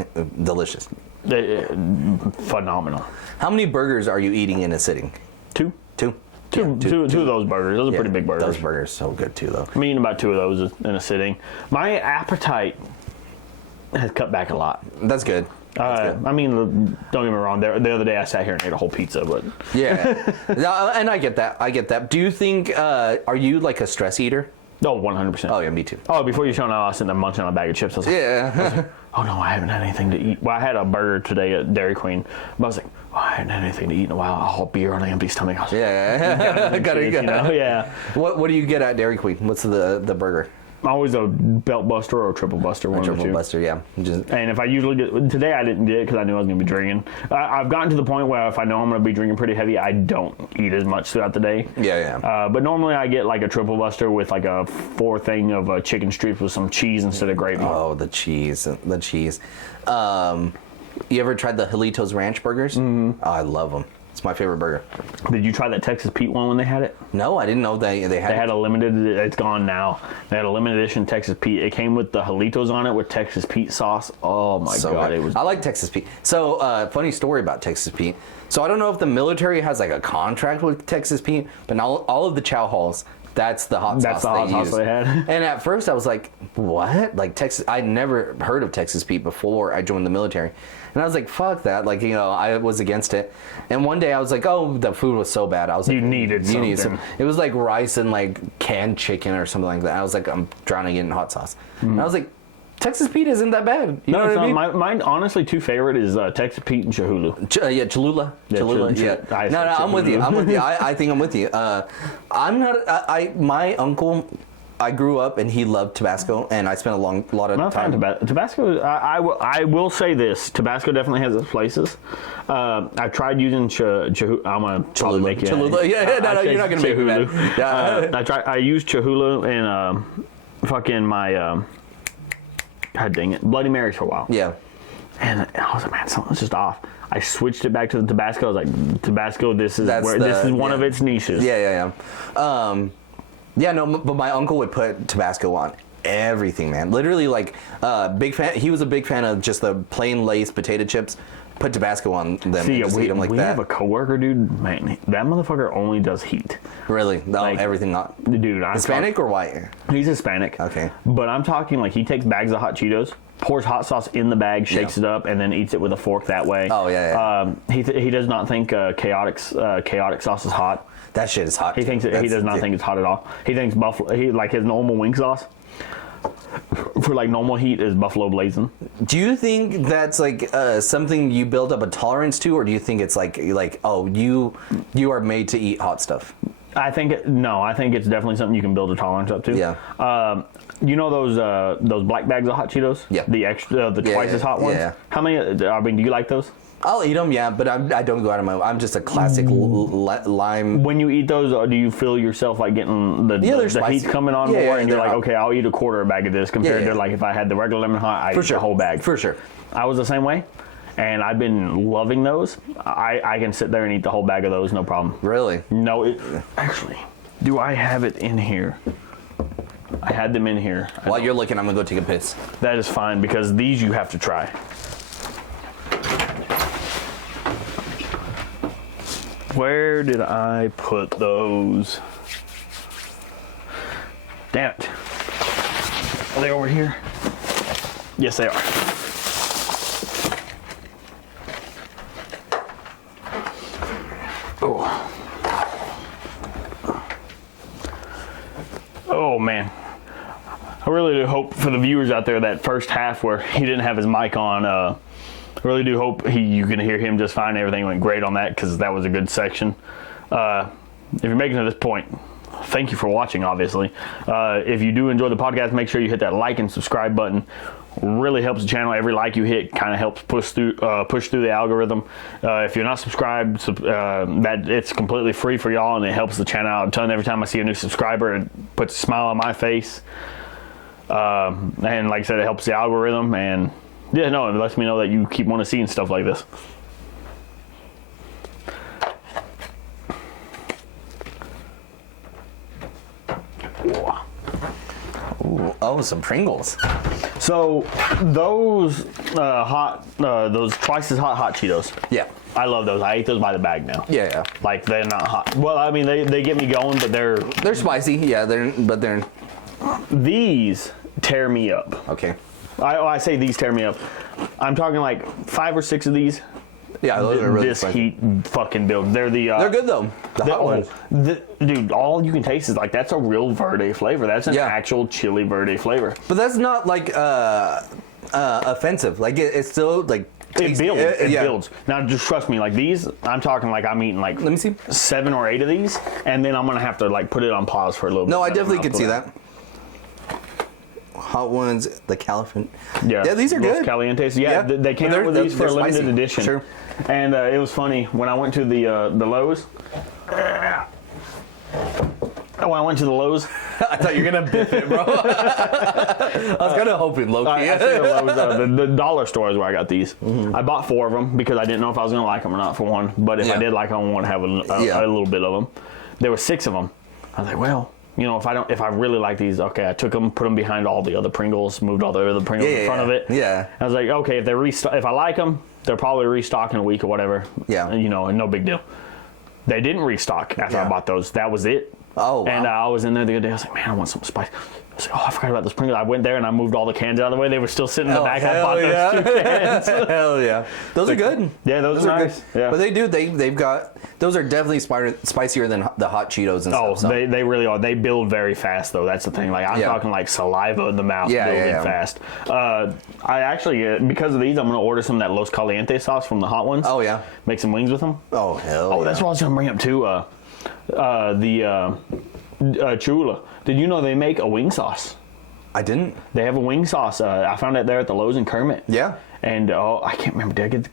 Delicious. Phenomenal. How many burgers are you eating in a sitting? 2. Two of those burgers. Those are pretty big burgers. Those burgers are so good too, though. I'm eating about 2 of those in a sitting. My appetite has cut back a lot. That's good. I mean, don't get me wrong. The other day I sat here and ate a whole pizza, but yeah, no, and I get that. Do you think are you like a stress eater? Oh, 100%. Oh yeah, me too. Oh, before you showed up, I was sitting there munching on a bag of chips. I was like, oh no, I haven't had anything to eat. Well, I had a burger today at Dairy Queen, but I was like, I haven't had anything to eat in a while. I'll beer on an empty stomach. I was like, gotta. Yeah. What do you get at Dairy Queen? What's the burger? Always a belt buster or a triple buster. Triple buster, yeah. And if I usually get today, I didn't get it because I knew I was going to be drinking. I've gotten to the point where if I know I'm going to be drinking pretty heavy, I don't eat as much throughout the day. Yeah. But normally I get like a triple buster with like a 4 thing of chicken strips with some cheese instead of gravy. Oh, the cheese. You ever tried the Jalitos Ranch burgers? Mm-hmm. Oh, I love them. It's my favorite burger. Did you try that Texas Pete one when they had it? No, I didn't know they had. They had a limited. It's gone now. They had a limited edition Texas Pete. It came with the Jalitos on it with Texas Pete sauce. Oh my god, good. it was. I like Texas Pete. So, funny story about Texas Pete. So I don't know if the military has like a contract with Texas Pete, but all of the chow halls. That's the hot sauce they had. And at first I was like, what? Like Texas, I'd never heard of Texas Pete before I joined the military. And I was like, fuck that. Like, I was against it. And one day I was like, oh, the food was so bad. I was like, you needed something. It was like rice and like canned chicken or something like that. I was like, I'm drowning in hot sauce. And I was like, Texas Pete isn't that bad. You know what I mean? Mine honestly 2 favorite is Texas Pete and Cholula. Cholula. Yeah. No, I'm with you. I think I'm with you. I'm not. My uncle. I grew up and he loved Tabasco, and I spent a lot of time. Tabasco. I will say this: Tabasco definitely has its places. I tried using Cholula. I'm gonna probably make it. Cholula. Yeah. No, you're not gonna make me mad. Yeah. I used Cholula and fucking my. God dang it, Bloody Marys for a while. Yeah. And I was like, man, something's just off. I switched it back to the Tabasco. I was like, Tabasco, this is one of its niches. Yeah. But my uncle would put Tabasco on everything, man. Literally, like, big fan. He was a big fan of just the plain Lay's potato chips. Put Tabasco on them. See, and just eat them like we that. have a coworker, dude. Man, that motherfucker only does heat. Really? No, like, everything not. Dude, Hispanic or white? He's Hispanic. Okay. But I'm talking like he takes bags of hot Cheetos, pours hot sauce in the bag, shakes it up, and then eats it with a fork that way. Oh yeah. He does not think chaotic sauce is hot. That shit is hot. He does not think it's hot at all. He thinks like his normal wing sauce for like normal heat is buffalo blazing. Do you think that's like something you build up a tolerance to, or do you think it's like oh you are made to eat hot stuff? I think it's definitely something you can build a tolerance up to. Yeah. You know those black bags of hot Cheetos? Yeah. The twice as hot ones. Yeah. How many? I mean, do you like those? I'll eat them, yeah, but I don't go out of my. I'm just a classic lime. When you eat those, do you feel yourself like getting the heat coming on more, and you're like, okay, I'll eat a quarter of a bag of this compared to like if I had the regular lemon hot, I eat the whole bag. For sure. I was the same way, and I've been loving those. I can sit there and eat the whole bag of those, no problem. Really? No, actually, do I have it in here? I had them in here. While you're looking, I'm gonna go take a piss. That is fine because these you have to try. Where did I put those? Damn it. Are they over here? Yes, they are. Oh. Oh, man. I really do hope for the viewers out there that first half where he didn't have his mic on, I really do hope you can hear him just fine. Everything went great on that because that was a good section. If you're making it to this point, thank you for watching, obviously. If you do enjoy the podcast, make sure you hit that like and subscribe button. Really helps the channel. Every like you hit kind of helps push through the algorithm. If you're not subscribed, that it's completely free for y'all, and it helps the channel out a ton. Every time I see a new subscriber, it puts a smile on my face. And like I said, it helps the algorithm, and yeah, no, it lets me know that you keep wanting to see stuff like this. Ooh, oh, some Pringles. So those those twice as hot Cheetos. Yeah. I love those. I eat those by the bag now. Yeah. Like they're not hot. Well, I mean they get me going, but they're spicy. Yeah, they're these tear me up. Okay. I say these tear me up. I'm talking like 5 or 6 of these. Yeah, those are really this spicy. heat fucking build. They're they're good though. The hot ones. Dude, all you can taste is like that's a real verde flavor. That's an actual chili verde flavor. But that's not like offensive. Like it's still like it builds. It builds. Now just trust me. Like these, I'm talking like I'm eating like let me see 7 or 8 of these, and then I'm gonna have to like put it on pause for a little bit. No, I definitely could see that. Hot ones, the California. Yeah, these are good. Calientes. Yeah, they came out with these for a limited spicy. edition. Sure. And it was funny when I went to the Lowe's. When I went to the Lowe's, I thought you were gonna biff it, bro. I was kind of hoping, Loki. The dollar store is where I got these. Mm-hmm. I bought 4 of them because I didn't know if I was gonna like them or not. For one, but if I did like them, I want to have a little bit of them. There were 6 of them. I was like, well. You know, if I really like these, okay, I took them, put them behind all the other Pringles, moved all the other Pringles in front of it. Yeah. I was like, okay, if I like them, they'll probably restock in a week or whatever. Yeah. You know, no big deal. They didn't restock after I bought those. That was it. Oh, wow. And I was in there the other day. I was like, man, I want some spice. I was like, oh, I forgot about those Pringles. I went there and I moved all the cans out of the way. They were still sitting in the back. I bought those 2 cans. Hell yeah. Those are good. Yeah, those are nice. Good. Yeah. But they've got, those are definitely spicier than the hot Cheetos and stuff. Oh, they really are. They build very fast, though. That's the thing. Like, I'm talking like saliva in the mouth building fast. I actually, because of these, I'm going to order some of that Los Calientes sauce from the hot ones. Oh, yeah. Make some wings with them. Oh, hell yeah. Oh, that's what I was going to bring up, too. Chula. Did you know they make a wing sauce? I didn't. They have a wing sauce. I found it there at the Lowe's in Kermit. Yeah. And I can't remember. Did I get?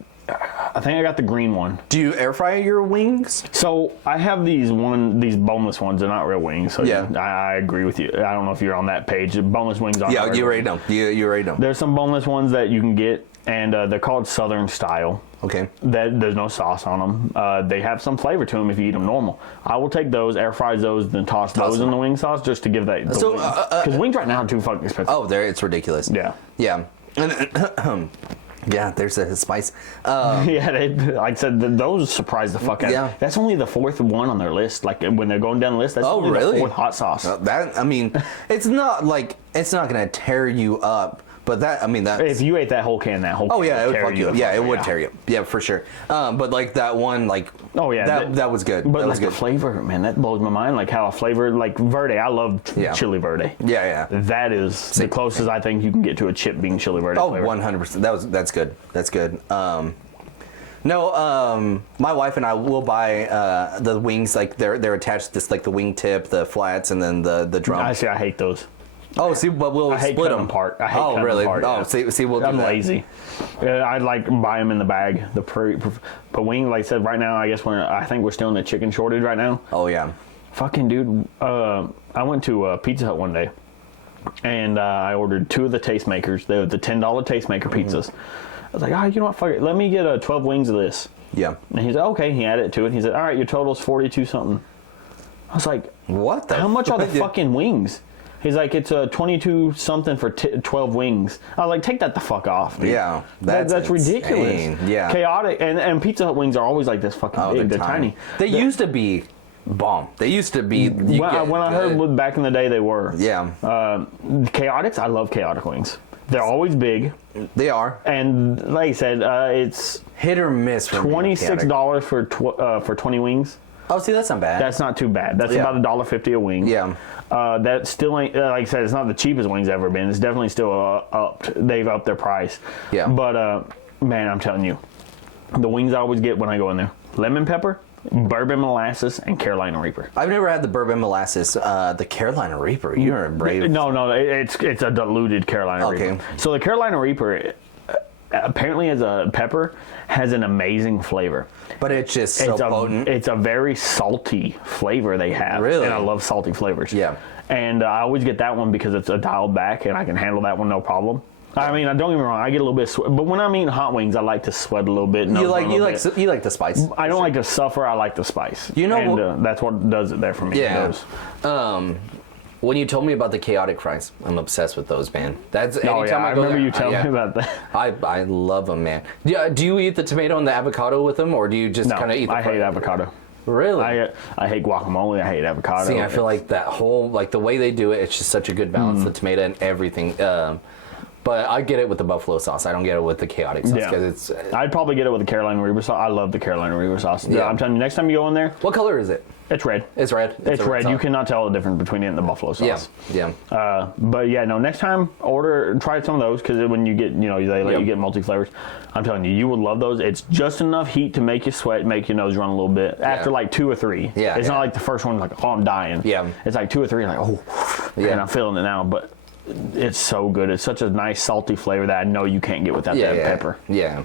I think I got the green one. Do you air fry your wings? So I have these boneless ones. They're not real wings. So yeah, I agree with you. I don't know if you're on that page. Boneless wings aren't. Yeah, you already know. You already know. There's some boneless ones that you can get, and they're called Southern style. Okay. There's no sauce on them. They have some flavor to them if you eat them normal. I will take those, air fry those, then toss those in the wing sauce just to give that. Because wings right now are too fucking expensive. Oh, it's ridiculous. Yeah. Yeah. Yeah, there's a spice. Yeah, like I said, those surprise the fuck out of me. That's only the 4th one on their list. Like when they're going down the list, that's only the 4th hot sauce. It's not like it's not gonna tear you up. But if you ate that whole can, it would fuck you up. Yeah, it would tear you up. Yeah, for sure. But like that one, like that was good. But that was good. The flavor, man, that blows my mind. Like how a flavor like verde, I love chili verde. Yeah. That is the closest I think you can get to a chip being chili verde. Oh, 100%. That's good. That's good. No, my wife and I will buy the wings like they're attached to this like the wing tip, the flats, and then the drum. I hate those. Oh, see, but we'll I hate split cutting them apart. I hate cutting really? apart. Oh, Yeah. see, we'll do I'm that. lazy. I like buy them in the bag. But wing, like I said, right now, I guess I think we're still in the chicken shortage right now. Oh yeah. Fucking dude, I went to Pizza Hut one day, and I ordered 2 of the tastemakers. They were the $10 tastemaker pizzas. I was like, you know what, fuck it. Let me get 12 wings of this. Yeah. And he's like, okay. He added it to it. He said, all right, your total's 42 something. I was like, What the? how much are the fucking wings? He's like, it's 22 something for 12 wings. I was like, take that the fuck off, dude. Yeah, that's ridiculous. insane. Yeah. Chaotic. And Pizza Hut wings are always like this fucking big. They're tiny. They used to be bomb. They used to be. When I heard back in the day, they were. Yeah. Chaotix, I love chaotic wings. They're always big. They are. And like I said, it's Hit or miss. From $26 for 20 wings. Oh, see, that's not bad. That's not too bad. That's about $1.50 a wing. Yeah. That still ain't, like I said, it's not the cheapest wings ever been. It's definitely still upped. They've upped their price. Yeah. But man, I'm telling you, the wings I always get when I go in there: lemon pepper, bourbon molasses, and Carolina Reaper. I've never had the bourbon molasses. The Carolina Reaper. You're brave. No, it's a diluted Carolina Okay. Reaper. So the Carolina Reaper, apparently as a pepper, has an amazing flavor. But it's just so potent. It's a very salty flavor they have. Really? And I love salty flavors. Yeah. And I always get that one because it's a dialed back and I can handle that one no problem. I mean, don't get me wrong, I get a little bit sweat, but when I'm eating hot wings, I like to sweat a little bit. You like the spice. I don't like to suffer. I like the spice. You know, and that's what does it there for me. Yeah. When you told me about the chaotic fries, I'm obsessed with those, man. That's anytime I go remember there, you telling me about that. I love them, man. Yeah. Do you eat the tomato and the avocado with them, or do you just No, kind of eat? I hate avocado. Really? I hate guacamole. I hate avocado. See, I feel like that whole the way they do it, it's just such a good balance. The tomato and everything. But I get it with the buffalo sauce. I don't get it with the chaotic sauce because I'd probably get it with the Carolina Reaper sauce. I love the Carolina Reaper sauce. Yeah. I'm telling you, next time you go in there, What color is it? it's red. It's red. It's a red. You sauce. cannot tell the difference between it and the buffalo sauce. Yeah. Yeah. But yeah, no. Next time, try some of those because when you get, they let you get multi flavors. I'm telling you, you would love those. It's just enough heat to make you sweat, make your nose run a little bit. After like 2 or 3, Yeah, it's yeah. not like the first one, like I'm dying. Yeah. It's like 2 or 3, like and I'm feeling it now. But it's so good. It's such a nice salty flavor that I know you can't get without that pepper. Yeah.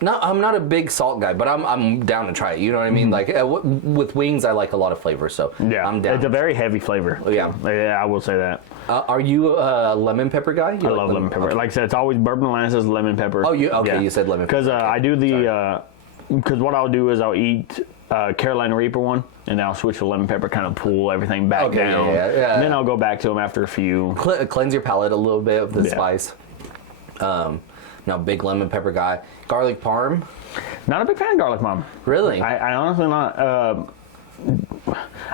No, I'm not a big salt guy, but I'm down to try it. You know what I mean? Like with wings, I like a lot of flavor, so Yeah, I'm down. It's a very heavy flavor. Yeah. Yeah, I will say that. Are you a lemon pepper guy? I love lemon pepper. Okay. Like I said, it's always bourbon molasses, lemon pepper. Oh, you said lemon pepper. Because I do because what I'll do is I'll eat Carolina Reaper one, and then I'll switch to lemon pepper, kind of pull everything back down. Yeah. And then I'll go back to them after a few. Cleanse your palate a little bit of the spice. No, big lemon pepper guy. Garlic parm. Not a big fan of garlic parm. Really? I honestly not.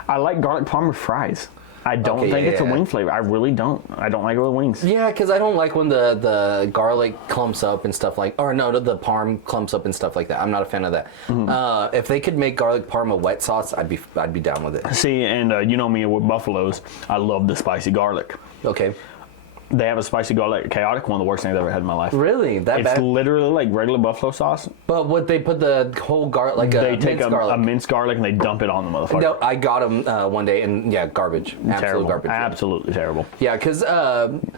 I like garlic parm with fries. I don't think it's a wing flavor. I really don't. I don't like it with wings. Yeah, because I don't like when the garlic clumps up and stuff the parm clumps up and stuff like that. I'm not a fan of that. If they could make garlic parm a wet sauce, I'd be down with it. See, and you know me with buffaloes, I love the spicy garlic. Okay. They have a spicy garlic chaotic, one of the worst things I've ever had in my life. Really? That It's bad? literally like regular buffalo sauce. But would they put the whole garlic, They take minced garlic? a minced garlic and they dump it on the motherfucker. No, I got them one day, and garbage. Absolute Terrible. garbage. Absolutely terrible. Yeah, because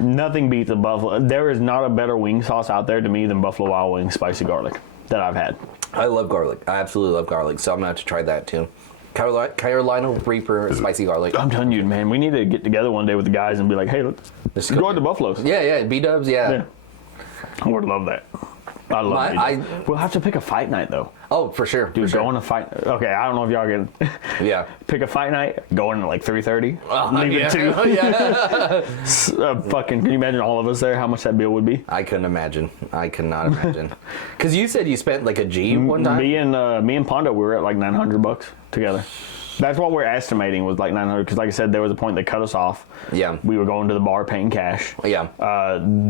Nothing beats a buffalo. There is not a better wing sauce out there to me than Buffalo Wild Wings spicy garlic that I've had. I love garlic. I absolutely love garlic, so I'm going to have to try that too. Carolina Reaper spicy garlic. I'm telling you, man, we need to get together one day with the guys and be like, hey, let's go to the Buffaloes. Yeah, B-dubs, yeah. I would love that. I love it. We'll have to pick a fight night, though. Oh, for sure. Dude, go on a fight. Okay, I don't know if y'all can Yeah. pick a fight night, go in at like 3:30, leave yeah. at 2. Yeah. Fucking, can you imagine all of us there, how much that bill would be? I couldn't imagine. I could not imagine. Because you said you spent like a G one time? Me and Pondo, we were at like $900 together. That's what we're estimating was like 900 because, like I said, there was a point they cut us off. Yeah. We were going to the bar paying cash. Yeah.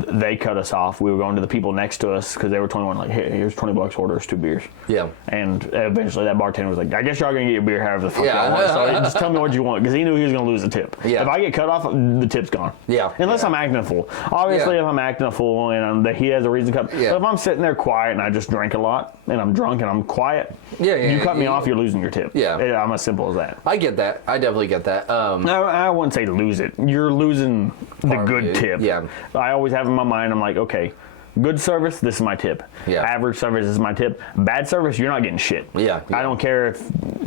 They cut us off. We were going to the people next to us because they were 21. Like, hey, here's $20. Order us 2 beers. Yeah. And eventually, that bartender was like, I guess y'all gonna get your beer however the fuck Yeah. y'all want. So just tell me what you want because he knew he was gonna lose the tip. Yeah. If I get cut off, the tip's gone. Yeah. Unless I'm acting a fool. Obviously, Yeah. if I'm acting a fool and he has a reason to cut. Yeah. But if I'm sitting there quiet and I just drink a lot and I'm drunk and I'm quiet, Yeah, you cut me off, you're losing your tip. Yeah. I'm as simple is that? I get that. I definitely get that. I wouldn't say lose it. You're losing the good tip. Yeah. I always have in my mind, I'm like, okay, good service, this is my tip. Yeah. Average service, this is my tip. Bad service, you're not getting shit. Yeah. I don't care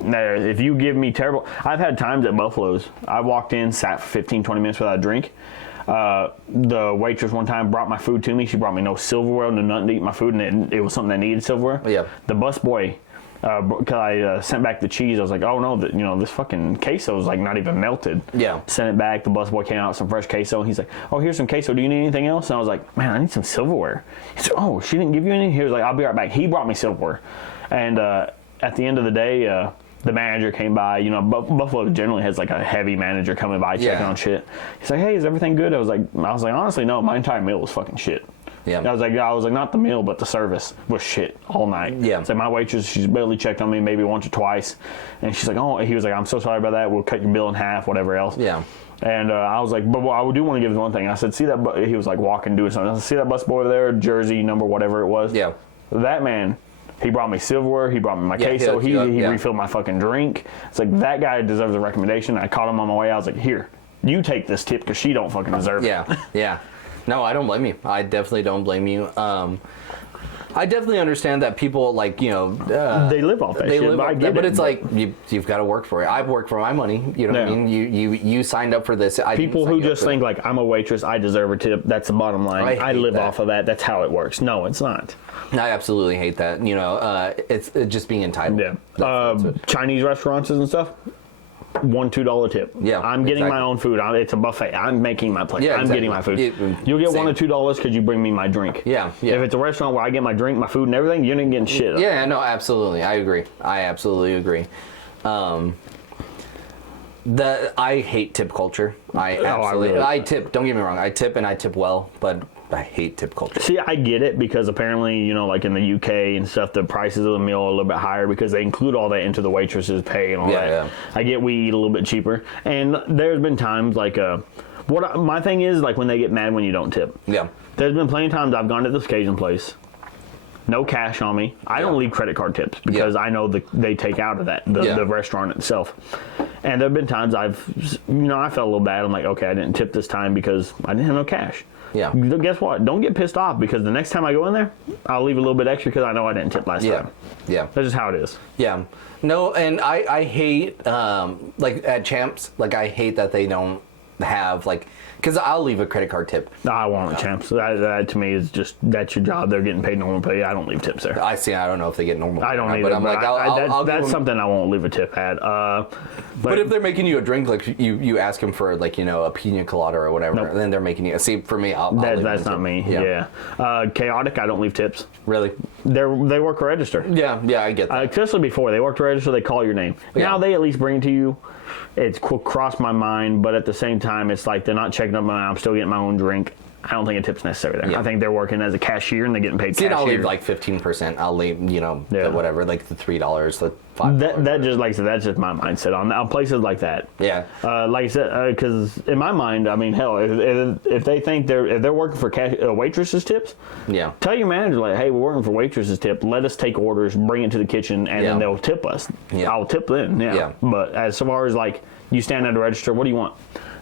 if you give me terrible. I've had times at Buffalo's, I walked in, sat for 15, 20 minutes without a drink. The waitress one time brought my food to me. She brought me no silverware, no nothing to eat my food, and it was something that needed silverware. Yeah. The busboy, because I sent back the cheese, I was like, oh no, this fucking queso is like not even melted. Yeah. Sent it back. The busboy came out with some fresh queso, and he's like, oh, here's some queso. Do you need anything else? And I was like, man, I need some silverware. He said, oh, she didn't give you any? He was like, I'll be right back. He brought me silverware, and at the end of the day, the manager came by. Buffalo generally has like a heavy manager coming by checking on shit. He's like, hey, is everything good? I was like, honestly, no, my entire meal was fucking shit. Yeah. I was like, not the meal, but the service was shit all night. Yeah. So my waitress, she's barely checked on me maybe once or twice, and she's like, oh, he was like, I'm so sorry about that. We'll cut your bill in half, whatever else. Yeah. And I was like, but I do want to give him one thing. I said, see that? He was like walking, doing something. I said, see that busboy over there, jersey number, whatever it was. Yeah. That man. He brought me silverware. He brought me my queso. He refilled my fucking drink. It's like, that guy deserves a recommendation. I caught him on my way. I was like, here, you take this tip because she don't fucking deserve it. Yeah, yeah. No, I don't blame you. I definitely don't blame you. I definitely understand that people they live off that shit. But it's like you've got to work for it. I've worked for my money. You know what I mean? You signed up for this. People who just think like, I'm a waitress, I deserve a tip. That's the bottom line. I live off of that. That's how it works. No, it's not. I absolutely hate that. It's just being entitled. Yeah. That's Chinese restaurants and stuff. $1-2 tip. Yeah, I'm getting my own food. It's a buffet. I'm making my plate. I'm getting my food. You'll get $1 or $2 because you bring me my drink. Yeah, yeah. If it's a restaurant where I get my drink, my food, and everything, you're not getting shit. Yeah, no, absolutely. I agree. I absolutely agree. I hate tip culture. I tip. Don't get me wrong. I tip and I tip well, but I hate tip culture. See, I get it because apparently, like in the UK and stuff, the prices of the meal are a little bit higher because they include all that into the waitress's pay and all that. Yeah. I get we eat a little bit cheaper. And there's been times like, my thing is like when they get mad when you don't tip. Yeah. There's been plenty of times I've gone to this Cajun place, no cash on me. I don't leave credit card tips because I know they take out of that, the restaurant itself. And there have been times I felt a little bad. I'm like, okay, I didn't tip this time because I didn't have no cash. Yeah. Guess what? Don't get pissed off because the next time I go in there, I'll leave a little bit extra because I know I didn't tip last time. Yeah. That's just how it is. Yeah. No, and I hate, like at Champs, like I hate that they don't have like, because I'll leave a credit card tip. No, I won't at Champs. That to me is just, that's your job. They're getting paid normal pay. I don't leave tips there. I don't know if they get normal pay. I don't either. But I'm like, that's something I won't leave a tip at. But if they're making you a drink, like you ask them for like, a pina colada or whatever, and then they're making you, see, for me, I'll leave that's not me. Yeah. Chaotic, I don't leave tips. Really? They work a register. Yeah, I get that. Especially before, they work a register, they call your name. Now they at least bring it to you. It's crossed my mind, but at the same time, it's like they're not checking up on I'm still getting my own drink. I don't think a tip's necessary there. Yeah. I think they're working as a cashier and they're getting paid cashier. I'll leave like 15%. I'll leave, whatever, like the $3, the $5. That just, like I said, that's just my mindset on places like that. Yeah. Like I said, because in my mind, I mean, hell, if they think if they're working for waitresses tips, tell your manager, like, hey, we're working for waitresses tip. Let us take orders, bring it to the kitchen, and then they'll tip us. Yeah. I'll tip them. Yeah. But as far as like you stand at the register, what do you want?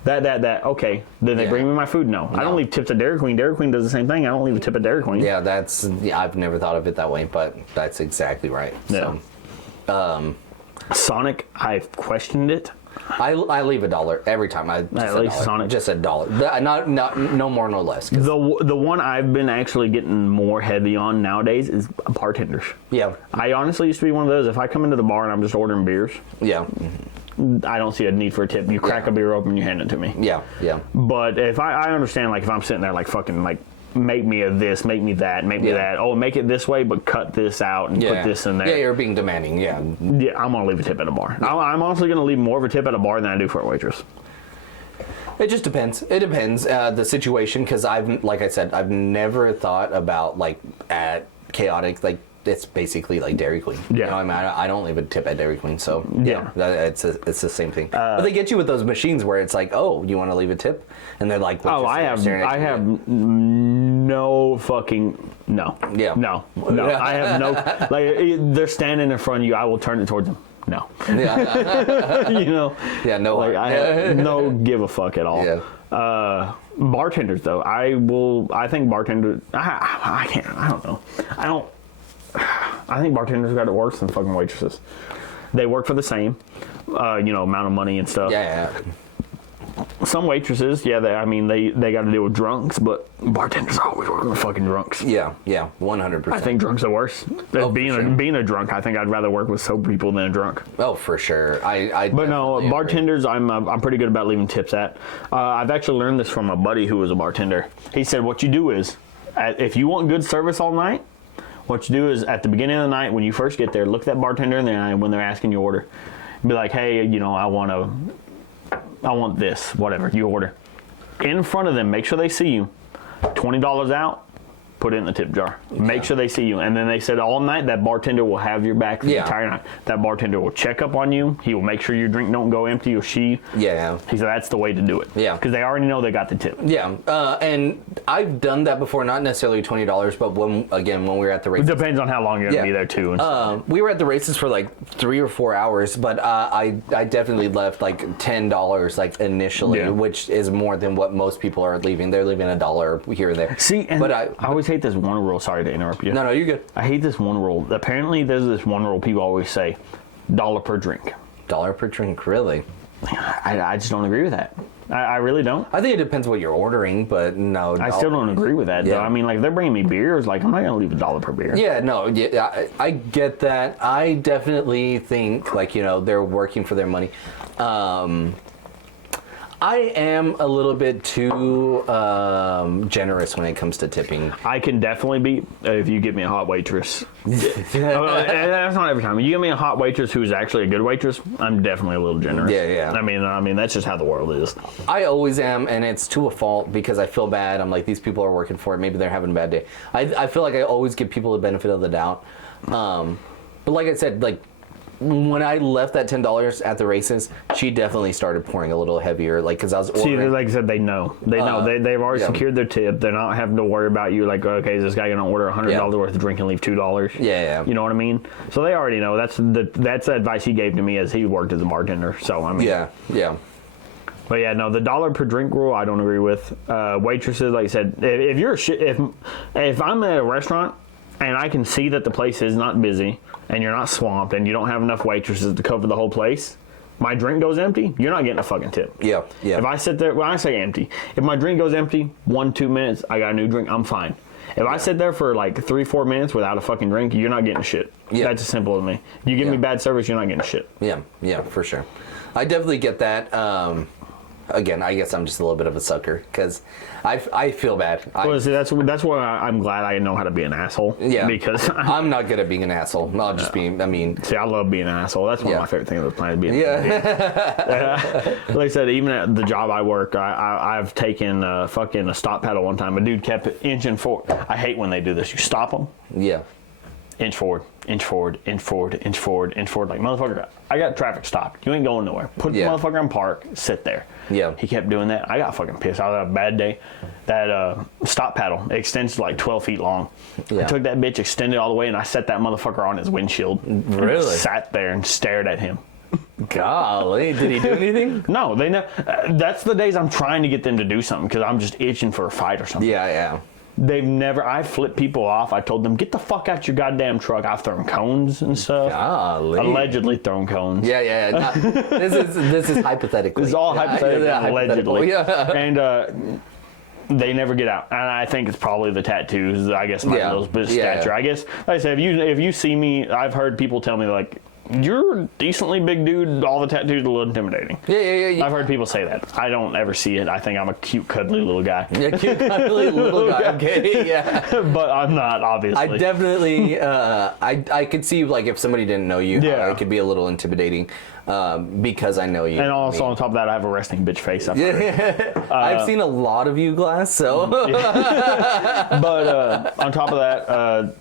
That, okay. Then they bring me my food? No. I don't leave tips at Dairy Queen. Dairy Queen does the same thing. I don't leave a tip at Dairy Queen. Yeah, I've never thought of it that way, but that's exactly right. Yeah. So, Sonic, I've questioned it. I leave $1 every time. At least Sonic. Just $1. Not no more, no less. The one I've been actually getting more heavy on nowadays is bartenders. Yeah. I honestly used to be one of those. If I come into the bar and I'm just ordering beers. Yeah. I don't see a need for a tip. You crack a beer open, you hand it to me. Yeah, yeah. But if I understand, like, if I'm sitting there, like, fucking, like, make me a this, make me that, make me that. Oh, make it this way, but cut this out and put this in there. Yeah, you're being demanding, yeah. Yeah, I'm going to leave a tip at a bar. I'm honestly going to leave more of a tip at a bar than I do for a waitress. It just depends. It depends, the situation, because like I said, I've never thought about, like, at Chaotic, like, it's basically like Dairy Queen. Yeah. I don't leave a tip at Dairy Queen, so it's the same thing. But they get you with those machines where it's like, oh, you want to leave a tip, and they're like, I have no fucking no. Yeah. No. I have no. Like they're standing in front of you, I will turn it towards them. no. Yeah. You know? Yeah, no. Like, I have no give a fuck at all. Yeah. Bartenders, though, I think bartenders, I don't know. I think bartenders got it worse than fucking waitresses. They work for the same, amount of money and stuff. Yeah. Some waitresses, yeah, they got to deal with drunks, but bartenders are always working with fucking drunks. Yeah, 100%. I think drunks are worse. Being a drunk, I think I'd rather work with sober people than a drunk. Oh, for sure. But no, bartenders, I'm pretty good about leaving tips at. I've actually learned this from a buddy who was a bartender. He said, what you do is, if you want good service all night, what you do is at the beginning of the night when you first get there, look at that bartender in the eye when they're asking you order. Be like, hey, I want this, whatever you order. In front of them, make sure they see you. $20 out, put it in the tip jar. Make sure they see you. And then they said all night that bartender will have your back for the entire night. That bartender will check up on you. He will make sure your drink don't go empty, or she. Yeah. He said that's the way to do it. Yeah. Because they already know they got the tip. Yeah. And I've done that before, not necessarily $20, but when we were at the races. It depends on how long you're going to be there, too. We were at the races for like 3 or 4 hours, but I definitely left like $10 like initially, which is more than what most people are leaving. They're leaving $1 here and there. See, but I always hate this one rule. Sorry to interrupt you. No, you're good. I hate this one rule. Apparently, there's this one rule people always say, $1 per drink. $1 per drink, really? I just don't agree with that. I really don't. I think it depends what you're ordering, but no. I still don't agree with that, though. I mean, like, if they're bringing me beers, like, I'm not going to leave $1 per beer. Yeah, no, I get that. I definitely think, like, they're working for their money. I am a little bit too generous when it comes to tipping. I can definitely be if you give me a hot waitress. That's not every time. You give me a hot waitress who's actually a good waitress, I'm definitely a little generous. Yeah. I mean that's just how the world is. I always am, and it's to a fault because I feel bad. I'm like, these people are working for it. Maybe they're having a bad day. I feel like I always give people the benefit of the doubt. But like I said, like, when I left that $10 at the races, she definitely started pouring a little heavier, like, because I was ordering. See, like I said, they know. They've already secured their tip. They're not having to worry about you, like, okay, is this guy going to order $100 worth of drink and leave $2? Yeah. You know what I mean? So they already know. That's the advice he gave to me as he worked as a bartender. So, I mean. Yeah. But yeah, no, the $1 per drink rule, I don't agree with. Waitresses, like I said, if I'm at a restaurant and I can see that the place is not busy, and you're not swamped, and you don't have enough waitresses to cover the whole place, my drink goes empty, you're not getting a fucking tip. Yeah. If I sit there, when I say empty, if my drink goes empty, 1-2 minutes, I got a new drink, I'm fine. If I sit there for like 3-4 minutes without a fucking drink, you're not getting a shit. Yeah. That's as simple as me. If you give me bad service, you're not getting a shit. Yeah, for sure. I definitely get that. Again, I guess I'm just a little bit of a sucker because I feel bad. Well, see, that's why I'm glad I know how to be an asshole. Yeah, because I'm not good at being an asshole. I'll just be. I mean, see, I love being an asshole. That's one of my favorite things on the planet. Being like I said, even at the job I work, I've taken fucking a stop paddle one time. A dude kept inching forward. I hate when they do this. You stop them. Yeah. Inch forward, inch forward, inch forward, inch forward, inch forward. Like, motherfucker, I got traffic stopped. You ain't going nowhere. Put the motherfucker in park, sit there. Yeah. He kept doing that. I got fucking pissed. I was on a bad day. That stop paddle extends to like 12 feet long. Yeah. I took that bitch, extended all the way, and I set that motherfucker on his windshield. Really? Sat there and stared at him. Golly, did he do anything? No, they know. That's the days I'm trying to get them to do something because I'm just itching for a fight or something. Yeah. They've never. I flipped people off. I told them, get the fuck out your goddamn truck. I've thrown cones and stuff. Golly. Allegedly thrown cones. Yeah. This is hypothetically. This is all hypothetically. Allegedly. Yeah. And they never get out. And I think it's probably the tattoos. I guess my little bit of stature. I guess, like I said, if you see me, I've heard people tell me, like, you're a decently big dude. All the tattoos are a little intimidating. Yeah. I've heard people say that. I don't ever see it. I think I'm a cute, cuddly little guy. Yeah, cute, cuddly little guy. Okay, yeah. But I'm not, obviously. I definitely, I could see, like, if somebody didn't know you, it could be a little intimidating because I know you. And also, on top of that, I have a resting bitch face. I've seen a lot of you, Glass, so. But on top of that,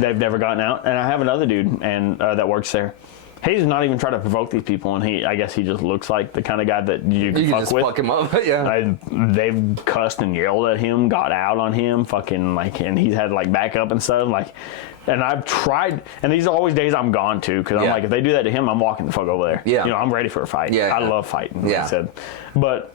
they've never gotten out. And I have another dude that works there. He's not even trying to provoke these people, and I guess he just looks like the kind of guy that you can You fuck just with. fuck him up, yeah. They've cussed and yelled at him, got out on him, fucking like, and he's had like backup and stuff, like. And I've tried, and these are always days I'm gone to, because I'm like, if they do that to him, I'm walking the fuck over there. Yeah. You know, I'm ready for a fight. Yeah. I love fighting. Like Yeah. I said, but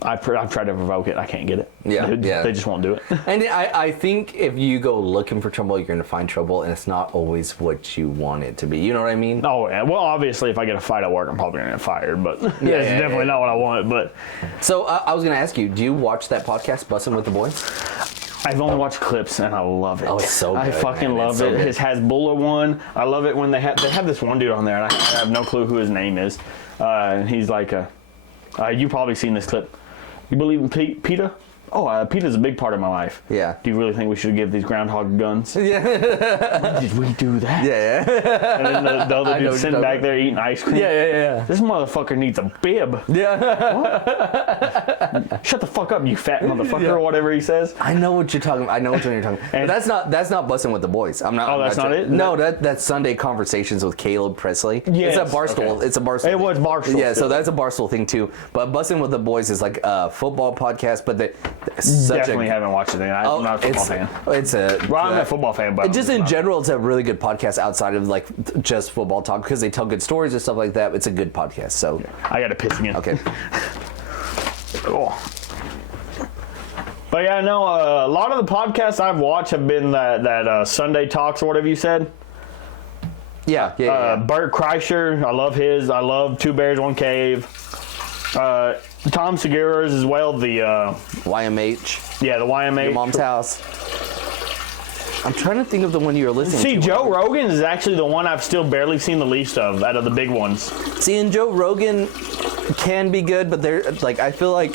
I've tried to provoke it. I can't get it. Yeah. They just won't do it. And I think if you go looking for trouble, you're going to find trouble, and it's not always what you want it to be. You know what I mean? Oh, yeah. Well, obviously, if I get a fight at work, I'm probably going to get fired, but it's definitely not what I want. But So I was going to ask you, do you watch that podcast, Bussin' with the Boys? I've only watched clips, and I love it. Oh, it's so I good, fucking man. love It's so it. good. His Hasbulla one. I love it when they have this one dude on there, and I have no clue who his name is. And he's like, you've probably seen this clip. You believe in PETA? Oh, PETA's a big part of my life. Yeah. Do you really think we should give these groundhog guns? Yeah. When did we do that? Yeah. And then the I other know dude what sitting you're back talking there eating ice cream. Yeah. This motherfucker needs a bib. Yeah. Shut the fuck up, you fat motherfucker, Yeah. or whatever he says. I know what you're talking about. I know what you're talking about. But And- that's not Bussin' with the Boys. I'm not. Oh, I'm that's not it? No, that's Sunday Conversations with Caleb Presley. Yes, It's a Barstool. okay. It's a Barstool. It was Barstool, Yeah, so too. that's a Barstool thing too. But Bussin' with the Boys is like a football podcast, but such Definitely haven't watched it. I'm not a football fan. It's a. Well, I'm a football fan, but Just in general, it's a really good podcast outside of like just football talk because they tell good stories and stuff like that. It's a good podcast. So I got to piss again. okay. Oh. But yeah, no, a lot of the podcasts I've watched have been that Sunday Talks or whatever you said. Yeah. Bert Kreischer, I love his. I love Two Bears, One Cave. Tom Segura's as well, the YMH. the YMH. Your mom's house. I'm trying to think of the one you were listening See, to. Joe Rogan is actually the one I've still barely seen the least of out of the big ones. See, and Joe Rogan can be good, but I feel like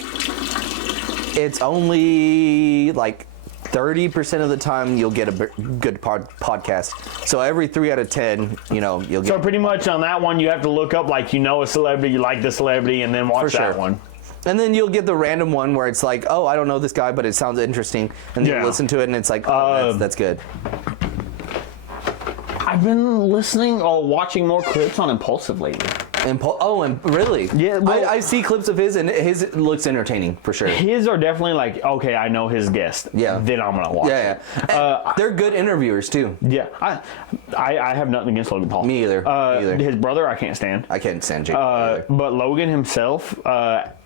it's only like 30% of the time you'll get a good podcast. So every 3 out of 10, you'll get. So pretty much on that one, you have to look up like a celebrity, you like the celebrity, and then watch For that sure. one. And then you'll get the random one where it's like, oh, I don't know this guy, but it sounds interesting. And then Yeah. you listen to it, and it's like, oh, that's good. I've been watching more clips on Impulsive lately. And really? Yeah, well- I see clips of his, and his looks entertaining for sure. His are definitely like, okay, I know his guest. Yeah. Then I'm gonna watch Yeah. it. And they're good interviewers too. Yeah. I have nothing against Logan Paul. Me either. Me either. His brother, I can't stand. I can't stand Jake. either. But Logan himself,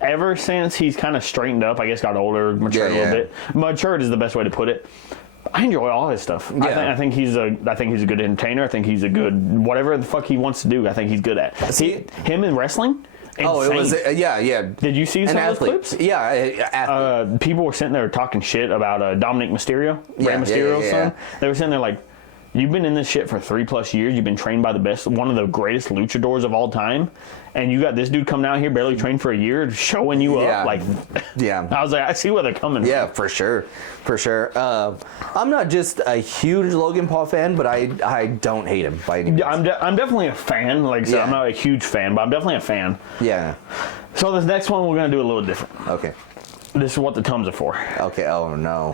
ever since he's kind of straightened up, I guess got older, matured a Yeah, little yeah. bit. Matured is the best way to put it. I enjoy all his stuff. Yeah. I think he's a good entertainer. I think he's a good whatever the fuck he wants to do. I think he's good at. Him in wrestling. Oh, it was insane. yeah. Did you see An some of those athlete. clips? Yeah, athlete. People were sitting there talking shit about Dominic Mysterio, Rey Yeah, Mysterio's yeah. son. They were sitting there like, you've been in this shit for 3+ years. You've been trained by the best, one of the greatest luchadors of all time. And you got this dude coming out here, barely trained for a year, showing you Yeah. up. Like, Yeah. I was like, I see where they're coming Yeah, for sure. I'm not just a huge Logan Paul fan, but I don't hate him by any means. from. I'm definitely a fan. Like I said, Yeah. I'm not a huge fan, but I'm definitely a fan. Yeah. So this next one, we're going to do a little different. Okay. This is what the Tums are for. Okay. Oh no.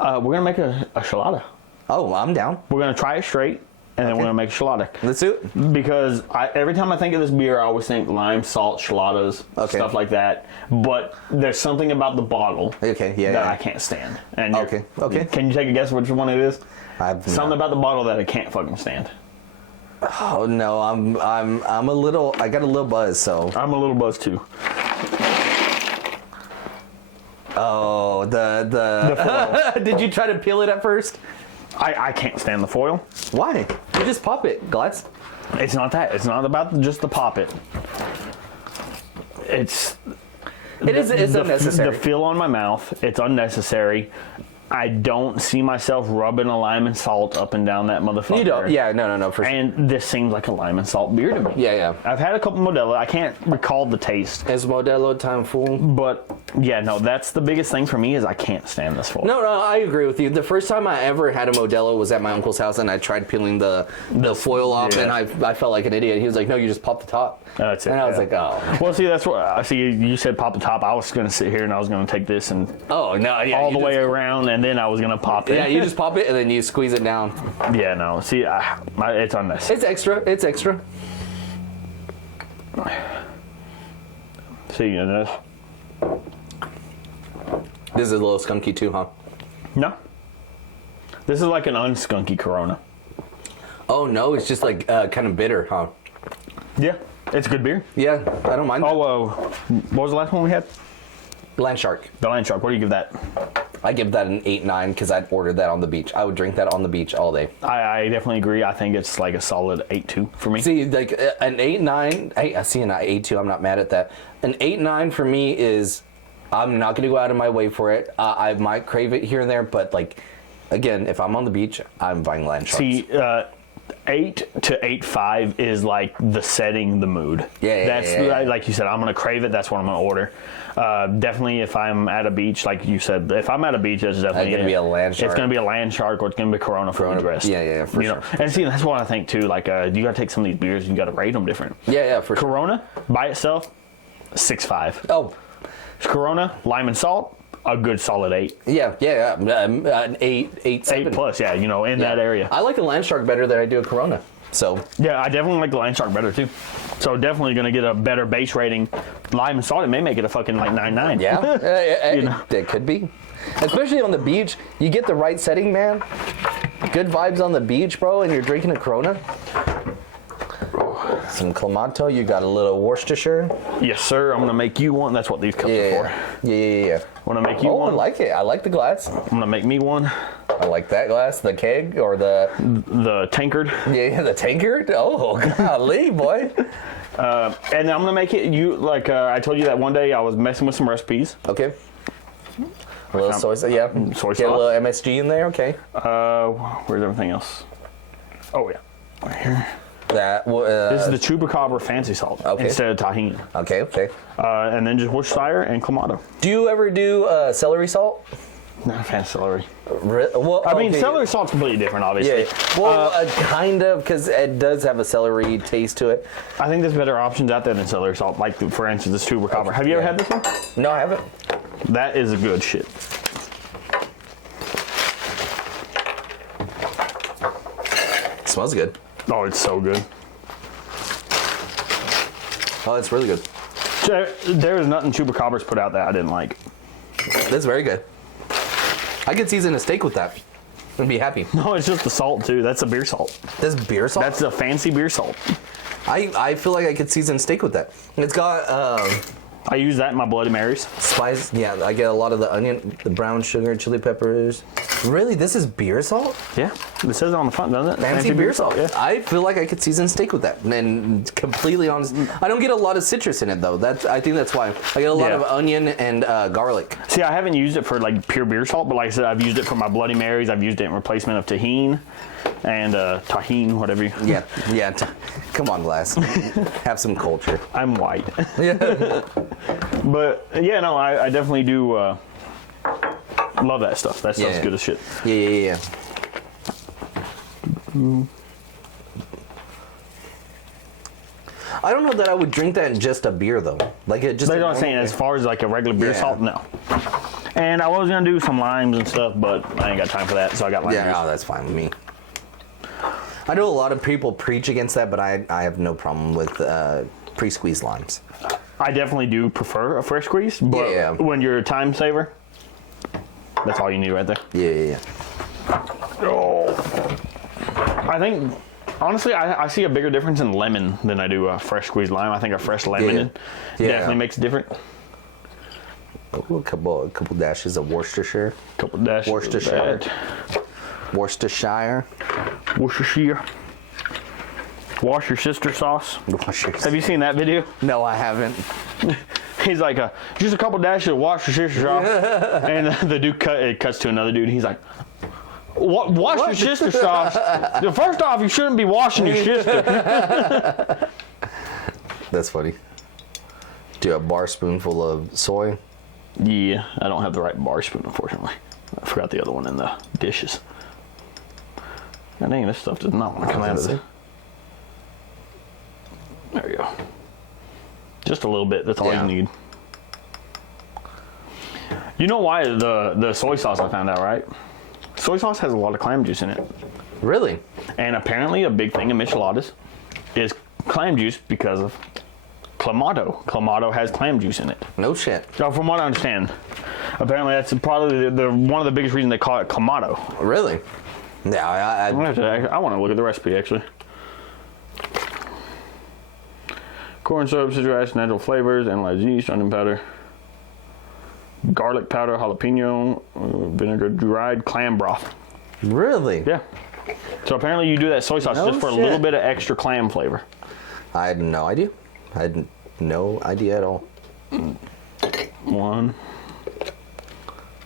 We're going to make a enchilada. Oh, I'm down. We're going to try it straight, and then we're going to make a enchilada. Let's do it. Because every time I think of this beer, I always think lime, salt, enchiladas, Okay. stuff like that. But there's something about the bottle Okay. Yeah. that yeah. I can't stand. And Okay, okay. Can you take a guess which one it is? I've Something not- about the bottle that I can't fucking stand. Oh no, I'm a little. I got a little buzz. So. I'm a little buzzed too. Oh, the. Did you try to peel it at first? I can't stand the foil. Why? You just pop it, Glass. It's not that. It's not about just the pop it. It's. It's unnecessary. The feel on my mouth, it's unnecessary. I don't see myself rubbing a lime and salt up and down that motherfucker. You don't. Yeah. No. For sure. And this seems like a lime and salt beer to me. Yeah. I've had a couple Modelo. I can't recall the taste. Is Modelo time full? But, yeah, no, that's the biggest thing for me is I can't stand this foil. No, I agree with you. The first time I ever had a Modelo was at my uncle's house, and I tried peeling the foil off, yeah. and I felt like an idiot. He was like, "No, you just pop the top." That's it. And I was yeah. like, "Oh, Well, see, that's what I see. You said pop the top. I was going to sit here and I was going to take this and oh no, yeah." all the way around and then I was gonna pop it. Yeah, you just pop it and then you squeeze it down. Yeah, no. See, it's unnecessary. It's extra. See, and this. This is a little skunky too, huh? No. This is like an unskunky Corona. Oh no, it's just like kind of bitter, huh? Yeah, it's good beer. Yeah, I don't mind. Oh, what was the last one we had? Land Shark. The Land Shark. What do you give that? I give that an 8-9 because I'd ordered that on the beach. I would drink that on the beach all day. I definitely agree. I think it's like a solid 8.2 for me. See, like an 8-9. I see an 8.2. I'm not mad at that. An 8-9 for me is I'm not going to go out of my way for it. I might crave it here and there, but like again, if I'm on the beach, I'm buying Land Sharks. See, 8 to 8.5 is like the setting the mood. Yeah. Like you said, I'm gonna crave it. That's what I'm gonna order. Definitely, if I'm at a beach, like you said, if I'm at a beach, it's definitely gonna be a Land Shark. It's gonna be a Land Shark, or it's gonna be Corona for the rest. Yeah, for sure. And see, that's what I think too. Like, you gotta take some of these beers, you gotta rate them different. Yeah, for sure. Corona by itself, 6.5. Oh, Corona, lime and salt, a good solid 8. yeah. An 8, 7. 8+, yeah, in that area. I like a Land Shark better than I do a Corona. So Yeah, I definitely like the Land Shark better too. So definitely gonna get a better base rating. Lime and salt, it may make it a fucking like 9.9. yeah, it could be. Especially on the beach, you get the right setting, man. Good vibes on the beach, bro, and you're drinking a Corona. Some Clamato, you got a little Worcestershire. Yes, sir. I'm gonna make you one. That's what these cups are for. Yeah. I'm gonna make you Oh, one. I like it. I like the glass. I'm gonna make me one. I like that glass. The keg or the tankard. yeah, the tankard. Oh, golly, boy. And I'm gonna make it. I told you that one day I was messing with some recipes. Okay. A little soy sauce. Yeah. Soy Get a sauce. little MSG in there. Okay. Where's everything else? Oh yeah, right here. That. This is the Chupacabra fancy salt instead of tahini. Okay. And then just Worcestershire and Clamato. Do you ever do celery salt? Not a fan of celery. Well, I mean, celery salt's completely different, obviously. Yeah. Well, kind of, because it does have a celery taste to it. I think there's better options out there than celery salt. Like, for instance, this Chupacabra. Have you ever had this one? No, I haven't. That is a good shit. It smells good. Oh, it's so good. Oh, it's really good. There is nothing Chupacabra's put out that I didn't like. That's very good. I could season a steak with that and be happy. No, it's just the salt too. That's a beer salt. That's beer salt? That's a fancy beer salt. I feel like I could season steak with that. It's got I use that in my Bloody Marys. spice. Yeah, I get a lot of the onion, the brown sugar, chili peppers. Really? This is beer salt? Yeah, it says it on the front, doesn't it? Fancy beer salt. Yeah. I feel like I could season steak with that. And completely honest, I don't get a lot of citrus in it though. I think that's why. I get a lot of onion and garlic. See, I haven't used it for like pure beer salt, but like I said, I've used it for my Bloody Marys. I've used it in replacement of tahini and tahine, whatever. Yeah. Come on, Glass. Have some culture. I'm white. Yeah. But yeah, no, I definitely do love that stuff. That stuff's good as shit. Yeah. I don't know that I would drink that in just a beer though. Like it just. That's what I'm saying. As far as like a regular beer salt, no. And I was gonna do some limes and stuff, but I ain't got time for that, so I got limes. Yeah, no, that's fine with me. I know a lot of people preach against that, but I have no problem with pre-squeezed limes. I definitely do prefer a fresh squeeze, but when you're a time saver, that's all you need right there. Yeah. Oh. I think, honestly, I see a bigger difference in lemon than I do a fresh squeezed lime. I think a fresh lemon definitely makes it different. Ooh, a couple dashes of Worcestershire. Couple dashes. Worcestershire. Wash your sister sauce. Worcestershire. Have you seen that video? No, I haven't. He's like, just a couple dashes of wash your sister sauce. And the dude cuts to another dude. And he's like, wash your sister sauce? First off, you shouldn't be washing your sister. That's funny. Do a bar spoonful of soy. Yeah, I don't have the right bar spoon, unfortunately. I forgot the other one in the dishes. God dang, this stuff does not want to come out of it. There you go. Just a little bit. That's all you need. You know why the soy sauce I found out, right? Soy sauce has a lot of clam juice in it. Really? And apparently a big thing in micheladas is clam juice because of Clamato. Clamato has clam juice in it. No shit. So from what I understand, apparently that's probably the one of the biggest reasons they call it Clamato. Really? Yeah, I want to look at the recipe actually. Corn syrup, citric acid, natural flavors, analyzed yeast, onion powder, garlic powder, jalapeno, vinegar, dried clam broth. Really? Yeah. So apparently you do that soy sauce just for a little bit of extra clam flavor. I had no idea. I had no idea at all. 1.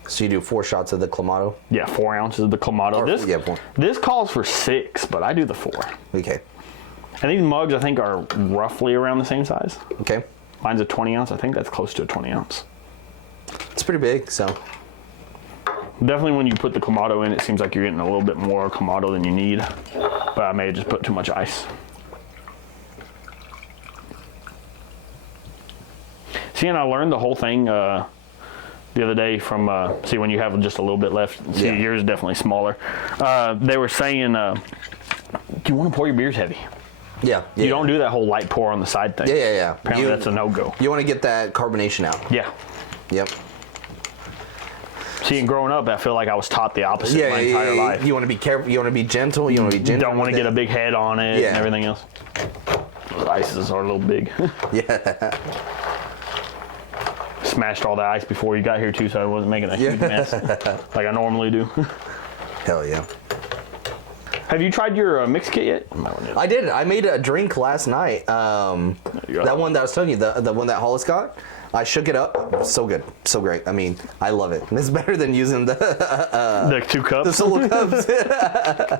So you do 4 shots of the Clamato? Yeah, 4 ounces of the Clamato. This calls for 6, but I do the 4. Okay. And these mugs, I think, are roughly around the same size. Okay. Mine's a 20 ounce. I think that's close to a 20 ounce. It's pretty big, so. Definitely when you put the Clamato in, it seems like you're getting a little bit more Clamato than you need. But I may have just put too much ice. See, and I learned the whole thing the other day from, see, when you have just a little bit left, see, yours is definitely smaller. They were saying, do you want to pour your beers heavy? Yeah. You don't do that whole light pour on the side thing. Yeah. Apparently that's a no-go. You want to get that carbonation out. Yeah. Yep. See, and growing up, I feel like I was taught the opposite my entire life. You want to be careful. You want to be gentle. You want to be gentle. Don't want to get a big head on it and everything else. Those ices are a little big. Yeah. Smashed all the ice before you got here too, so I wasn't making a huge mess like I normally do. Hell yeah. Have you tried your mix kit yet? I did. I made a drink last night. That one that I was telling you, the one that Hollis got. I shook it up. So good. So great. I mean, I love it. It's better than using the 2 cups. The solo cups.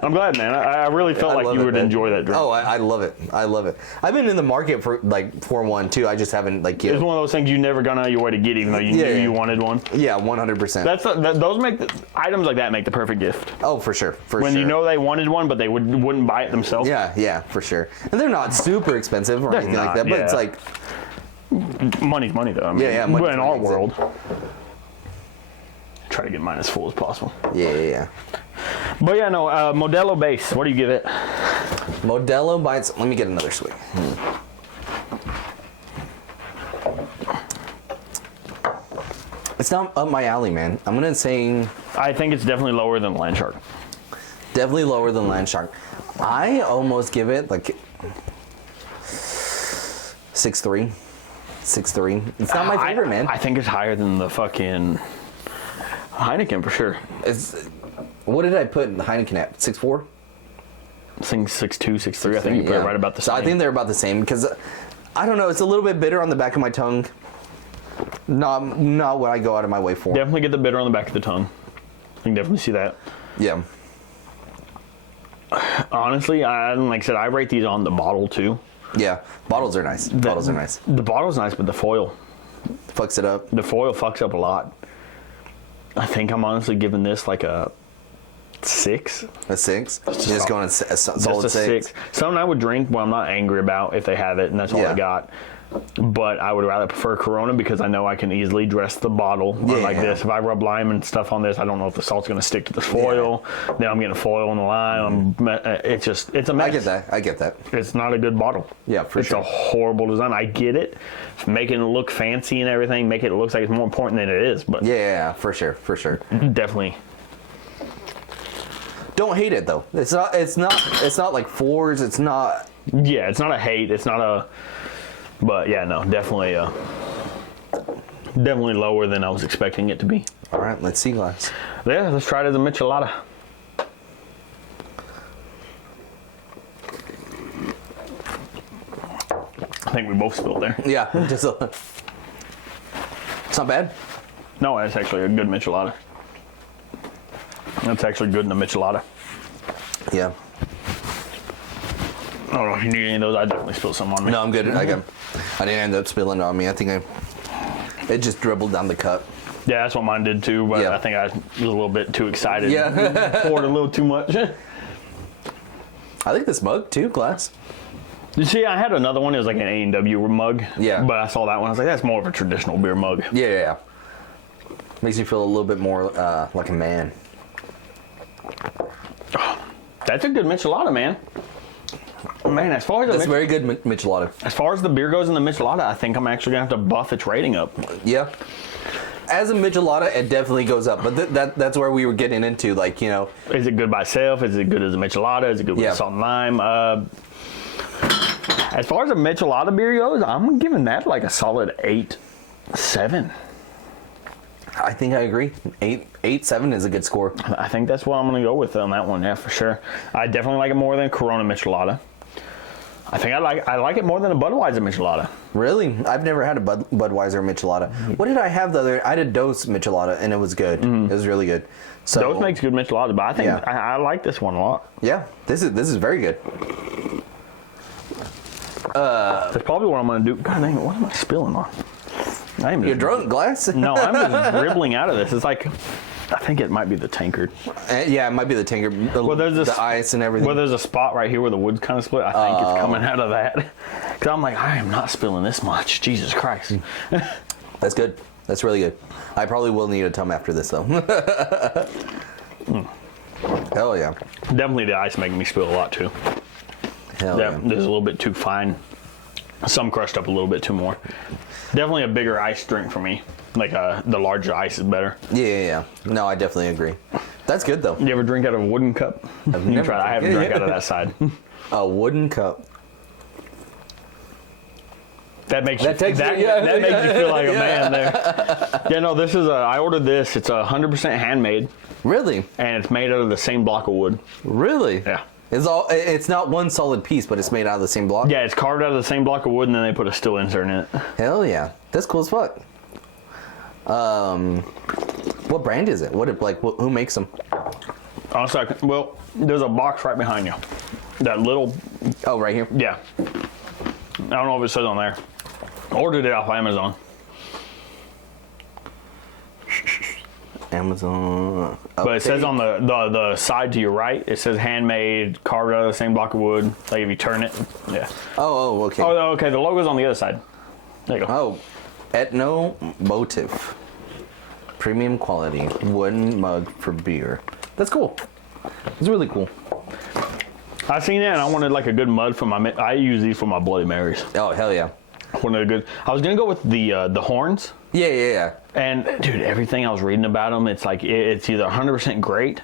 I'm glad, man. I really felt like you would enjoy that drink. Oh, I love it. I love it. I've been in the market for one too. I just haven't It's one of those things you never gone out of your way to get, even though you knew you wanted one. Yeah, 100%. Those make items like that make the perfect gift. Oh, for sure. When you know they wanted one, but they wouldn't buy it themselves. Yeah, for sure. And they're not super expensive or anything like that, but it's like. Money's money, though. I mean, money's in our world, try to get mine as full as possible. Yeah. But yeah, no, Modelo base. What do you give it? Modelo bites. Let me get another swig. It's not up my alley, man. I'm gonna say. I think it's definitely lower than Land Shark. Definitely lower than Land Shark. I almost give it like 6.3. 6.3. It's not my favorite, man. I think it's higher than the fucking Heineken for sure. What did I put the Heineken at? 6.4? I think 6.2, 6.3. I think you put it right about the same. So I think they're about the same because I don't know. It's a little bit bitter on the back of my tongue. Not what I go out of my way for. Definitely get the bitter on the back of the tongue. I can definitely see that. Yeah. Honestly, like I said, I rate these on the bottle too. Yeah, bottles are nice. The bottle's nice, but the foil fucks it up. The foil fucks up a lot. I think I'm honestly giving this like a 6. A 6? Just going a solid just a 6. Something I would drink, but I'm not angry about if they have it, and that's all I got. But I would rather prefer Corona because I know I can easily dress the bottle this. If I rub lime and stuff on this, I don't know if the salt's going to stick to the foil. Then I'm getting foil on the lime. It's a mess. I get that. It's not a good bottle. Yeah, for sure. It's a horrible design. I get it. Making it look fancy and everything, make it look like it's more important than it is. But yeah, for sure. Definitely. Don't hate it though. It's not like 4s. It's not. Yeah, it's not a hate. It's not a. But yeah, no, definitely lower than I was expecting it to be. All right, let's see, Glass. Yeah, let's try it as a michelada. I think we both spilled there. Yeah, it's not bad. No, that's actually a good michelada. That's actually good in a michelada. Yeah. I don't know if you need any of those. I definitely spilled some on me. No, I'm good. I didn't end up spilling it on me. I think it just dribbled down the cup. Yeah, that's what mine did too, but I think I was a little bit too excited. Yeah. Poured a little too much. I like this mug too, Glass. You see, I had another one. It was like an A&W mug. Yeah. But I saw that one. I was like, that's more of a traditional beer mug. Yeah. Makes you feel a little bit more like a man. That's a good michelada, man. Man, as far as That's very good michelada. As far as the beer goes in the michelada, I think I'm actually gonna have to buff its rating up. Yeah. As a michelada, it definitely goes up, but that's where we were getting into, like, you know. Is it good by itself? Is it good as a michelada? Is it good with salt and lime? As far as a michelada beer goes, I'm giving that like a solid 8-7. I think I agree. 8-7 is a good score. I think that's what I'm gonna go with on that one. Yeah, for sure. I definitely like it more than Corona michelada. I think I like it more than a Budweiser michelada. Really? I've never had a Budweiser michelada. What did I have the other? I had a Dose michelada, and it was good. It was really good. So Dose makes good micheladas, but I think I like this one a lot. Yeah, this is very good. That's probably what I'm gonna do. God dang it! What am I spilling on? You're drunk, Glass? No, I'm just dribbling out of this. It's like, I think it might be the tankard. Yeah, it might be the tankard. The ice and everything. Well, there's a spot right here where the wood's kind of split. I think it's coming out of that. Because I'm like, I am not spilling this much. Jesus Christ. That's good. That's really good. I probably will need a tum after this, though. Hell yeah. Definitely the ice making me spill a lot, too. Hell yeah. There's a little bit too fine. Some crushed up a little bit too more. Definitely a bigger ice drink for me. Like the larger ice is better. Yeah. No, I definitely agree. That's good though. You ever drink out of a wooden cup? I've never tried. I haven't drank out of that side. A wooden cup. That makes you feel like a man there. Yeah, no, this is I ordered this. It's 100% handmade. Really? And it's made out of the same block of wood. Really? Yeah. It's not one solid piece, but it's made out of the same block? Yeah, it's carved out of the same block of wood, and then they put a steel insert in it. Hell yeah. That's cool as fuck. What brand is it? Who makes them? Honestly, well, there's a box right behind you. That little... Oh, right here? Yeah. I don't know if it says on there. I ordered it off Amazon. Amazon. Okay. But it says on the side to your right, it says handmade, carved out of the same block of wood. Like if you turn it, yeah. Oh, okay. Oh, okay. The logo's on the other side. There you go. Oh, Ethno Motive. Premium quality wooden mug for beer. That's cool. It's really cool. I seen that and I wanted like a good mud for my. I use these for my Bloody Marys. Oh hell yeah. Wanted a good. I was gonna go with the horns. Yeah. And dude, everything I was reading about them, it's like it's either 100% great,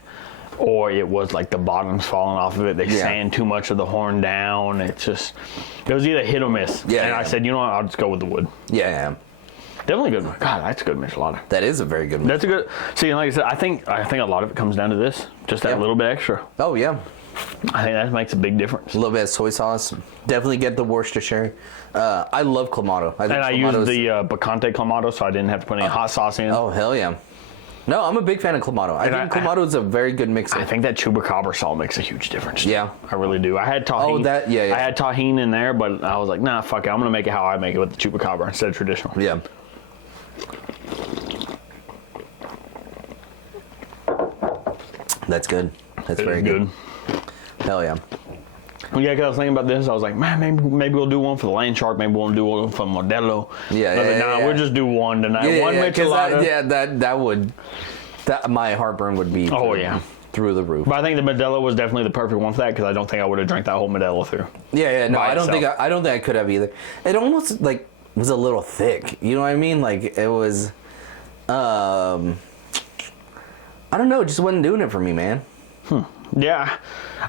or it was like the bottom's falling off of it. They sand too much of the horn down. It was either hit or miss. Yeah. And I said, you know what? I'll just go with the wood. Yeah. Definitely good. God, that's a good michelada. That is a very good one. That's a good. See, like I said, I think a lot of it comes down to this. Just that little bit extra. Oh yeah. I think that makes a big difference. A little bit of soy sauce. Definitely get the Worcestershire. I love Clamato. I used the Picante Clamato, so I didn't have to put any hot sauce in. Oh, hell yeah. No, I'm a big fan of Clamato. I think Clamato is a very good mixer. I think that chupacabra salt makes a huge difference. Yeah. I really do. I had tahini. Oh, that, yeah. I had tahini in there, but I was like, nah, fuck it. I'm going to make it how I make it with the chupacabra instead of traditional. Yeah. That's good. That's very good. Hell yeah. Well, yeah, because I was thinking about this. I was like, man, maybe we'll do one for the land shark. Maybe we'll do one for Modelo. Yeah, we'll just do one tonight. One michelada. That would... my heartburn would be through the roof. But I think the Modelo was definitely the perfect one for that because I don't think I would have drank that whole Modelo through. Yeah. No, I don't think I could have either. It almost like was a little thick. You know what I mean? Like it was... I don't know. It just wasn't doing it for me, man. Yeah,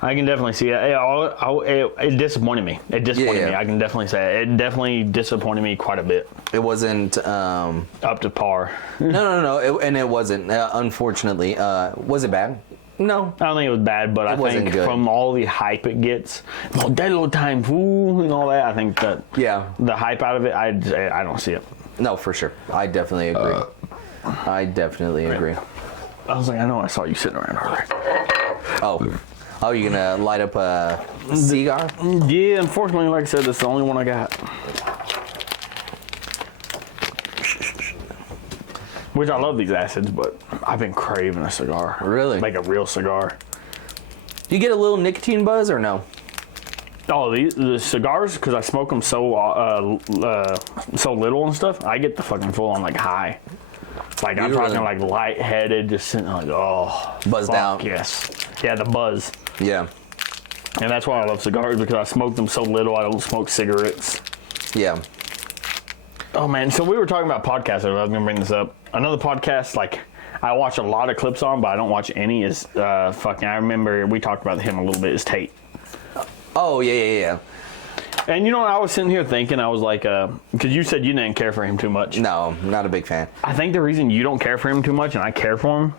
I can definitely see it. It disappointed me. It disappointed me. I can definitely say it. It definitely disappointed me quite a bit. It wasn't up to par. No. It wasn't. Unfortunately, was it bad? No, I don't think it was bad, but I think from all the hype it gets, Modelo time, fool, and all that. I think that the hype out of it, I don't see it. No, for sure. I definitely agree. I definitely agree. I was like, I know I saw you sitting around earlier. Oh, you gonna light up a cigar? Yeah, unfortunately, like I said, that's the only one I got. Which I love these acids, but I've been craving a cigar. Really? Like a real cigar. Do you get a little nicotine buzz or no? Oh, the cigars, because I smoke them so little and stuff, I get the fucking full on like high. Like, I'm talking like lightheaded, just sitting like, oh. Buzzed out. Yes. Yeah, the buzz. Yeah. And that's why I love cigars, because I smoke them so little. I don't smoke cigarettes. Yeah. Oh, man. So we were talking about podcasts. I was going to bring this up. Another podcast, like, I watch a lot of clips on, but I don't watch any, is I remember we talked about him a little bit, is Tate. Oh, yeah. And, you know, I was sitting here thinking, I was like, because you said you didn't care for him too much. No, not a big fan. I think the reason you don't care for him too much and I care for him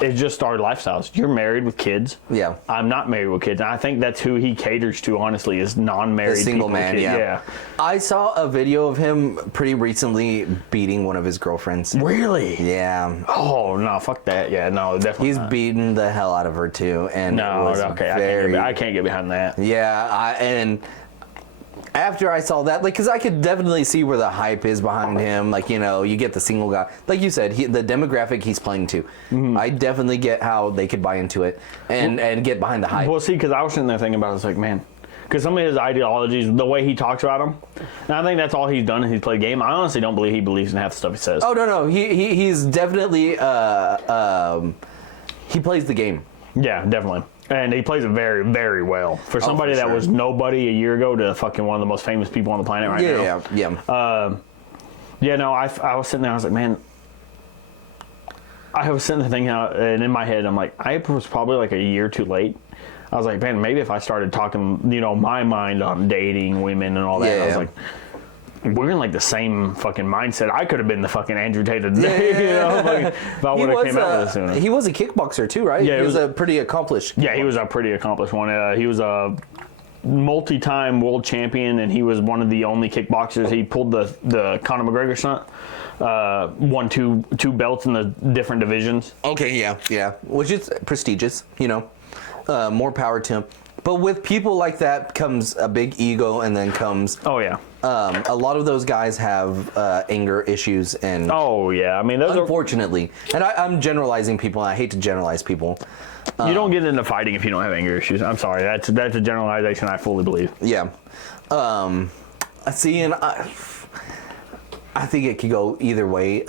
is just our lifestyles. You're married with kids. Yeah. I'm not married with kids. And I think that's who he caters to, honestly, is non-married single people man, with kids. yeah. I saw a video of him pretty recently beating one of his girlfriends. Really? Yeah. Oh, no, fuck that. Yeah, no, definitely He's not. beating the hell out of her, too. And No, it was okay, I can't get behind that. Yeah, and after I saw that, like, because I could definitely see where the hype is behind him. Like, you know, you get the single guy. Like you said, the demographic he's playing to. Mm-hmm. I definitely get how they could buy into it and get behind the hype. Well, see, because I was sitting there thinking about it, I was like, man, because some of his ideologies, the way he talks about them, and I think that's all he's done is he's played a game. I honestly don't believe he believes in half the stuff he says. Oh, no. He's definitely, he plays the game. Yeah, definitely. And he plays it very, very well. For somebody that was nobody a year ago to fucking one of the most famous people on the planet right now. Yeah. Yeah, no, I was sitting there, I was like, man, I was sitting there thinking, and in my head, I'm like, I was probably like a year too late. I was like, man, maybe if I started talking, you know, my mind on dating women and all that, I was like, we're in like the same fucking mindset. I could have been the fucking Andrew Tate of the day, you know, like, if I would have came out with it sooner. He was a kickboxer too, right? Yeah, he was a pretty accomplished. Yeah, he was a pretty accomplished one. He was a multi-time world champion, and he was one of the only kickboxers. He pulled the Conor McGregor stunt. Won two belts in the different divisions. Okay, yeah, which is prestigious, you know. More power to him. But with people like that comes a big ego, and then comes a lot of those guys have anger issues, and I mean, those unfortunately, and I'm generalizing people, and I hate to generalize people. You don't get into fighting if you don't have anger issues. I'm sorry, that's a generalization I fully believe. Yeah, see, and I think it could go either way.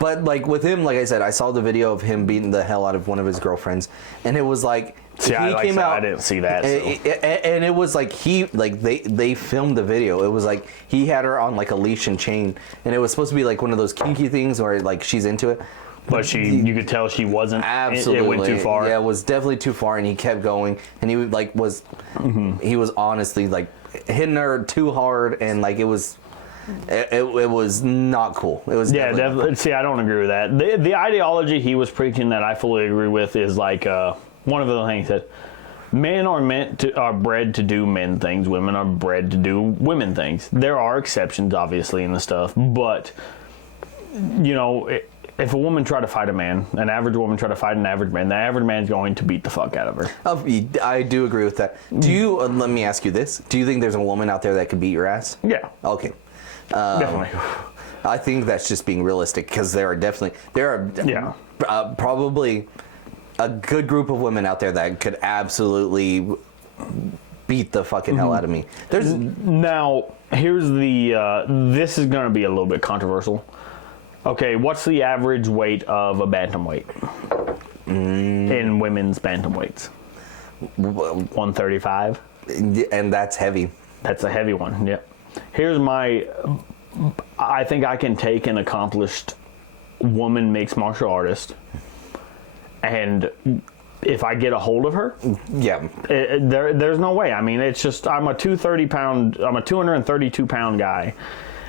But like with him, like I said, I saw the video of him beating the hell out of one of his girlfriends, and it was like I didn't see that. And it was like they filmed the video. It was like he had her on like a leash and chain, and it was supposed to be like one of those kinky things where like she's into it. But you could tell she wasn't. Absolutely, it went too far. Yeah, it was definitely too far, and he kept going, and he was he was honestly like hitting her too hard, and like it was not cool. It was definitely. See, I don't agree with that. The ideology he was preaching that I fully agree with is like one of the things that men are bred to do men things. Women are bred to do women things. There are exceptions, obviously, in the stuff, but you know, if a woman try to fight a man, an average woman try to fight an average man, the average man's going to beat the fuck out of her. I do agree with that. Do you? Let me ask you this: do you think there's a woman out there that could beat your ass? Yeah. Okay. Definitely. I think that's just being realistic, because there are probably a good group of women out there that could absolutely beat the fucking hell out of me. Now, here's the this is going to be a little bit controversial. Okay, what's the average weight of a bantamweight in women's bantamweights? 135. And that's heavy. That's a heavy one. Yep. I think I can take an accomplished woman mixed martial artist, and if I get a hold of her, there's no way. I mean, it's just I'm a 232 pound guy,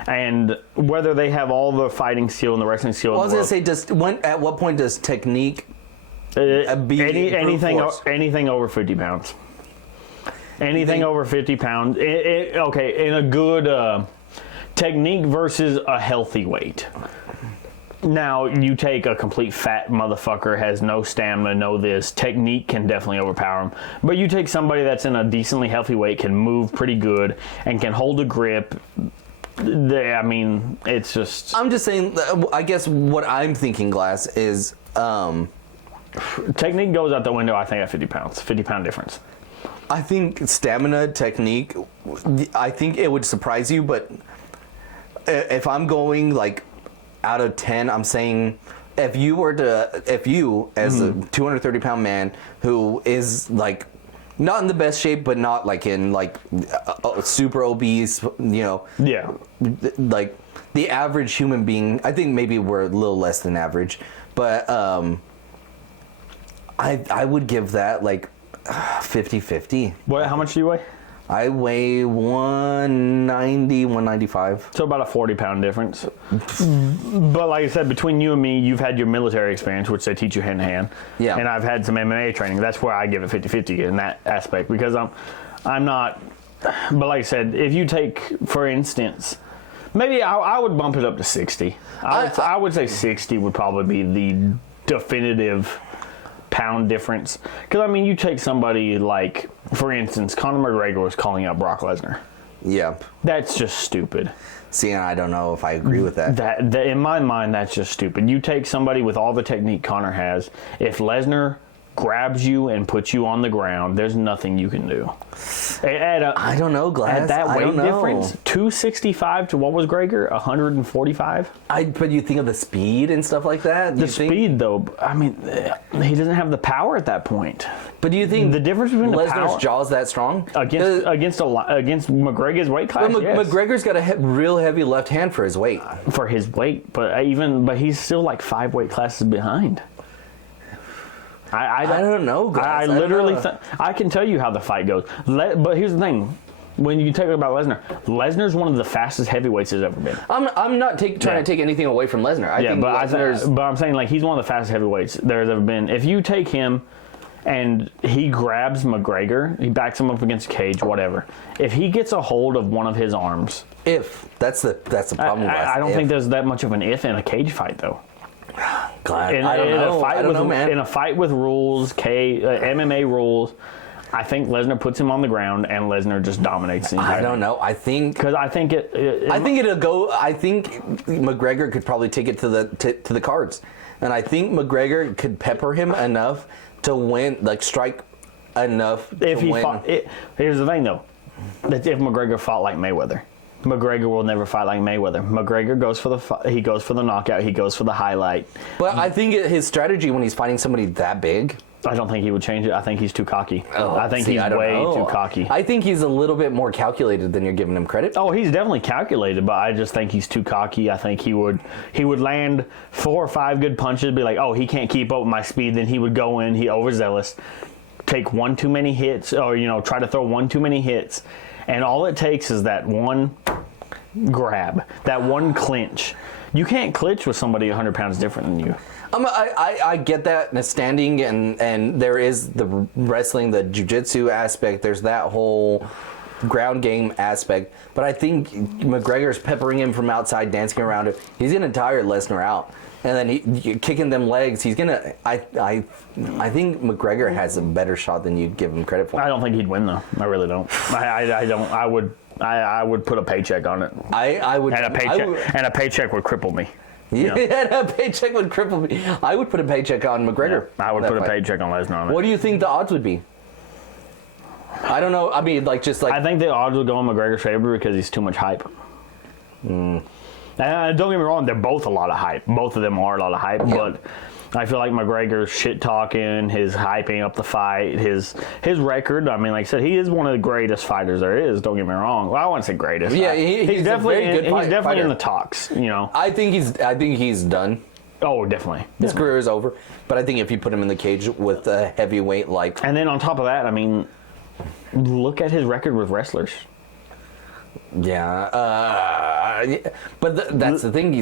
and whether they have all the fighting skill and the wrestling skill, I was gonna say, at what point does technique anything over 50 pounds? Anything over 50 pounds. Okay, in a good technique versus a healthy weight. Now, you take a complete fat motherfucker, has no stamina, no this. Technique can definitely overpower him. But you take somebody that's in a decently healthy weight, can move pretty good, and can hold a grip. I mean, it's just... I'm just saying, I guess what I'm thinking, Glass, is... technique goes out the window, I think, at 50 pounds. 50-pound difference. I think stamina, technique, I think it would surprise you, but if I'm going like out of 10, I'm saying if you as a 230-pound man who is like not in the best shape, but not like in like super obese, Yeah. like the average human being, I think maybe we're a little less than average, but I would give that like 50-50. What? How much do you weigh? I weigh 190, 195. So about a 40-pound difference. But like I said, between you and me, you've had your military experience, which they teach you hand to hand. Yeah. And I've had some MMA training. That's where I give it 50-50 in that aspect, because I'm not. But like I said, if you take, for instance, maybe I would bump it up to 60. I would say 60 would probably be the definitive pound difference. Because I mean, you take somebody like, for instance, Conor McGregor was calling out Brock Lesnar. Yep. That's just stupid. See, I don't know if I agree with that. That in my mind, that's just stupid. You take somebody with all the technique Conor has. If Lesnar grabs you and puts you on the ground, there's nothing you can do. I don't know, Glass. At that weight difference, 265 to what was Gregor? 145? But you think of the speed and stuff like that? The speed, though, I mean, he doesn't have the power at that point. But do you think the difference between Lesnar's the power jaw's that strong? against McGregor's weight class? But Yes. McGregor's got a real heavy left hand for his weight. For his weight, but he's still like 5 weight classes behind. I don't know, guys. I literally I can tell you how the fight goes. But here's the thing. When you talk about Lesnar's one of the fastest heavyweights there's ever been. I'm not trying to take anything away from Lesnar. I think but I'm saying, like, he's one of the fastest heavyweights there's ever been. If you take him and he grabs McGregor, he backs him up against a cage, whatever. If he gets a hold of one of his arms, that's the problem. I don't think there's that much of an if in a cage fight, though. God, I don't know, man. In a fight with rules, MMA rules, I think Lesnar puts him on the ground and Lesnar just dominates the entire. I don't know. I think it'll go. I think McGregor could probably take it to the cards, and I think McGregor could pepper him enough to win, like strike enough to win. Here's the thing, though. That's if McGregor fought like Mayweather. McGregor will never fight like Mayweather. McGregor goes for the knockout. He goes for the highlight. But I think his strategy when he's fighting somebody that big, I don't think he would change it. I think he's too cocky. I think he's way too cocky. I think he's a little bit more calculated than you're giving him credit. Oh, he's definitely calculated, but I just think he's too cocky. I think he would land 4 or 5 good punches, be like, oh, he can't keep up with my speed. Then he would go in, he overzealous, take one too many hits, or try to throw one too many hits. And all it takes is that one grab, that one clinch. You can't clinch with somebody 100 pounds different than you. I get that, the standing, and there is the wrestling, the jiu-jitsu aspect. There's that whole ground game aspect. But I think McGregor's peppering him from outside, dancing around him. He's going to tire Lesnar out. And then he kicking them legs. He's gonna. I think McGregor has a better shot than you'd give him credit for. I don't think he'd win, though. I really don't. I don't. I would put a paycheck on it. I would. And a paycheck would cripple me. Yeah, a paycheck would cripple me. I would put a paycheck on McGregor. Yeah, I would put a paycheck on Lesnar on it. What do you think the odds would be? I don't know. I mean, I think the odds would go in McGregor's favor because he's too much hype. And don't get me wrong, they're both a lot of hype. Both of them are a lot of hype, but I feel like McGregor's shit talking, his hyping up the fight, his record. I mean, like I said, he is one of the greatest fighters there is. Don't get me wrong. Well, I wouldn't say greatest. Yeah, he's definitely he's definitely in the talks. I think he's done. Oh, definitely. His career is over. But I think if you put him in the cage with a heavyweight like, and then on top of that, I mean, look at his record with wrestlers. Yeah, but that's the thing.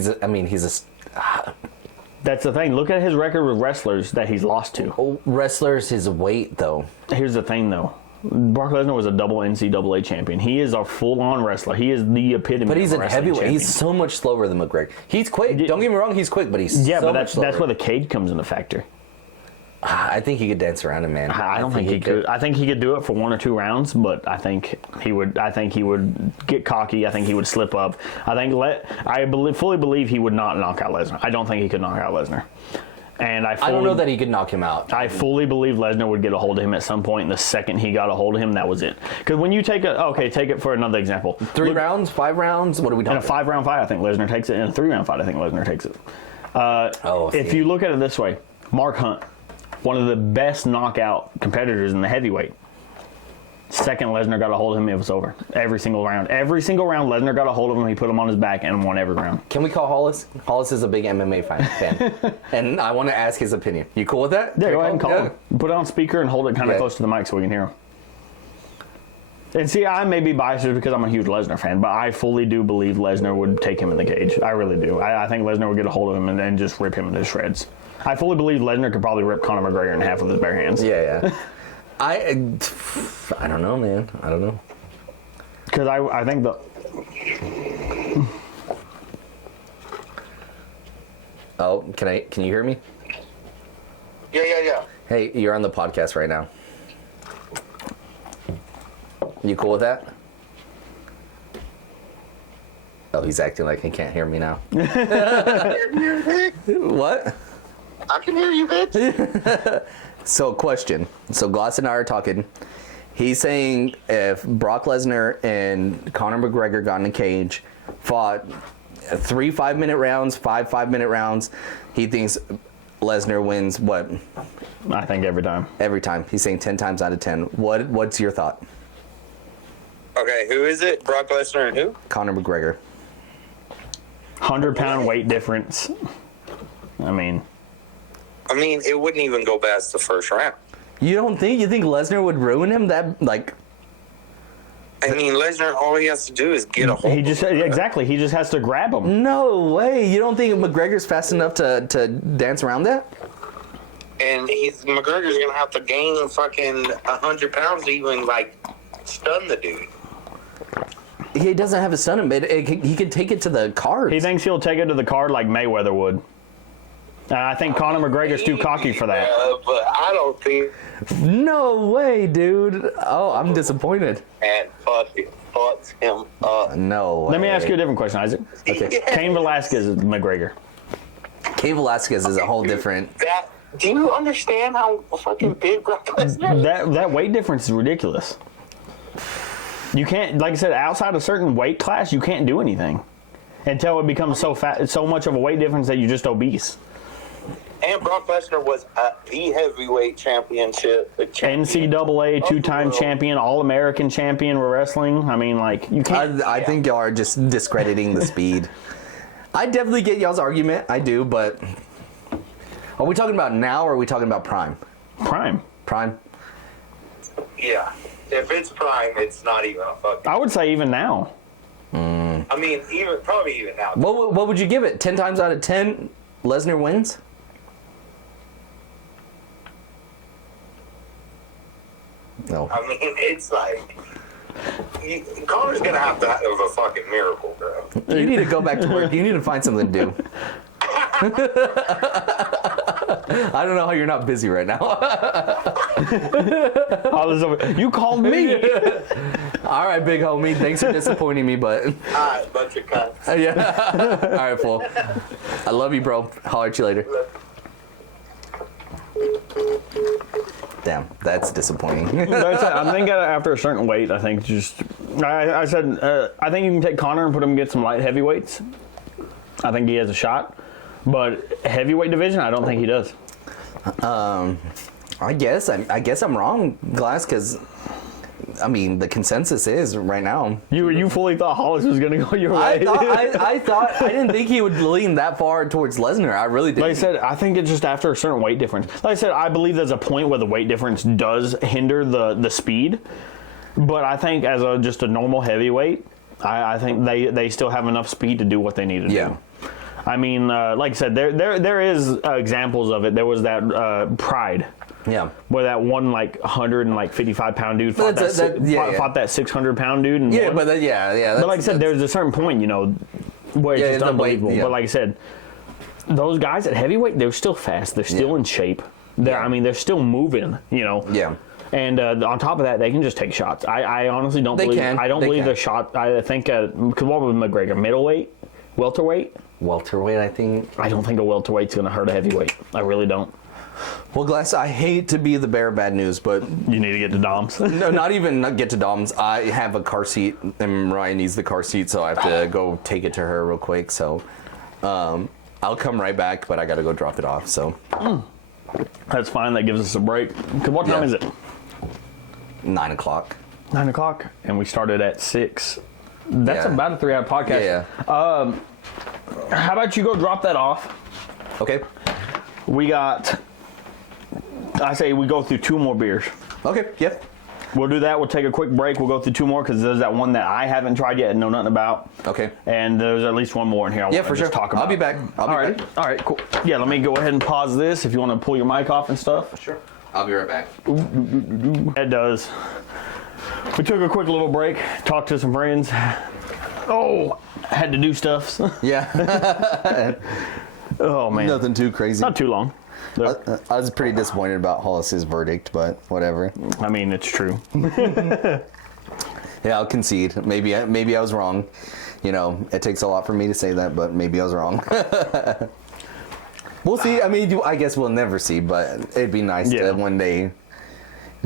That's the thing. Look at his record with wrestlers that he's lost to. Wrestlers, his weight, though. Here's the thing, though. Brock Lesnar was a double NCAA champion. He is a full-on wrestler. He is the epitome. But he's of a a heavyweight. champion. He's so much slower than McGregor. He's quick. Don't get me wrong. He's quick, but he's but much slower. That's where the cage comes into factor. I think he could dance around him, man. I don't think he could. I think he could do it for 1 or 2 rounds, but I think he would get cocky. I think he would slip up. I fully believe he would not knock out Lesnar. I don't think he could knock out Lesnar. And I don't know that he could knock him out. I fully believe Lesnar would get a hold of him at some point, and the second he got a hold of him, that was it. Because when you take it for another example. 3 rounds, 5 rounds, what are we talking about? In a 5-round fight, I think Lesnar takes it. In a 3-round fight, I think Lesnar takes it. If you look at it this way, Mark Hunt, one of the best knockout competitors in the heavyweight. Second Lesnar got a hold of him, it was over. Every single round. Every single round, Lesnar got a hold of him, he put him on his back and won every round. Can we call Hollis? Hollis is a big MMA fan. And I want to ask his opinion. You cool with that? Yeah, go ahead and call him. Put it on speaker and hold it kind of close to the mic so we can hear him. And see, I may be biased just because I'm a huge Lesnar fan, but I fully do believe Lesnar would take him in the cage. I really do. I think Lesnar would get a hold of him and then just rip him into shreds. I fully believe Lesnar could probably rip Conor McGregor in half with his bare hands. Yeah. I don't know, man. I don't know. Because I think Oh, can you hear me? Yeah. Hey, you're on the podcast right now. You cool with that? Oh, he's acting like he can't hear me now. What? I can hear you, bitch. So, question. So, Glass and I are talking. He's saying if Brock Lesnar and Conor McGregor got in a cage, fought 3 5-minute rounds, 5 5-minute rounds, he thinks Lesnar wins what? I think every time. Every time. He's saying 10 times out of 10. What's your thought? Okay, who is it? Brock Lesnar and who? Conor McGregor. 100-pound weight difference. I mean, it wouldn't even go past the first round. You don't think? You think Lesnar would ruin him? Lesnar, all he has to do is get a hold he just has to grab him. No way. You don't think McGregor's fast enough to dance around that? And McGregor's going to have to gain fucking 100 pounds to even, stun the dude. He doesn't have a stun him, but he could take it to the cards. He thinks he'll take it to the card like Mayweather would. I think Conor McGregor's too cocky for that. But I don't think... No way, dude. Oh, I'm disappointed. And fucks him up. No way. Let me ask you a different question, Isaac. Okay. Yes. Cain Velasquez is McGregor. Cain Velasquez is a whole different... Do you understand how fucking big Brock Lesnar is? That weight difference is ridiculous. You can't, like I said, outside a certain weight class, you can't do anything until it becomes so much of a weight difference that you're just obese. And Brock Lesnar was the heavyweight championship. NCAA 2-time champion, All-American champion for wrestling. I mean, you can't. I think y'all are just discrediting the speed. I definitely get y'all's argument. I do, but... Are we talking about now or are we talking about prime? Prime? Yeah. If it's prime, it's not even a fucking... I would say even now. Probably even now. What would you give it? 10 times out of 10, Lesnar wins? No. It's Conor's gonna have to have a fucking miracle, bro. You need to go back to work. You need to find something to do. I don't know how you're not busy right now. You called me. All right, big homie. Thanks for disappointing me, but... Alright, bunch of cunts. Yeah. All right, fool. I love you, bro. Holler at you later. Damn, that's disappointing. I think after a certain weight, I think I think you can take Conor and put him against some light heavyweights. I think he has a shot. But heavyweight division, I don't think he does. I guess I'm wrong, Glass, because the consensus is right now. You fully thought Hollis was going to go your way. I didn't think he would lean that far towards Lesnar. I really didn't. Like I said, I think it's just after a certain weight difference. Like I said, I believe there's a point where the weight difference does hinder the speed. But I think as just a normal heavyweight, I think they still have enough speed to do what they need to do. Like I said, there is examples of it. There was that Pride. Yeah. Where that one 155-pound dude fought that 600-pound dude. And won. But like I said, there's a certain point, where it's just unbelievable. But like I said, those guys at heavyweight, they're still fast. They're still in shape. They're still moving. Yeah. And on top of that, they can just take shots. I honestly don't believe. I don't believe the shot. I think because what was McGregor? Middleweight, welterweight. welterweight, I think. I don't think a welterweight's going to hurt a heavyweight. I really don't. Well, Glass, I hate to be the bearer of bad news, but You need to get to Dom's. no, not even get to Dom's. I have a car seat, and Ryan needs the car seat, so I have to go take it to her real quick. So I'll come right back, but I got to go drop it off. So That's fine. That gives us a break. 'Cause what time is it? 9 o'clock. 9 o'clock, and we started at 6. That's Yeah. about a 3-hour podcast. Yeah. How about you go drop that off? Okay. I say we go through 2 more beers. Okay. Yep. We'll do that. We'll take a quick break. We'll go through 2 more because there's that one that I haven't tried yet and know nothing about. Okay. And there's at least one more in here I want for to just sure. talk about. I'll be back. I'll be Alright. back. All right, cool. Yeah, let me go ahead and pause this if you want to pull your mic off and stuff. Sure. I'll be right back. It does. We took a quick little break, talked to some friends. Oh, had to do stuff. Yeah. Oh, man. Nothing too crazy. Not too long. I was pretty disappointed about Hollis's verdict, but whatever. I mean, it's true. Yeah, I'll concede. Maybe I was wrong. You know, it takes a lot for me to say that, but maybe I was wrong. We'll see. I mean, I guess we'll never see, but it'd be nice to one day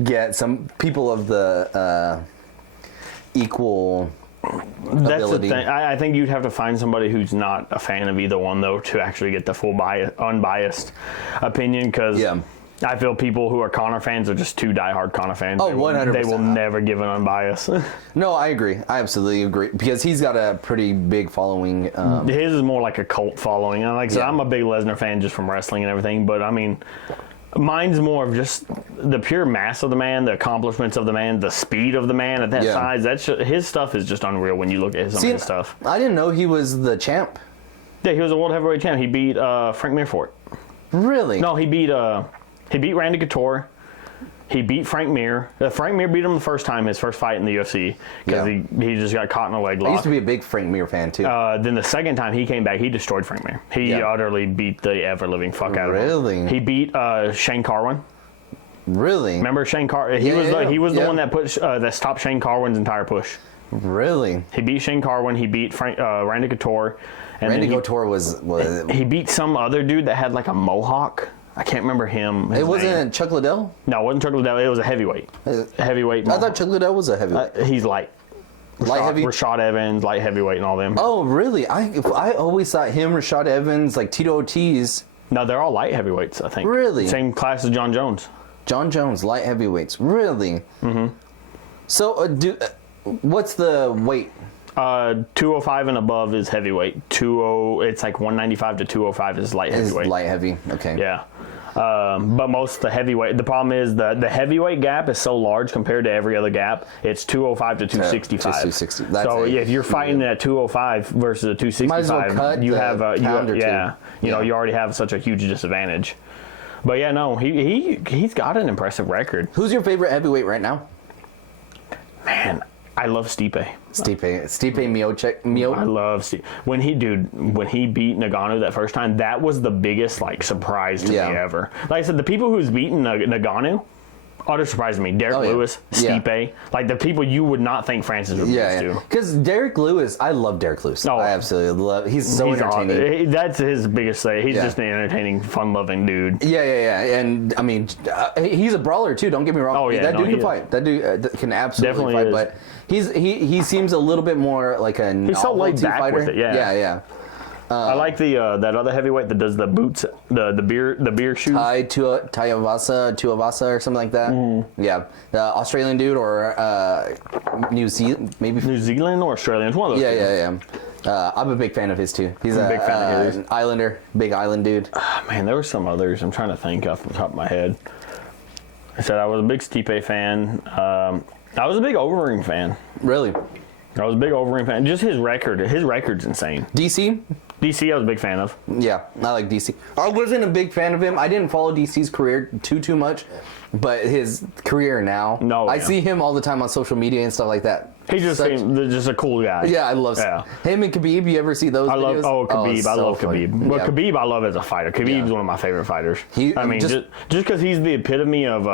get some people of the equal That's ability. the thing. I think you'd have to find somebody who's not a fan of either one, though, to actually get the full unbiased opinion. Because I feel people who are Conor fans are just too diehard Conor fans. Oh, 100%. They will never give an unbiased. No, I agree. I absolutely agree. Because he's got a pretty big following. His is more like a cult following. And like I said, I'm a big Lesnar fan just from wrestling and everything. But, I mean, mine's more of just the pure mass of the man, the accomplishments of the man, the speed of the man at that size. His stuff is just unreal when you look at some of his stuff. I didn't know he was the champ. Yeah, he was a world heavyweight champ. He beat Frank Mir for it. Really? No, he beat Randy Couture. He beat Frank Mir. Frank Mir beat him the first time, his first fight in the UFC, because he just got caught in a leg lock. I used to be a big Frank Mir fan, too. Then the second time he came back, he destroyed Frank Mir. He utterly beat the ever-living fuck out of him. Really? He beat Shane Carwin. Really? Remember Shane Carwin? He was the one that stopped Shane Carwin's entire push. Really? He beat Shane Carwin. He beat Randy Couture. And Randy Couture was... He beat some other dude that had like a mohawk. I can't remember him. It wasn't Chuck Liddell? No, it wasn't Chuck Liddell. It was a heavyweight. Heavyweight. I thought Chuck Liddell was a heavyweight. He's light. Light heavy? Rashad Evans, light heavyweight, and all them. Oh, really? I always thought him, Rashad Evans, like Tito Ortiz. No, they're all light heavyweights, I think. Really? Same class as John Jones. John Jones, light heavyweights. Really? Mm-hmm. So, what's the weight? 205 and above is heavyweight. It's like 195 to 205 is light heavyweight. Is light heavy. Okay. Yeah. But most of the heavyweight, the problem is the heavyweight gap is so large compared to every other gap. It's 205 to 265. 260. So if you're fighting at 205 versus a 265, might as well cut you the have pound or two. you know, you already have such a huge disadvantage. But yeah, no, he's got an impressive record. Who's your favorite heavyweight right now? Man, I love Stipe. Stipe Miocic. I love Stipe. When he beat Ngannou that first time, that was the biggest surprise to me ever. Like I said, the people who's beaten Ngannou, utter surprise to me. Derek Lewis, Stipe, like the people you would not think Francis would lose to. Because Derek Lewis, I love Derek Lewis. I absolutely love. He's so entertaining. That's his biggest thing. He's just an entertaining, fun-loving dude. Yeah. And I mean, he's a brawler too. Don't get me wrong. Oh yeah, that dude can fight. That dude can absolutely Definitely fight. is. But he seems a little bit more like a He's so laid back fighter. with it. Yeah. I like that other heavyweight that does the boots, the beer shoes. Tuivasa or something like that. Yeah, the Australian dude or New Zealand, maybe New Zealand or Australian. It's one of those. Yeah. I'm a big fan of his too. He's a big fan of his. An Islander, big island dude. Man, there were some others. I'm trying to think off the top of my head. I said I was a big Stipe fan. I was a big Overeem fan. Really? I was a big Overeem fan. Just his record. His record's insane. DC, I was a big fan of. Yeah, I like DC. I wasn't a big fan of him. I didn't follow DC's career too much, but his career now. No, I see him all the time on social media and stuff like that. He just seems just a cool guy. Yeah, I love him and Khabib. You ever see those videos? Khabib. I love Khabib. Well, Khabib I love as a fighter. Khabib's one of my favorite fighters. Just because he's the epitome of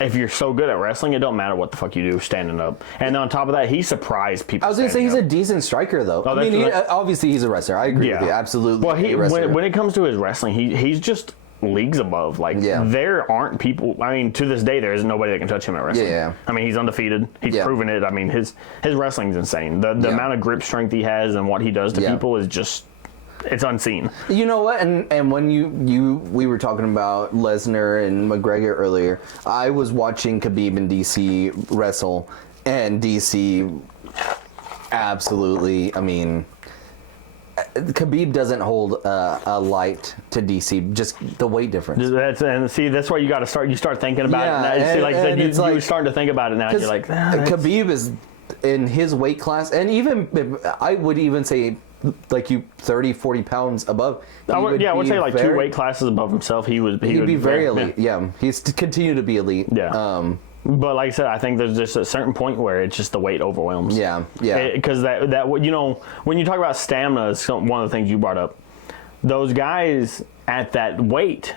if you're so good at wrestling, it don't matter what the fuck you do standing up. And on top of that, he surprised people. I was going to say standing he's a decent striker, though. Oh, I mean, obviously he's a wrestler. I agree with you. Absolutely. Well, when it comes to his wrestling, he's just leagues above. Like, there aren't people. I mean, to this day, there is nobody that can touch him at wrestling. Yeah. I mean, he's undefeated. He's proven it. I mean, his wrestling's insane. The amount of grip strength he has and what he does to people is just. It's unseen. You know what? And when we were talking about Lesnar and McGregor earlier, I was watching Khabib and DC wrestle, and DC absolutely, I mean, Khabib doesn't hold a light to DC, just the weight difference. That's why you got to start. You start thinking about it. Now. Like I said, you're starting to think about it now. You're like, Khabib is in his weight class, and even I would even say. Like 30, 40 pounds above. I would say like two weight classes above himself. He'd be very elite. Yeah, he's to continue to be elite. Yeah. But like I said, I think there's just a certain point where it's just the weight overwhelms. Yeah. Because that you know, when you talk about stamina, is one of the things you brought up. Those guys at that weight,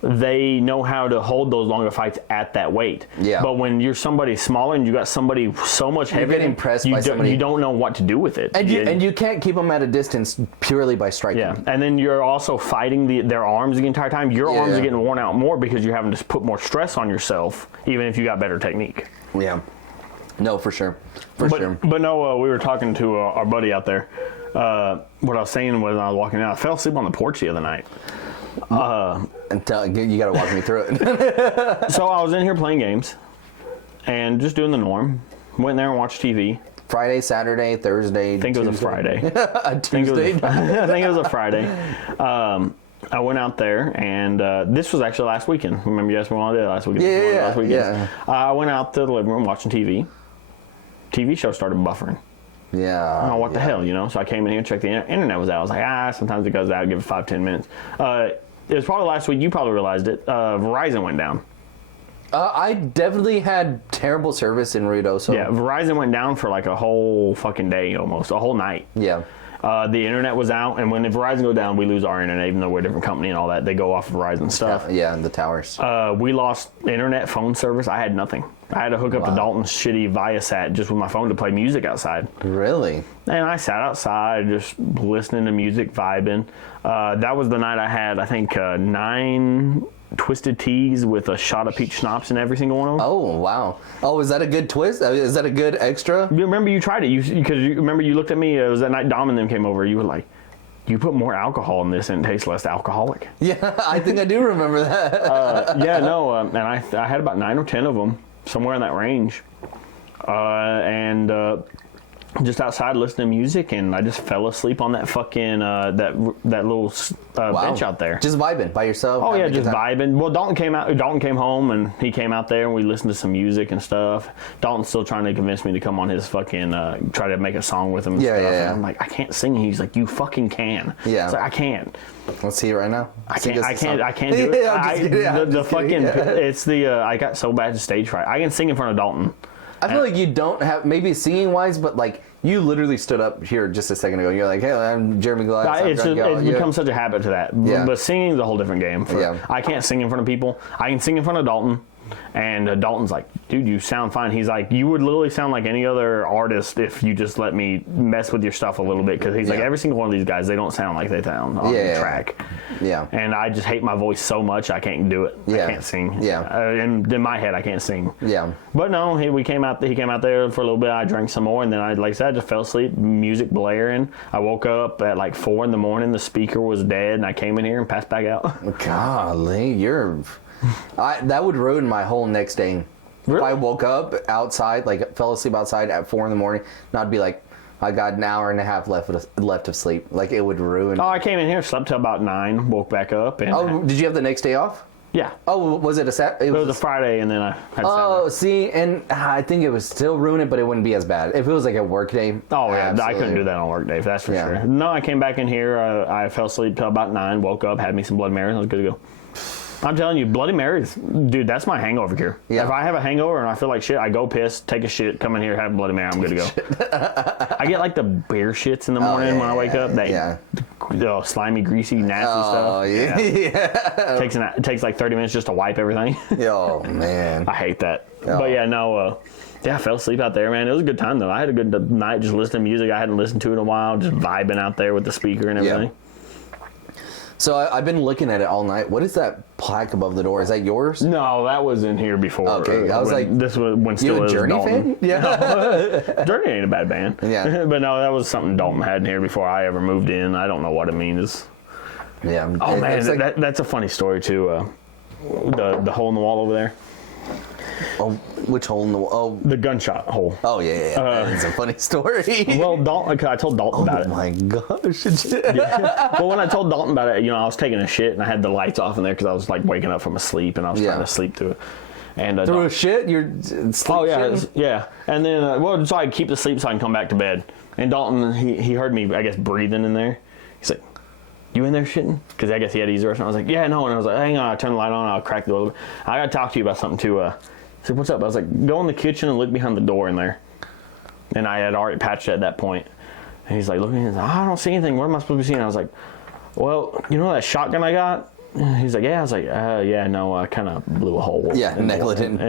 they know how to hold those longer fights at that weight. Yeah. But when you're somebody smaller and you got somebody so much heavier, you get impressed by somebody. You don't know what to do with it. And you can't keep them at a distance purely by striking. Yeah. And then you're also fighting their arms the entire time. Your arms are getting worn out more because you're having to put more stress on yourself, even if you got better technique. Yeah. No, for sure. But no, we were talking to our buddy out there. What I was saying was, when I was walking out, I fell asleep on the porch the other night. You got to walk me through it. So I was in here playing games and just doing the norm. Went there and watched TV. Friday, Saturday, Thursday. I think it was a Friday. A Tuesday. I think it was a Friday. I went out there, and this was actually last weekend. Remember you asked me what I did last weekend? Yeah. I went out to the living room watching TV. TV show started buffering. Yeah. I don't know what the hell, you know? So I came in here and checked the internet was out. I was like, sometimes it goes out, give it 5-10 minutes. It was probably last week. You probably realized it. Verizon went down. I definitely had terrible service in Ruidoso. Yeah, Verizon went down for like a whole fucking day almost, a whole night. Yeah. The internet was out, and when Verizon go down, we lose our internet, even though we're a different company and all that. They go off of Verizon stuff. Yeah, the towers. We lost internet, phone service. I had nothing. I had to hook up to Dalton's shitty Viasat just with my phone to play music outside. Really? And I sat outside just listening to music, vibing. That was the night I had, I think, 9 twisted teas with a shot of peach schnapps in every single one of them. Oh, wow. Oh, is that a good twist? Is that a good extra? You remember you tried it. Because you remember you looked at me. It was that night Dom and them came over. You were like, you put more alcohol in this and it tastes less alcoholic. Yeah, I think I do remember that. And I had about 9 or 10 of them, somewhere in that range. Just outside listening to music, and I just fell asleep on that fucking that little bench out there. Just vibing by yourself. Oh yeah, just vibing. Well, Dalton came home, and he came out there, and we listened to some music and stuff. Dalton's still trying to convince me to come on his fucking try to make a song with him. And stuff. And I'm like, I can't sing. He's like, you fucking can. Yeah. It's like, I can't. Let's see it right now. I can't do it. I got so bad at stage fright. I can sing in front of Dalton. I feel like you don't have, maybe singing wise, but like you literally stood up here just a second ago. You're like, hey, I'm Jeremy Glass. It's become such a habit to that. Yeah. But singing's a whole different game. I can't sing in front of people. I can sing in front of Dalton. And Dalton's like, dude, you sound fine. He's like, you would literally sound like any other artist if you just let me mess with your stuff a little bit. Because he's like, every single one of these guys, they don't sound like they sound on the track. Yeah. And I just hate my voice so much, I can't do it. Yeah. I can't sing. Yeah. And in my head, I can't sing. Yeah. But no, he came out there for a little bit. I drank some more, and then like I said, I just fell asleep, music blaring. I woke up at like 4 a.m. The speaker was dead, and I came in here and passed back out. Golly, that would ruin my whole next day. Really? If I woke up outside, like fell asleep outside at 4 a.m, and I'd be like, I got an hour and a half left of sleep. Like it would ruin. Oh, I came in here, slept till about 9, woke back up. And did you have the next day off? Yeah. Oh, was it a Saturday? It was a Friday, and then I had Saturday. See, and I think it would still ruin it, but it wouldn't be as bad. If it was like a work day. Oh, yeah. Absolutely. I couldn't do that on a work day, that's for sure. No, I came back in here. I fell asleep till about 9, woke up, had me some Blood Marys, I was good to go. I'm telling you, Bloody Marys, dude, that's my hangover cure. Yeah. If I have a hangover and I feel like shit, I go piss, take a shit, come in here, have a Bloody Mary, I'm good to go. I get like the bear shits in the morning when I wake up. That slimy, greasy, nasty stuff. It takes like 30 minutes just to wipe everything. Oh, man. I hate that. But I fell asleep out there, man. It was a good time, though. I had a good night just listening to music I hadn't listened to in a while, just vibing out there with the speaker and everything. Yeah. So I've been looking at it all night. What is that plaque above the door? Is that yours? No, that was in here before. Okay, I was this was when still you a was Journey Dalton. fan? Yeah. Journey ain't a bad band. Yeah. But no, that was something Dalton had in here before I ever moved in. I don't know what it means. Yeah. Oh man, that's a funny story too. The hole in the wall over there. Oh, which hole in the wall? Oh, the gunshot hole. Oh yeah. That's a funny story. Well, Dalton, I told Dalton about it. Oh my gosh. Well, when I told Dalton about it, I was taking a shit and I had the lights off in there because I was like waking up from a sleep and I was trying to sleep through it. And through a shit? You're sleep yeah. And then so I keep the sleep so I can come back to bed. And Dalton, he heard me, I guess, breathing in there. He's like, "You in there shitting?" Because I guess he had easy rush. And I was like, "Yeah, no." And I was like, "Hang on, I'll turn the light on. I'll crack the door. I got to talk to you about something too." He said, "What's up?" I was like, "Go in the kitchen and look behind the door in there." And I had already patched it at that point. And he's like, looking, he's like, "I don't see anything. What am I supposed to be seeing?" I was like, "Well, you know that shotgun I got?" He's like, "Yeah." I was like, "Yeah, no, I kind of blew a hole." Yeah, negligent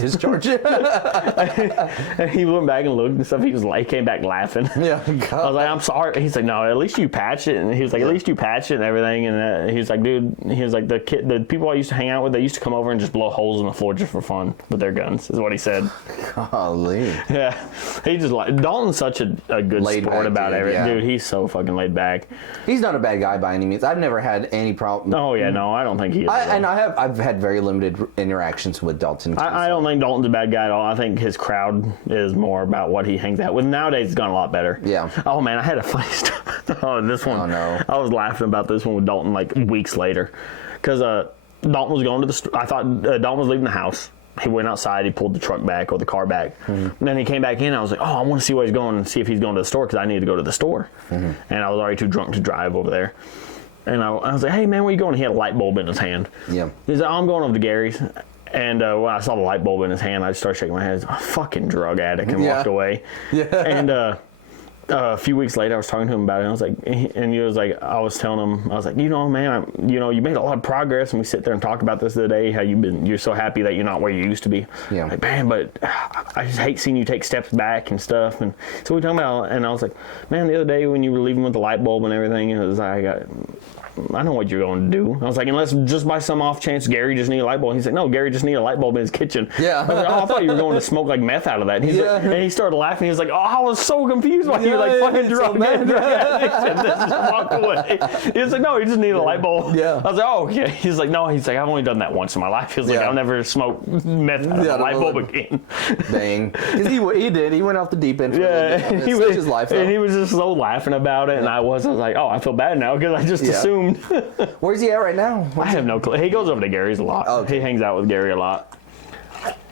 discharge. And he went back and looked and stuff. He came back laughing. Yeah, God. I was like, "I'm sorry." He's like, "No, at least you patched it." And he was like, "At least you patched it and everything." And he was like, "Dude," he was like, the people I used to hang out with, they used to come over and just blow holes in the floor just for fun with their guns," is what he said. Golly. Yeah, he just Dalton's such a good laid sport back, about everything. yeah. Dude, he's so fucking laid back. He's not a bad guy by any means. I've never had any problem. Oh yeah, no, I don't think he is. I've had very limited interactions with Dalton. I don't think Dalton's a bad guy at all. I think his crowd is more about what he hangs out with. Nowadays, it's gone a lot better. Yeah. Oh man, I had a funny story. This one. Oh no. I was laughing about this one with Dalton like weeks later, because Dalton was going to the store. I thought Dalton was leaving the house. He went outside. He pulled the truck back or the car back. Mm-hmm. And then he came back in. I was like, "Oh, I want to see where he's going and see if he's going to the store because I need to go to the store." Mm-hmm. And I was already too drunk to drive over there. And I was like, "Hey, man, where you going?" He had a light bulb in his hand. Yeah. He's like, "Oh, I'm going over to Gary's." And when I saw the light bulb in his hand, I just started shaking my head. "Oh, fucking drug addict," and walked away. Yeah. And a few weeks later, I was talking to him about it. And I was like, and he was like, I was telling him, I was like, man, you made a lot of progress. And we sit there and talk about this the other day, how you're so happy that you're not where you used to be. Yeah. Like, man, but I just hate seeing you take steps back and stuff. And so we talking about, and I was like, man, the other day when you were leaving with the light bulb and everything, it was like, I know what you're going to do. I was like, unless just by some off chance Gary just need a light bulb. He's like, "No, Gary just need a light bulb in his kitchen." Yeah. I was like, "Oh, I thought you were going to smoke like meth out of that." And he's like, and he started laughing. He was like, "Oh, I was so confused why you were like fucking drunk and just walked away." He was like, "No, he just needed a light bulb." Yeah. I was like, "Oh, okay." He's like, "No," he's like, "I've only done that once in my life." He was like, "I'll never smoke meth out of a light bulb again." Dang. Because he did. He went off the deep end. He was his life. And he was just so laughing about it, and I was like, "Oh, I feel bad now because I just assumed." Where's he at right now? I have no clue. He goes over to Gary's a lot. Okay. He hangs out with Gary a lot.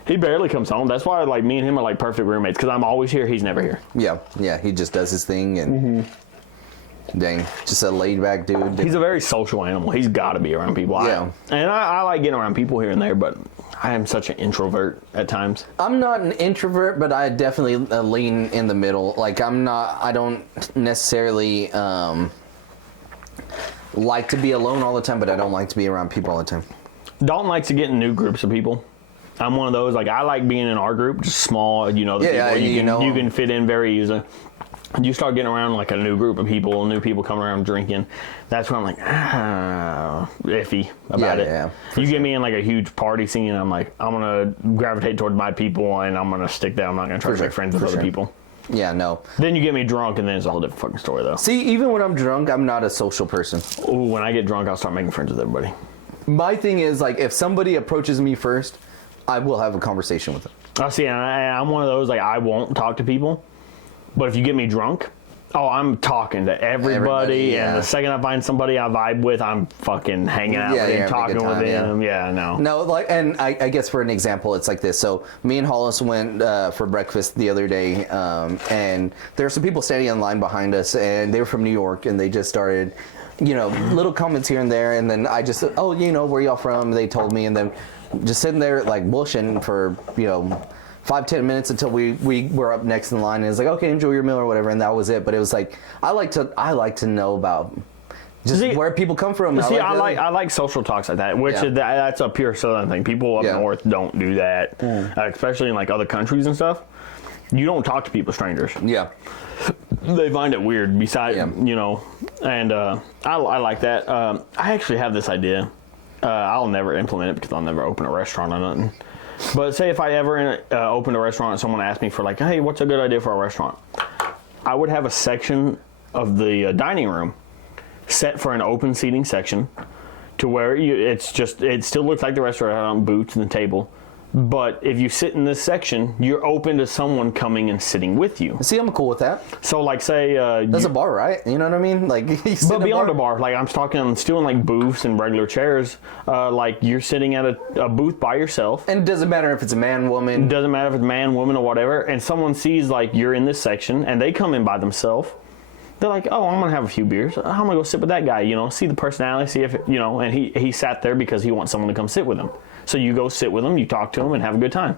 He barely comes home. That's why like me and him are like perfect roommates because I'm always here. He's never here. Yeah. He just does his thing and dang, just a laid back dude. He's a very social animal. He's got to be around people. And I like getting around people here and there, but I am such an introvert at times. I'm not an introvert, but I definitely lean in the middle. Like I don't necessarily like to be alone all the time, but I don't like to be around people all the time. Dalton likes to get in new groups of people. I'm one of those, like, I like being in our group, just small, the people. You can fit in very easily. You start getting around, like, a new group of people, new people coming around drinking. That's when I'm like, iffy about it. Yeah, you get me in, like, a huge party scene, and I'm like, I'm going to gravitate toward my people, and I'm going to stick there. I'm not going to try to make friends with other people. Yeah, no. Then you get me drunk, and then it's a whole different fucking story, though. See, even when I'm drunk, I'm not a social person. Ooh, when I get drunk, I'll start making friends with everybody. My thing is, like, if somebody approaches me first, I will have a conversation with them. Oh, see, I'm one of those, like, I won't talk to people. But if you get me drunk, I'm talking to everybody. And the second I find somebody I vibe with, I'm fucking hanging out with them, talking with them. Yeah, no. No, like, and I guess for an example, it's like this. So me and Hollis went for breakfast the other day, and there were some people standing in line behind us, and they were from New York, and they just started little comments here and there, and then I just, where y'all from? They told me, and then just sitting there like bullshitting for 5-10 minutes until we were up next in line, and it's like, okay, enjoy your meal or whatever, and that was it. But it was like I like to know about just where people come from. I like social talks like that, which that's a pure Southern thing. People up north don't do that, especially in like other countries and stuff. You don't talk to people, strangers. Yeah. They find it weird. Besides, and I like that. I actually have this idea. I'll never implement it because I'll never open a restaurant or nothing. But say if I ever opened a restaurant and someone asked me for like, hey, what's a good idea for a restaurant? I would have a section of the dining room set for an open seating section to where it still looks like the restaurant, booths and the table. But if you sit in this section, you're open to someone coming and sitting with you. See, I'm cool with that. So, like, say... That's a bar, right? You know what I mean? Like, but beyond a bar, like, I'm still in, like, booths and regular chairs. Like, you're sitting at a booth by yourself. And it doesn't matter if it's a man, woman. It doesn't matter if it's man, woman, or whatever. And someone sees, like, you're in this section, and they come in by themselves. They're like, oh, I'm going to have a few beers. I'm going to go sit with that guy, see the personality, see if, and he sat there because he wants someone to come sit with him. So you go sit with him, you talk to him, and have a good time.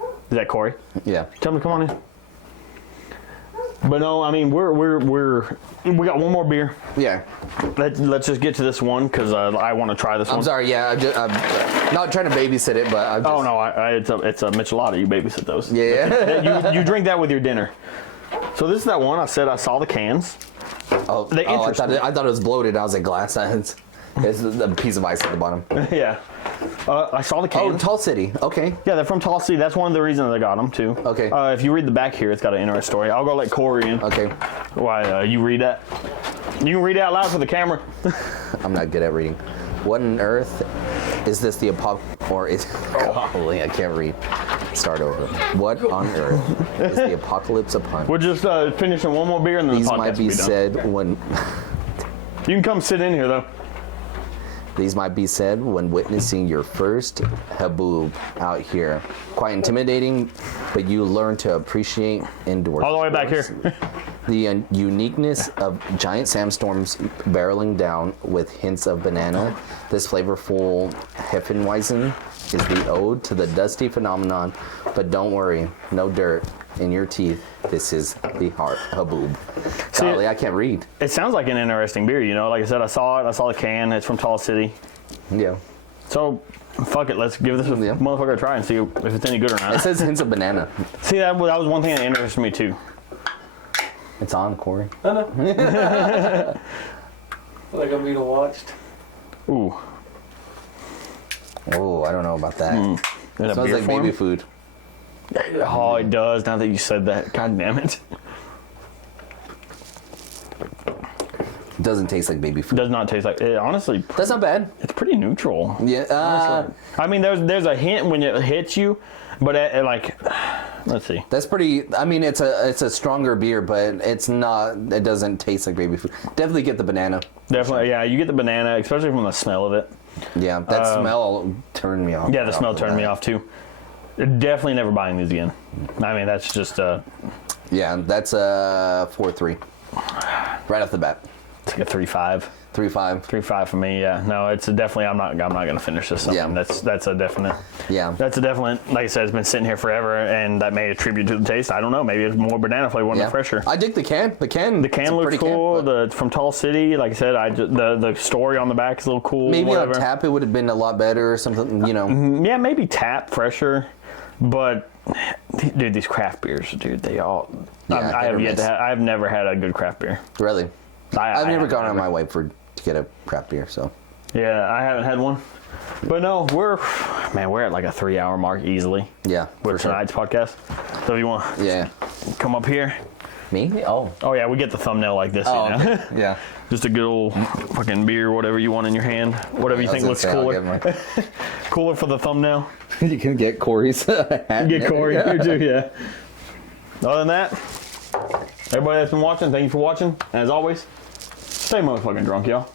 Is that Corey? Yeah. Tell him to come on in. But no, I mean, we got one more beer. Yeah. Let's just get to this one because I want to try this one. I'm sorry, yeah, I'm not trying to babysit it, but Oh, no, it's a Michelada. You babysit those. Yeah. You drink that with your dinner. So this is that one I said I saw the cans. I thought it was bloated. I was like, glass signs. It's a piece of ice at the bottom. Yeah. I saw the cans. Oh, Tall City. Okay. Yeah, they're from Tall City. That's one of the reasons I got them, too. Okay. If you read the back here, it's got an interesting story. I'll go let Corey in. Okay. Why, you read that? You can read it out loud for the camera. I'm not good at reading. What on earth is this the apocalypse? Or is... Holy, I can't read. Start over. What on earth is the apocalypse upon? We're just finishing one more beer and then These the podcast might be said when... You can come sit in here, though. These might be said when witnessing your first haboob out here. Quite intimidating, but you learn to appreciate indoor All the way back here. The uniqueness of giant sandstorms barreling down with hints of banana. This flavorful Hefeweizen is the ode to the dusty phenomenon, but don't worry, no dirt in your teeth. This is the haboob. Golly, I can't read. It sounds like an interesting beer, Like I said, I saw it. I saw the can. It's from Tall City. Yeah. So, fuck it. Let's give this motherfucker a try and see if it's any good or not. It says hints of banana. See, that was one thing that interested me, too. It's on, Corey. I know. Like I'm being watched. Ooh. Oh, I don't know about that. It smells like baby food. Oh, it does. Now that you said that. God damn it. It doesn't taste like baby food. Does not taste like it. Honestly, That's not bad. it's pretty neutral. Yeah. Honestly. I mean, there's a hint when it hits you, but let's see. That's pretty. I mean, it's a stronger beer, but it's not. It doesn't taste like baby food. Definitely get the banana. Definitely, yeah. You get the banana, especially from the smell of it. Yeah, that smell turned me off. Yeah, the smell turned me off too. Definitely never buying these again. I mean, that's just Yeah, that's a 4.3. Right off the bat. It's like a 3.5. 3.5. 3.5 for me. Yeah, no, it's definitely. I'm not gonna finish this. Yeah. That's a definite. Yeah. That's a definite. Like I said, it's been sitting here forever, and that may attribute to the taste. I don't know. Maybe it's more banana flavor, one fresher. I dig the can. The can looks cool. From Tall City, like I said, the story on the back is a little cool. Maybe whatever. on tap it would have been a lot better or something. Yeah, maybe tap fresher, but dude, these craft beers, dude, they all. Yeah, I've never had a good craft beer. Really. I've never gone on my way to get a craft beer, so. Yeah, I haven't had one. But no, we're at like a 3-hour mark easily. Yeah. With tonight's podcast. So if you want come up here. Me? Oh. Oh yeah, we get the thumbnail like this. Okay. Yeah. Just a good old fucking beer, whatever you want in your hand. Whatever you think looks cooler. Cooler for the thumbnail. You can get Corey's hat. Get Corey here too, yeah. Other than that, everybody that's been watching, thank you for watching. And as always, stay motherfucking drunk, y'all.